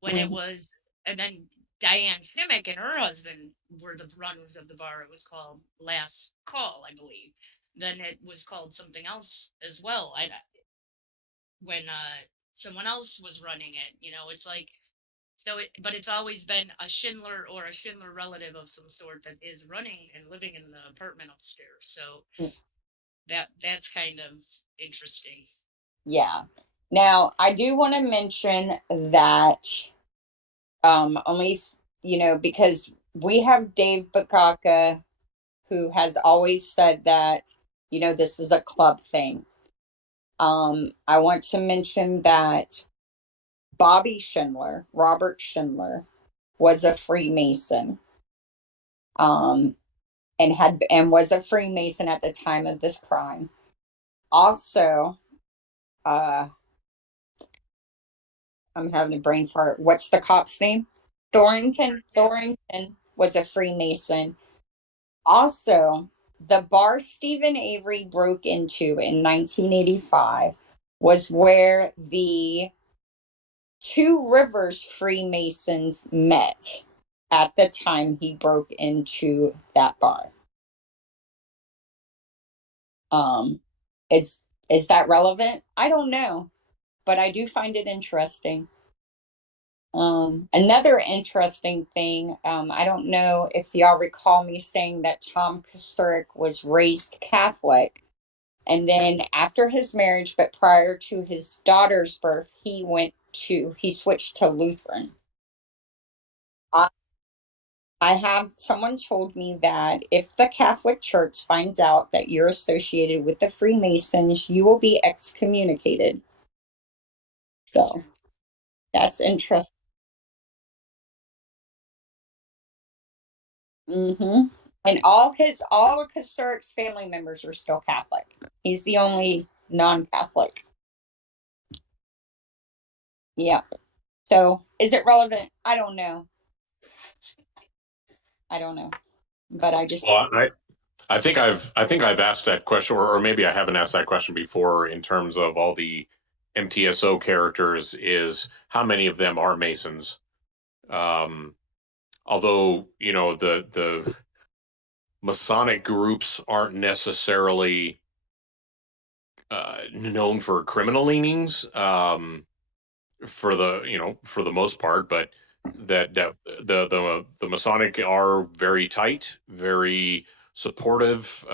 When it was, and then Diane Shimmick and her husband were the runners of the bar. It was called Last Call, I believe. Then it was called something else as well. When someone else was running it, it's like, but it's always been a Schindler or a Schindler relative of some sort that is running and living in the apartment upstairs. So that's kind of interesting. Yeah. Now, I do want to mention that only, because we have Dave Bakaka, who has always said that, this is a club thing. I want to mention that Bobby Schindler, Robert Schindler, was a Freemason. And was a Freemason at the time of this crime. Also, I'm having a brain fart. What's the cop's name? Thorrington was a Freemason. Also, the bar Stephen Avery broke into in 1985 was where the Two Rivers Freemasons met at the time he broke into that bar. Is that relevant? I don't know, but I do find it interesting. Another interesting thing, I don't know if y'all recall me saying that Tom Kasurik was raised Catholic, and then after his marriage, but prior to his daughter's birth, he switched to Lutheran. I have someone told me that if the Catholic Church finds out that you're associated with the Freemasons, you will be excommunicated. So that's interesting. Mm-hmm. And all of Kasurik's family members are still Catholic. He's the only non-Catholic. Yeah. So is it relevant? I don't know. But I just Well, I think I've asked that question, or maybe I haven't asked that question before. In terms of all the MTSO characters, is how many of them are Masons? Although the Masonic groups aren't necessarily known for criminal leanings, for the most part, but that the Masonic are very tight, very supportive.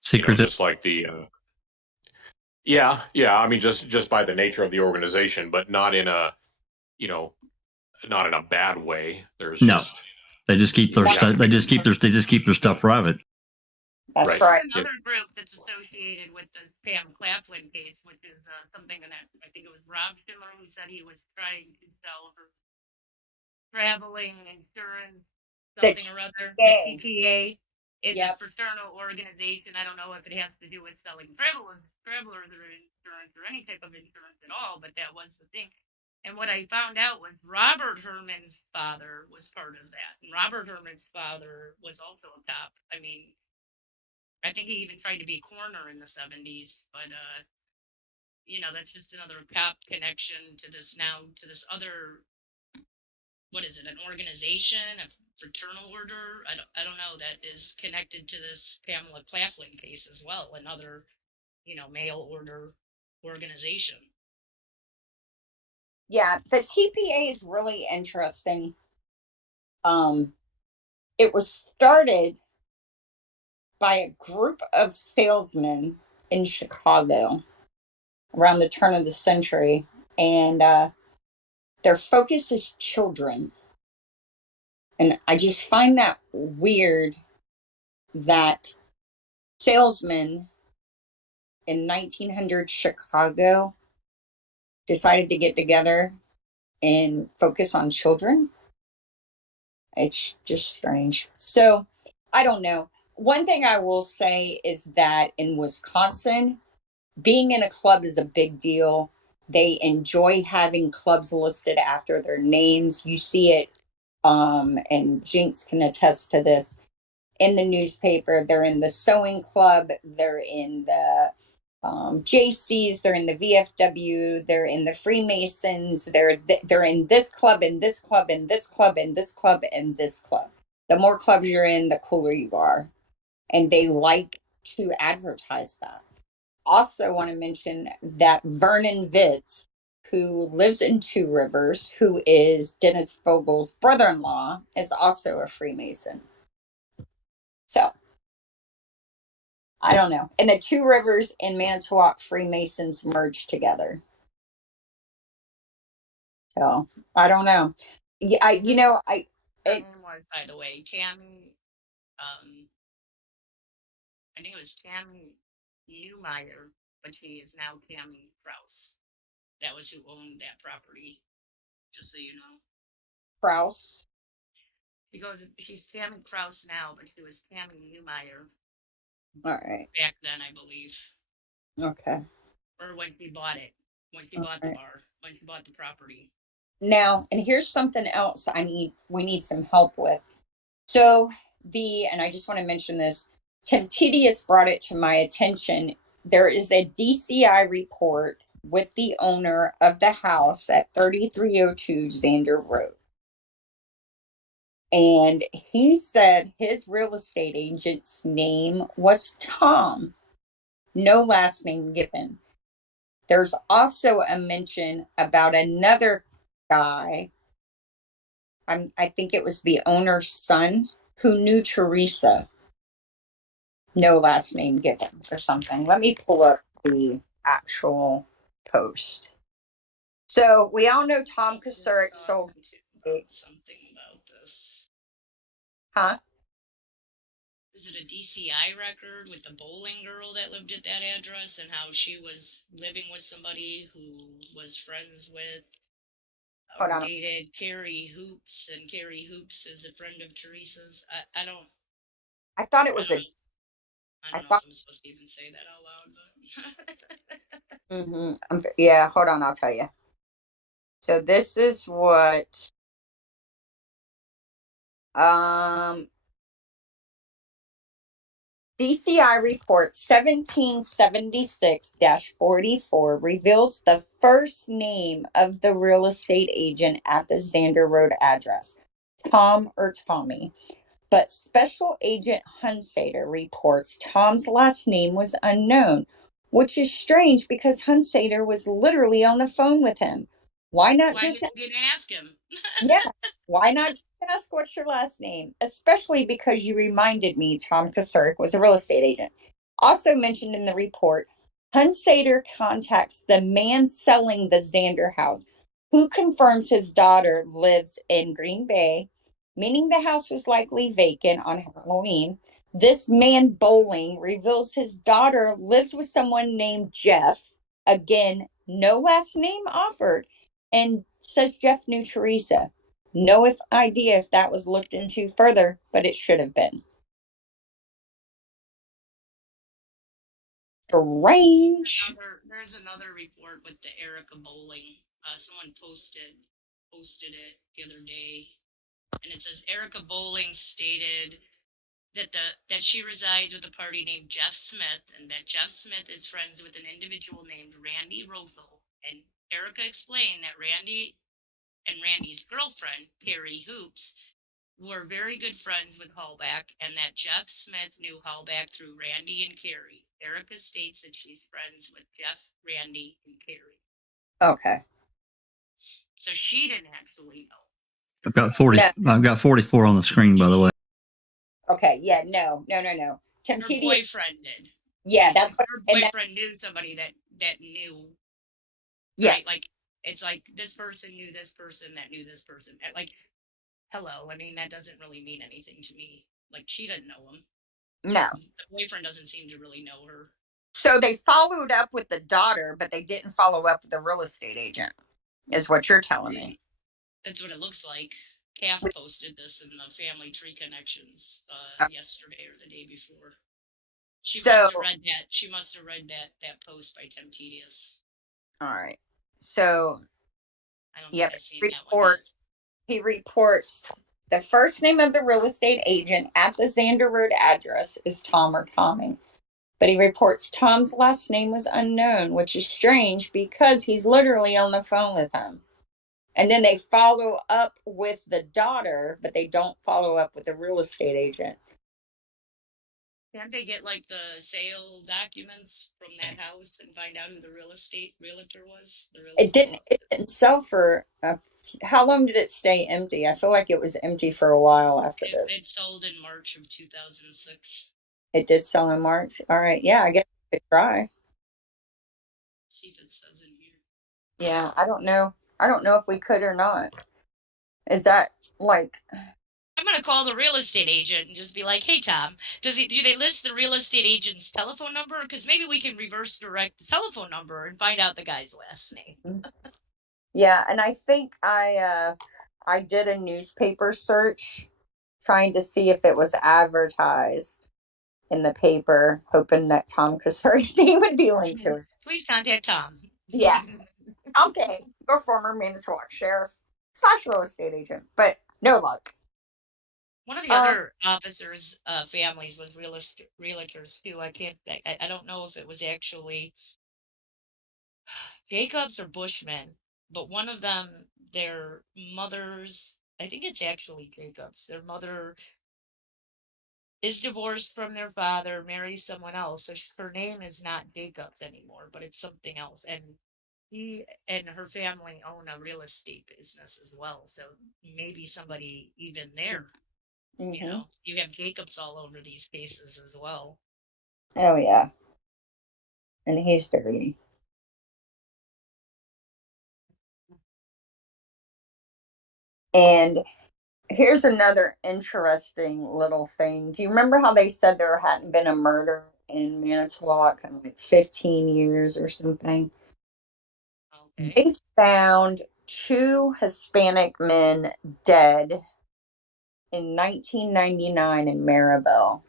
Secretive. Just like the yeah. I mean, just by the nature of the organization, but not in a you know not in a bad way. There's No, just they just keep their you have to they be just keep their stuff private. that's right. right. There's another group that's associated with the Pam Claflin case, which is something that I think it was Rob Schindler who said he was trying to sell her traveling insurance, something That's or other, the gay. TPA. It's a Yep. fraternal organization. I don't know if it has to do with selling travelers or insurance or any type of insurance at all, but that was the thing. And what I found out was Robert Herman's father was part of that. And Robert Herman's father was also a cop. I mean, I think he even tried to be coroner in the 70s, but that's just another cop connection to this other, what is it, an organization, a fraternal order? I don't know, that is connected to this Pamela Claflin case as well, another, mail order organization. Yeah, the TPA is really interesting. It was started by a group of salesmen in Chicago around the turn of the century, and their focus is children. And I just find that weird that salesmen in 1900 Chicago decided to get together and focus on children. It's just strange. So I don't know. One thing I will say is that in Wisconsin, being in a club is a big deal. They enjoy having clubs listed after their names. You see it, and Jinx can attest to this in the newspaper. They're in the sewing club, they're in the JCs, they're in the VFW, they're in the Freemasons, they're in this club, and this club, and this club, and this club, and this club. The more clubs you're in, the cooler you are, and they like to advertise that. Also, want to mention that Vernon Vitz, who lives in Two Rivers, who is Dennis Vogel's brother-in-law, is also a Freemason. So I don't know. And the Two Rivers and Manitowoc Freemasons merged together. So I don't know. Yeah, Her name was, by the way, Tammy. I think it was Tammy Newmeyer, but she is now Tammy Kraus. That was who owned that property. Just so you know. Kraus. She's Tammy Kraus now, but she was Tammy Newmeyer All right. back then, I believe. Okay. Or when she bought it. When she All bought the right. bar. When she bought the property. Now, and here's something else we need some help with. So and I just want to mention this, Tim Tedious brought it to my attention. There is a DCI report with the owner of the house at 3302 Xander Road. And he said his real estate agent's name was Tom, no last name given. There's also a mention about another guy. I think it was the owner's son who knew Teresa, no last name given or something. Let me pull up the actual post. So we all know Tom Kasurik sold. Something about this. Huh? Is it a DCI record with the bowling girl that lived at that address and how she was living with somebody who was friends with Hold or on. dated Carrie Hoops, and Carrie Hoops is a friend of Teresa's. I don't. I thought it I was don't a. know. I I don't know if thought. I'm supposed to even say that out loud, but. Yeah. Hold on. I'll tell you. So this is what. Um. DCI report 1776-44 reveals the first name of the real estate agent at the Xander Road address, Tom or Tommy. But Special Agent Hunsader reports Tom's last name was unknown, which is strange because Hunsader was literally on the phone with him. Why not Why just didn't ask him? yeah. Why not just ask what's your last name? Especially because you reminded me Tom Kasurk was a real estate agent. Also mentioned in the report, Hunsader contacts the man selling the Xander house, who confirms his daughter lives in Green Bay, meaning the house was likely vacant on Halloween. This man Bowling reveals his daughter lives with someone named Jeff. Again, no last name offered, and says Jeff knew Teresa. No idea if that was looked into further, but it should have been. Strange. There's another report with the Erica Bowling. Someone posted it the other day, and it says Erica Bowling stated that she resides with a party named Jeff Smith, and that Jeff Smith is friends with an individual named Randy Rothel. And Erica explained that Randy and Randy's girlfriend, Carrie Hoops, were very good friends with Hallback, and that Jeff Smith knew Hallback through Randy and Carrie. Erica states that she's friends with Jeff, Randy, and Carrie. Okay. So she didn't actually know. I've got 40. No. I've got 44 on the screen, by the way. Okay. Yeah. No. Her Temptadia. boyfriend did. Yeah, Okay, so that's what. her And that, boyfriend knew somebody that knew, right? yes. Like it's like this person knew this person that knew this person. Like, hello. I mean, that doesn't really mean anything to me. Like she didn't know him. No. The boyfriend doesn't seem to really know her. So they followed up with the daughter, but they didn't follow up with the real estate agent, is what you're telling me. That's what it looks like. Calf posted this in the Family Tree Connections yesterday or the day before. She must have read that. She must have read that post by Tim Tedious. All right. So I don't think I've seen that one yet. He reports the first name of the real estate agent at the Xander Road address is Tom or Tommy. But he reports Tom's last name was unknown, which is strange because he's literally on the phone with him. And then they follow up with the daughter, but they don't follow up with the real estate agent. Can't they get like the sale documents from that house and find out who the realtor was? It didn't sell for how long did it stay empty? I feel like it was empty for a while after this. It sold in March of 2006. It did sell in March. All right. Yeah, I guess we could try. See if it says in here. Yeah, I don't know. I don't know if we could or not. Is that like I'm gonna call the real estate agent and just be like, "Hey Tom, do they list the real estate agent's telephone number? Because maybe we can reverse direct the telephone number and find out the guy's last name." Yeah, and I think I did a newspaper search trying to see if it was advertised in the paper, hoping that Tom Kasuri's name would be linked to it. Please contact Tom. Yeah. Okay. Your former Manitowoc sheriff / real estate agent, but no luck. One of the other officers' families was realtors too. I don't know if it was actually Jacobs or Bushman, but one of them, their mothers, I think it's actually Jacobs. Their mother is divorced from their father, marries someone else. So her name is not Jacobs anymore, but it's something else. And he and her family own a real estate business as well. So maybe somebody even there. Mm-hmm. You know, you have Jacobs all over these cases as well. Oh yeah. And he's dirty. And here's another interesting little thing. Do you remember how they said there hadn't been a murder in Manitowoc in like 15 years or something? Okay. They found 2 Hispanic men dead in 1999 in Maribel.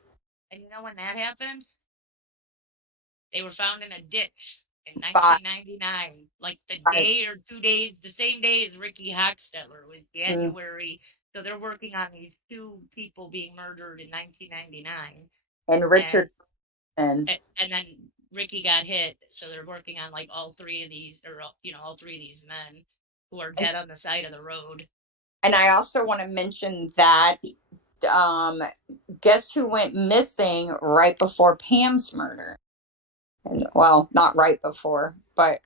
And you know when that happened? They were found in a ditch in By, 1999, like the by day or 2 days, the same day as Ricky Hochstetler was mm, January. So they're working on these 2 people being murdered in 1999, and and Richard and and then Ricky got hit. So they're working on like all 3 of these, or all 3 of these men who are dead on the side of the road. and I also want to mention that um guess who went missing right before Pam's murder? And well, not right before, but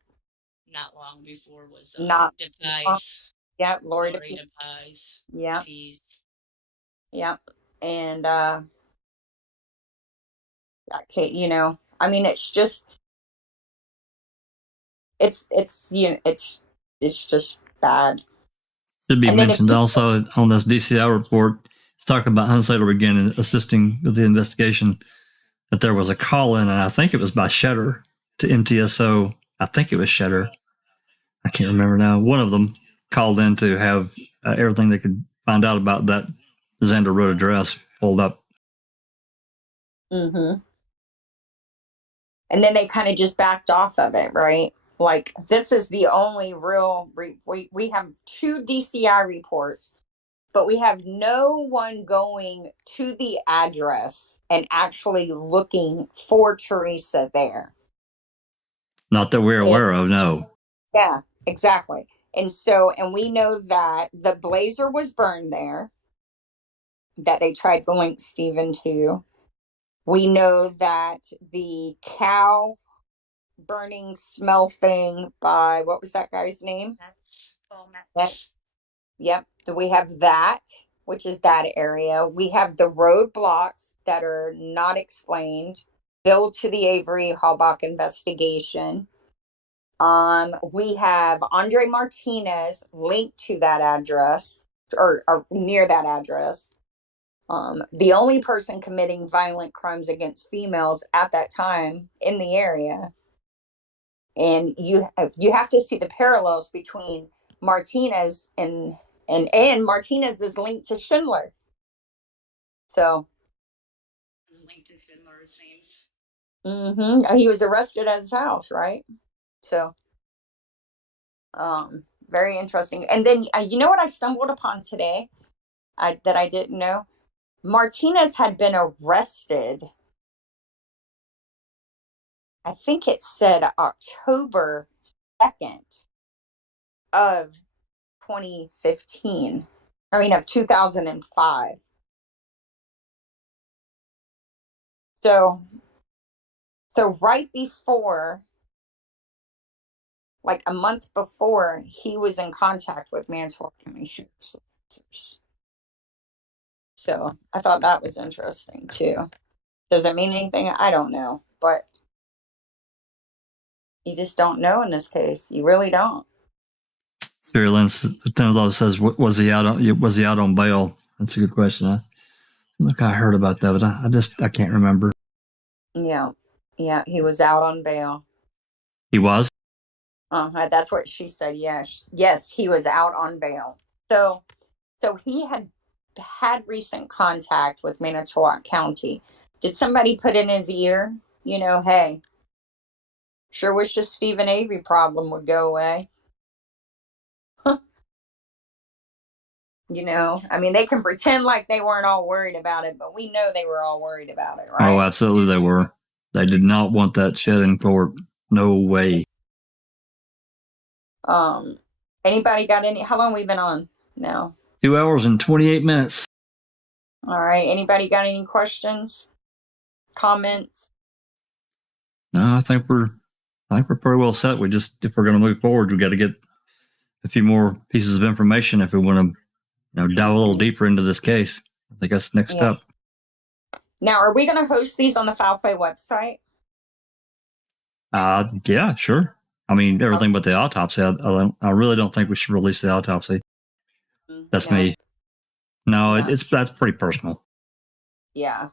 Not long before was not DePies, yeah, Lori Lori DePew. DePies, Yeah, DePies. yeah. And okay, I mean it's just it's just bad. Should be And then if mentioned people, also on this DCI report, it's talking about Hunsader again assisting with the investigation, that there was a call in, and I think it was by Shutter to MTSO. I think it was Shutter. I can't remember now. One of them called in to have everything they could find out about that Xander Road address pulled up. mm-hmm. And then they kind of just backed off of it, right? Like this is the only real we have 2 DCI reports, but we have no one going to the address and actually looking for Teresa there. Not that we're aware of, no. Yeah, exactly. And we know that the Blazer was burned there, that they tried to link Stephen to. We know that the cow burning smell thing by, what was that guy's name? That's, yep. So we have that, which is that area. We have the roadblocks that are not explained, billed to the Avery Halbach investigation. We have Andre Martinez linked to that address or near that address. The only person committing violent crimes against females at that time in the area. And you have to see the parallels between Martinez and Martinez is linked to Schindler. So Linked to Schindler, it seems. he was arrested at his house, right? So very interesting. And then you know what I stumbled upon today that I didn't know? Martinez had been arrested. I think it said October 2nd of 2015. I mean, of 2005. So right before, like a month before, he was in contact with Mansfield County Sheriff's officers. So I thought that was interesting too. Does it mean anything? I don't know, but you just don't know in this case. You really don't. Sherry Lynn says, was he out on bail? That's a good question. Look, I heard about that, but I can't remember. Yeah. Yeah, he was out on bail. He was? That's what she said. Yes, he was out on bail. So he had recent contact with Manitowoc County. Did somebody put in his ear, hey, sure wish this Stephen Avery problem would go away. I mean, they can pretend like they weren't all worried about it, but we know they were all worried about it, right? Oh, absolutely they were. They did not want that shed in court. No way. Anybody got how long we been on now? 2 hours and 28 minutes. All right. Anybody got any questions? Comments? No, I think we're pretty well set. If we're going to move forward, we got to get a few more pieces of information if we want to, dive a little deeper into this case. I think that's the next step. Now, are we going to host these on the Foul Play website? Yeah, sure. I mean, everything but the autopsy. I really don't think we should release the autopsy. That's me. No, that's pretty personal. Yeah.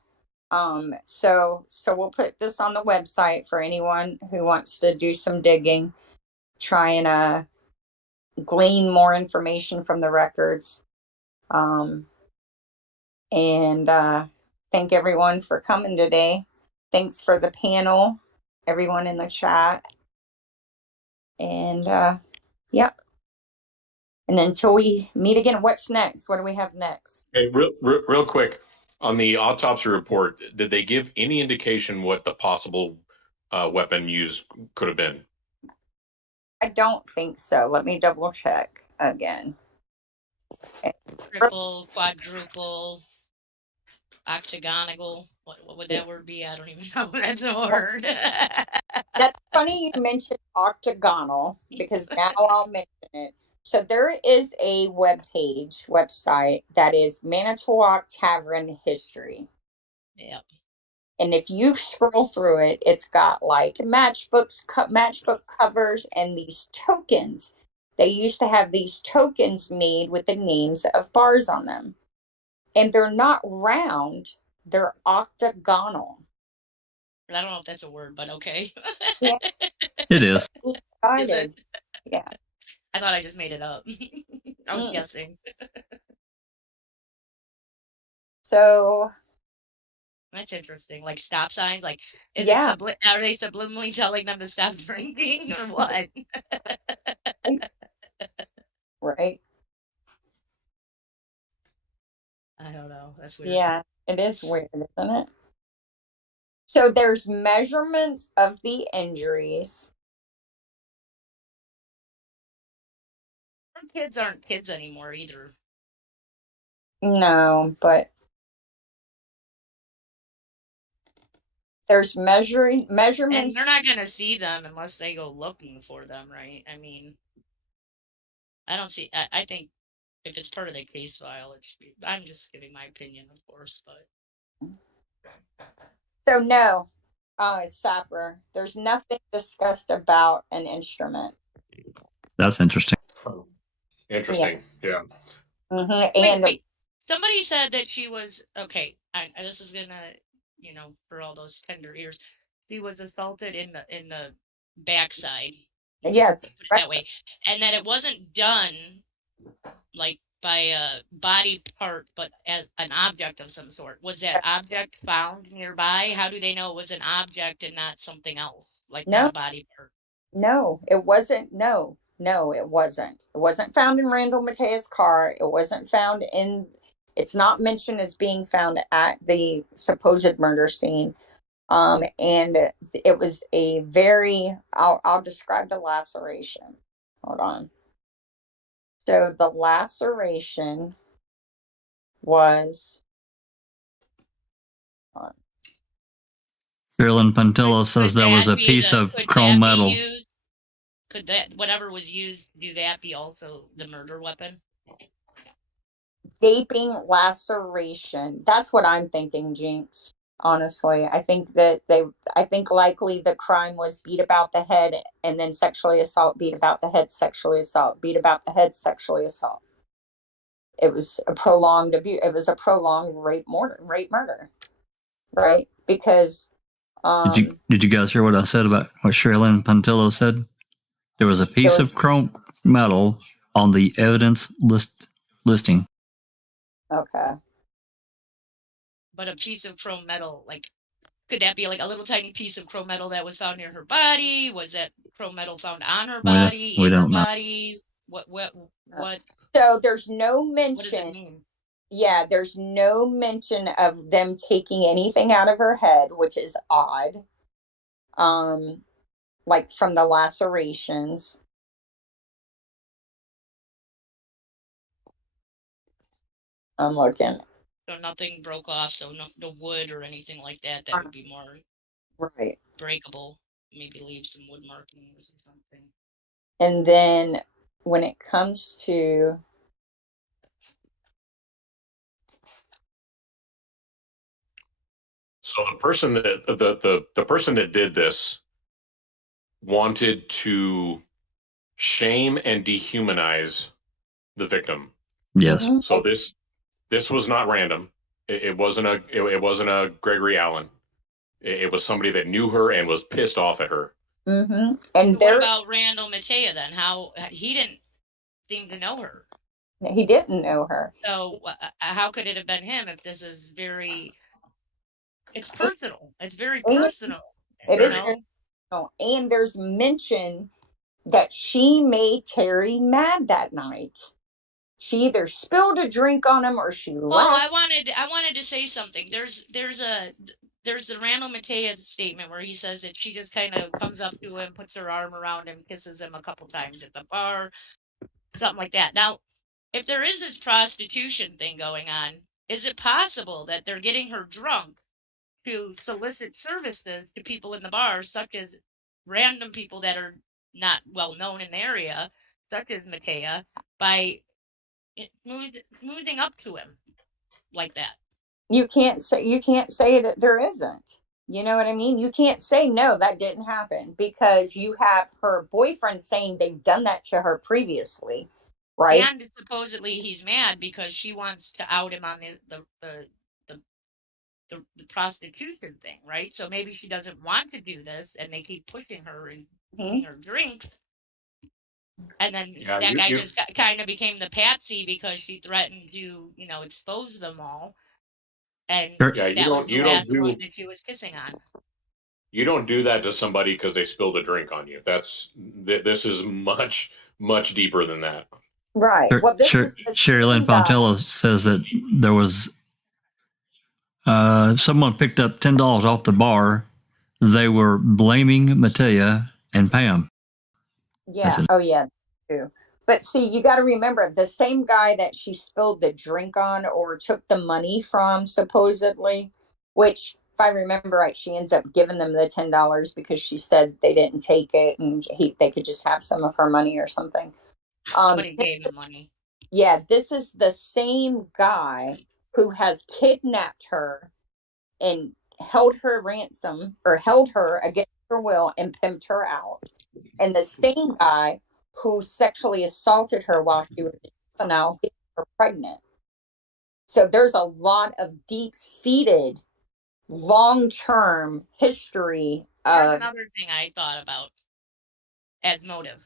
So we'll put this on the website for anyone who wants to do some digging, try and glean more information from the records. And thank everyone for coming today. Thanks for the panel, everyone in the chat. And yep. And until we meet again, what's next? What do we have next? Okay, real quick, on the autopsy report, did they give any indication what the possible weapon used could have been? I don't think so. Let me double check again. Triple, quadruple, octagonal. What would that word be? I don't even know. That's a word. That's funny you mentioned octagonal, because now I'll mention it. So there is a website that is Manitowoc Tavern History. Yep. And if you scroll through it, it's got like matchbook covers and these tokens. They used to have these tokens made with the names of bars on them. And they're not round, they're octagonal. I don't know if that's a word, but okay. Yeah. It is. Is it? Yeah. I thought I just made it up. I was guessing. So that's interesting. Like stop signs. Like, are they subliminally telling them to stop drinking or what? Right. I don't know. That's weird. Yeah, it is weird, isn't it? So there's measurements of the injuries. Some kids aren't kids anymore either. No, but there's measurements. And they're not going to see them unless they go looking for them, right? I mean, I don't see. I think if it's part of the case file, it should be. I'm just giving my opinion, of course, but. So no, Sapper, there's nothing discussed about an instrument. That's interesting. Interesting. Yeah. Mm-hmm. Wait. Somebody said that she was okay. This is gonna, for all those tender ears, she was assaulted in the backside. Yes, put it that way, and that it wasn't done like by a body part, but as an object of some sort. Was that object found nearby? How do they know it was an object and not something else, like not a body part? No, it wasn't. No, it wasn't. It wasn't found in Randall Mataya's car. It wasn't found in. It's not mentioned as being found at the supposed murder scene. And it was a very. I'll describe the laceration. Hold on. So the laceration was. Sherilyn Puntillo says there was a piece of chrome metal. Could that, whatever was used, do that be also the murder weapon? Gaping laceration. That's what I'm thinking, Jinx. Honestly, I think that I think likely the crime was beat about the head and then sexually assault, beat about the head, sexually assault, beat about the head, sexually assault. It was a prolonged abuse. It was a prolonged rape murder, right? Because did you guys hear what I said about what Sherilyn Puntillo said? There was a piece of chrome metal on the evidence listing. Okay. But a piece of chrome metal, like, could that be like a little tiny piece of chrome metal that was found near her body? Was that chrome metal found on her body? We don't know. Body? What? So there's no mention. What does it mean? Yeah, there's no mention of them taking anything out of her head, which is odd. Like from the lacerations. I'm looking. So nothing broke off, so no wood or anything like that. That would be more breakable. Maybe leave some wood markings or something. And then when it comes to so the person that the person that did this wanted to shame and dehumanize the victim. Yes. So this was not random. It wasn't a Gregory Allen. It was somebody that knew her and was pissed off at her. And what about Randall Mataya then? How he didn't? seem to know her. He didn't know her. So how could it have been him if this is it's personal. It's very And personal, it you is know? personal. And there's mention that she made Terry mad that night. She either spilled a drink on him or she Oh, laughed. I wanted to say something. There's the Randall Mataya statement where he says that she just kind of comes up to him, puts her arm around him, kisses him a couple times at the bar, something like that. Now, if there is this prostitution thing going on, is it possible that they're getting her drunk to solicit services to people in the bar, such as random people that are not well known in the area, such as Mataya, by smoothing up to him like that? You can't say that there isn't. You know what I mean? You can't say no, that didn't happen, because you have her boyfriend saying they've done that to her previously, right? And supposedly he's mad because she wants to out him on the, the prostitution thing, right? So maybe she doesn't want to do this, and they keep pushing her and feeding her drinks. And then Yeah, that guy just kind of became the patsy because she threatened to, expose them all. And yeah, that was the last one that she was kissing on. you don't do that to somebody because they spilled a drink on you. This is much deeper than that. Right. Well, this is Sherry Lynn Fontella says that there was someone picked up $10 off the bar. They were blaming Mataya and Pam. Yeah. Oh, yeah. Too. But see, you got to remember, the same guy that she spilled the drink on or took the money from, supposedly, which, if I remember right, she ends up giving them the $10 because she said they didn't take it and they could just have some of her money or something. Somebody gave him money. Yeah, this is the same guy who has kidnapped her and held her ransom, or held her against her will and pimped her out. And the same guy who sexually assaulted her while she was now getting her pregnant. So there's a lot of deep-seated, long-term history Here's of. another thing I thought about as motive.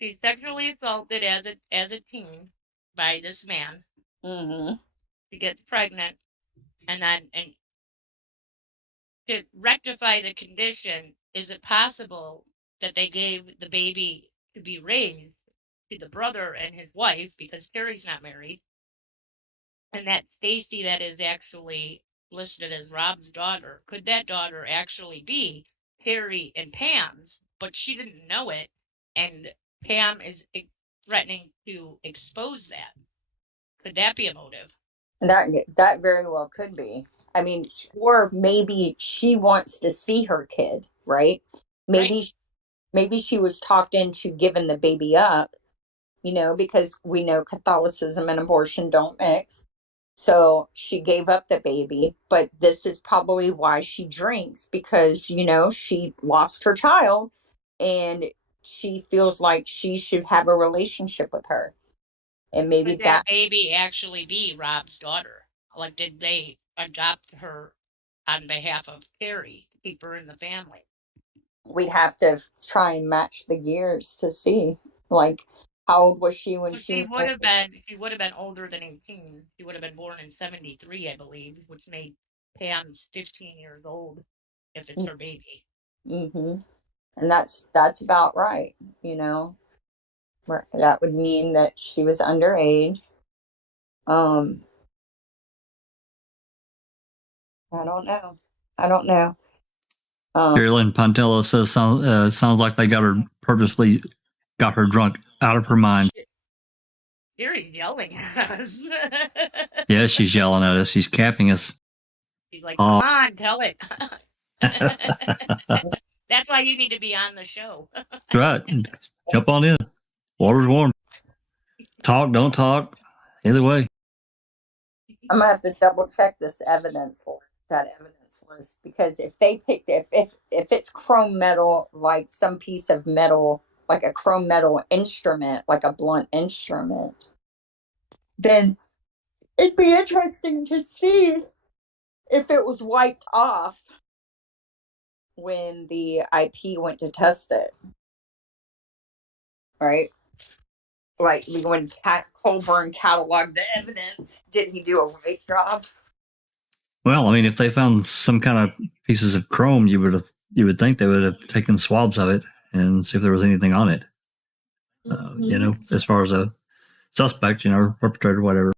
She's sexually assaulted as a teen by this man. Mm-hmm. She gets pregnant, and to rectify the condition, is it possible that they gave the baby to be raised to the brother and his wife, because Terry's not married, and that Stacy, that is actually listed as Rob's daughter, could that daughter actually be Terry and Pam's, but she didn't know it, and Pam is threatening to expose that? Could that be a motive? That very well could be. I mean, or maybe she wants to see her kid, right? Right. Maybe she was talked into giving the baby up, because we know Catholicism and abortion don't mix. So she gave up the baby, but this is probably why she drinks, because, she lost her child and she feels like she should have a relationship with her. And maybe Could that baby actually be Rob's daughter? Like, did they adopt her on behalf of Terry to keep her in the family? we'd have to try and match the years to see, like, how old was she when Well, she she would have been older than 18. She would have been born in 73, I believe, which made Pam's 15 years old if it's her baby. Mm-hmm. And that's about right, that would mean that she was underage. I don't know. Carolyn Pontello says sounds like they purposely got her drunk out of her mind. Sherry's yelling at us. Yeah, she's yelling at us. She's capping us. She's like, come on, tell it. That's why you need to be on the show. Right. Jump on in. Water's warm. Talk, don't talk. Either way. I'm gonna have to double check that evidence list, because if they picked, if it's chrome metal, like some piece of metal, like a chrome metal instrument, like a blunt instrument, then it'd be interesting to see if it was wiped off when the IP went to test it. Right? like when Colburn cataloged the evidence, did he do a right job? Well, I mean, if they found some kind of pieces of chrome, you would think they would have taken swabs of it and see if there was anything on it. You know, as far as a suspect, you know, perpetrator, whatever.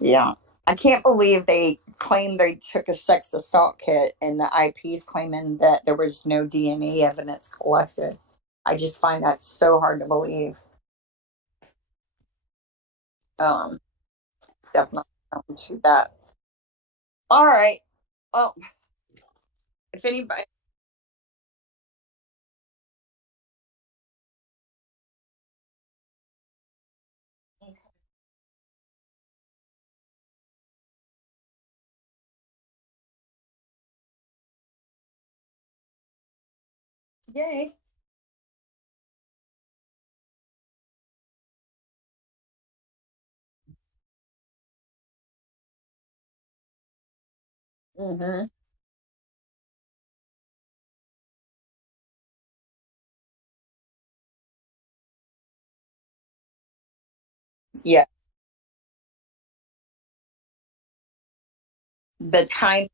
Yeah. I can't believe they claimed they took a sex assault kit and the IP's claiming that there was no DNA evidence collected. I just find that so hard to believe. Definitely to that. All right. Well, if anybody. Yay. Mm-hmm. Yeah. The time.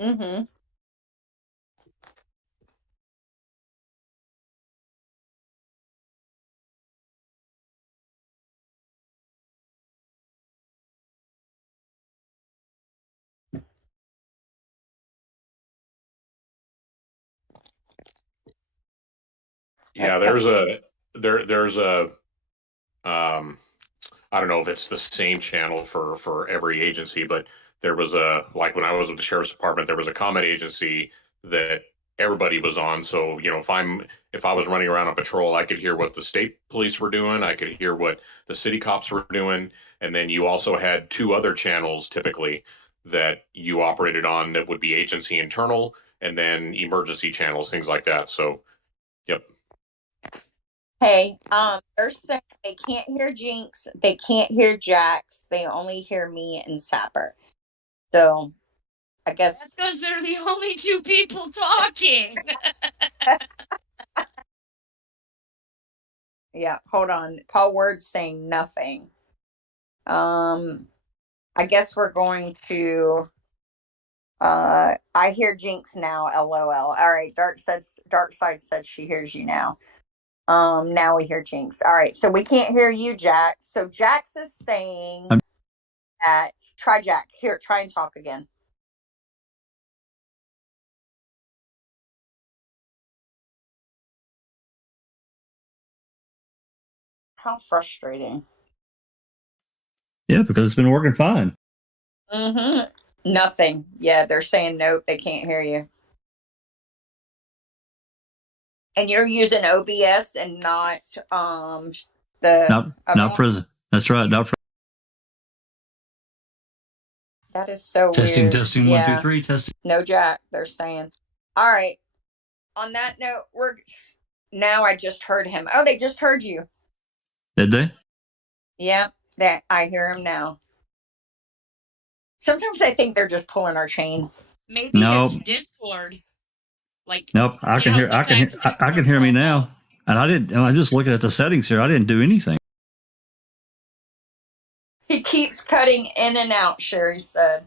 Mm-hmm. Yeah, there's a I don't know if it's the same channel for every agency, but there was a, like when I was with the sheriff's department, there was a comment agency that everybody was on. So, you know, if I was running around on patrol, I could hear what the state police were doing, I could hear what the city cops were doing, and then you also had two other channels typically that you operated on that would be agency internal and then emergency channels, things like that. So, yep. Hey, they're saying they can't hear Jinx, they can't hear Jax, they only hear me and Sapper. So I guess That's because they're the only two people talking. yeah, hold on. Paul Word's saying nothing. I guess we're going to I hear Jinx now, LOL. All right, Dark Side said she hears you now. Now we hear Jinx. All right, so we can't hear you, Jax. So Jax is saying that try Jack. Here, try and talk again. How frustrating. Yeah, because it's been working fine. Mm-hmm. Nothing. Yeah, they're saying nope, they can't hear you. And you're using OBS and not the not prison. That's right. Not that is so testing, weird. testing, Yeah. 1, 2, 3, testing. No Jack, they're saying. All right. On that note, now I just heard him. Oh, they just heard you. Did they? Yeah, that I hear him now. Sometimes I think they're just pulling our chain. Maybe it's Discord. Like nope, I can hear. I can hear me now, and I'm just looking at the settings here. I didn't do anything. He keeps cutting in and out. Sherry said.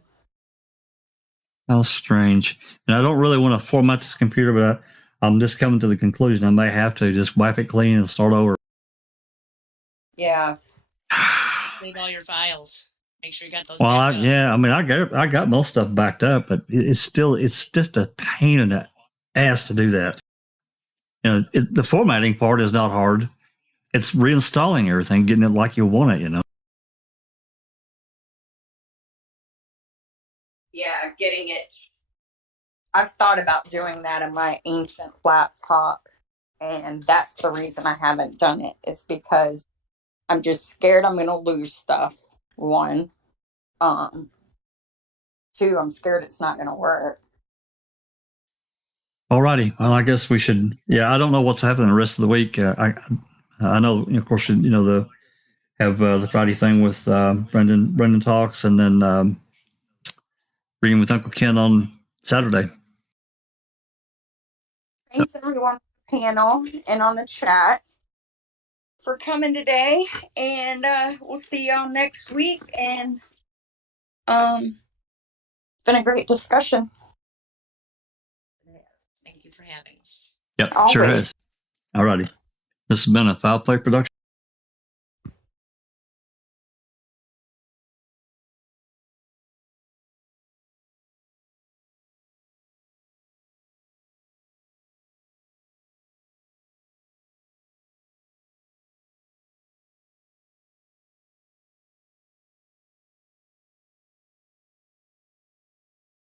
How strange. And I don't really want to format this computer, but I'm just coming to the conclusion I may have to just wipe it clean and start over. Yeah. Save all your files. Make sure you got those. Well, backed up. yeah, I mean, I got most stuff backed up, but it's just a pain in the ass to do that. You know, the formatting part is not hard. It's reinstalling everything, getting it like you want it, you know. Yeah, getting it. I've thought about doing that in my ancient laptop, and that's the reason I haven't done it. It's because I'm just scared I'm going to lose stuff. One, two, I'm scared it's not going to work. Alrighty. Well, I guess we should. Yeah, I don't know what's happening the rest of the week. I know, of course, the Friday thing with Brendan talks, and then reading with Uncle Ken on Saturday. Thanks everyone on the panel and on the chat for coming today, and we'll see y'all next week. And it's been a great discussion. Thank you for having us. Yep, always. Sure has. Alrighty. This has been a Foul Play production.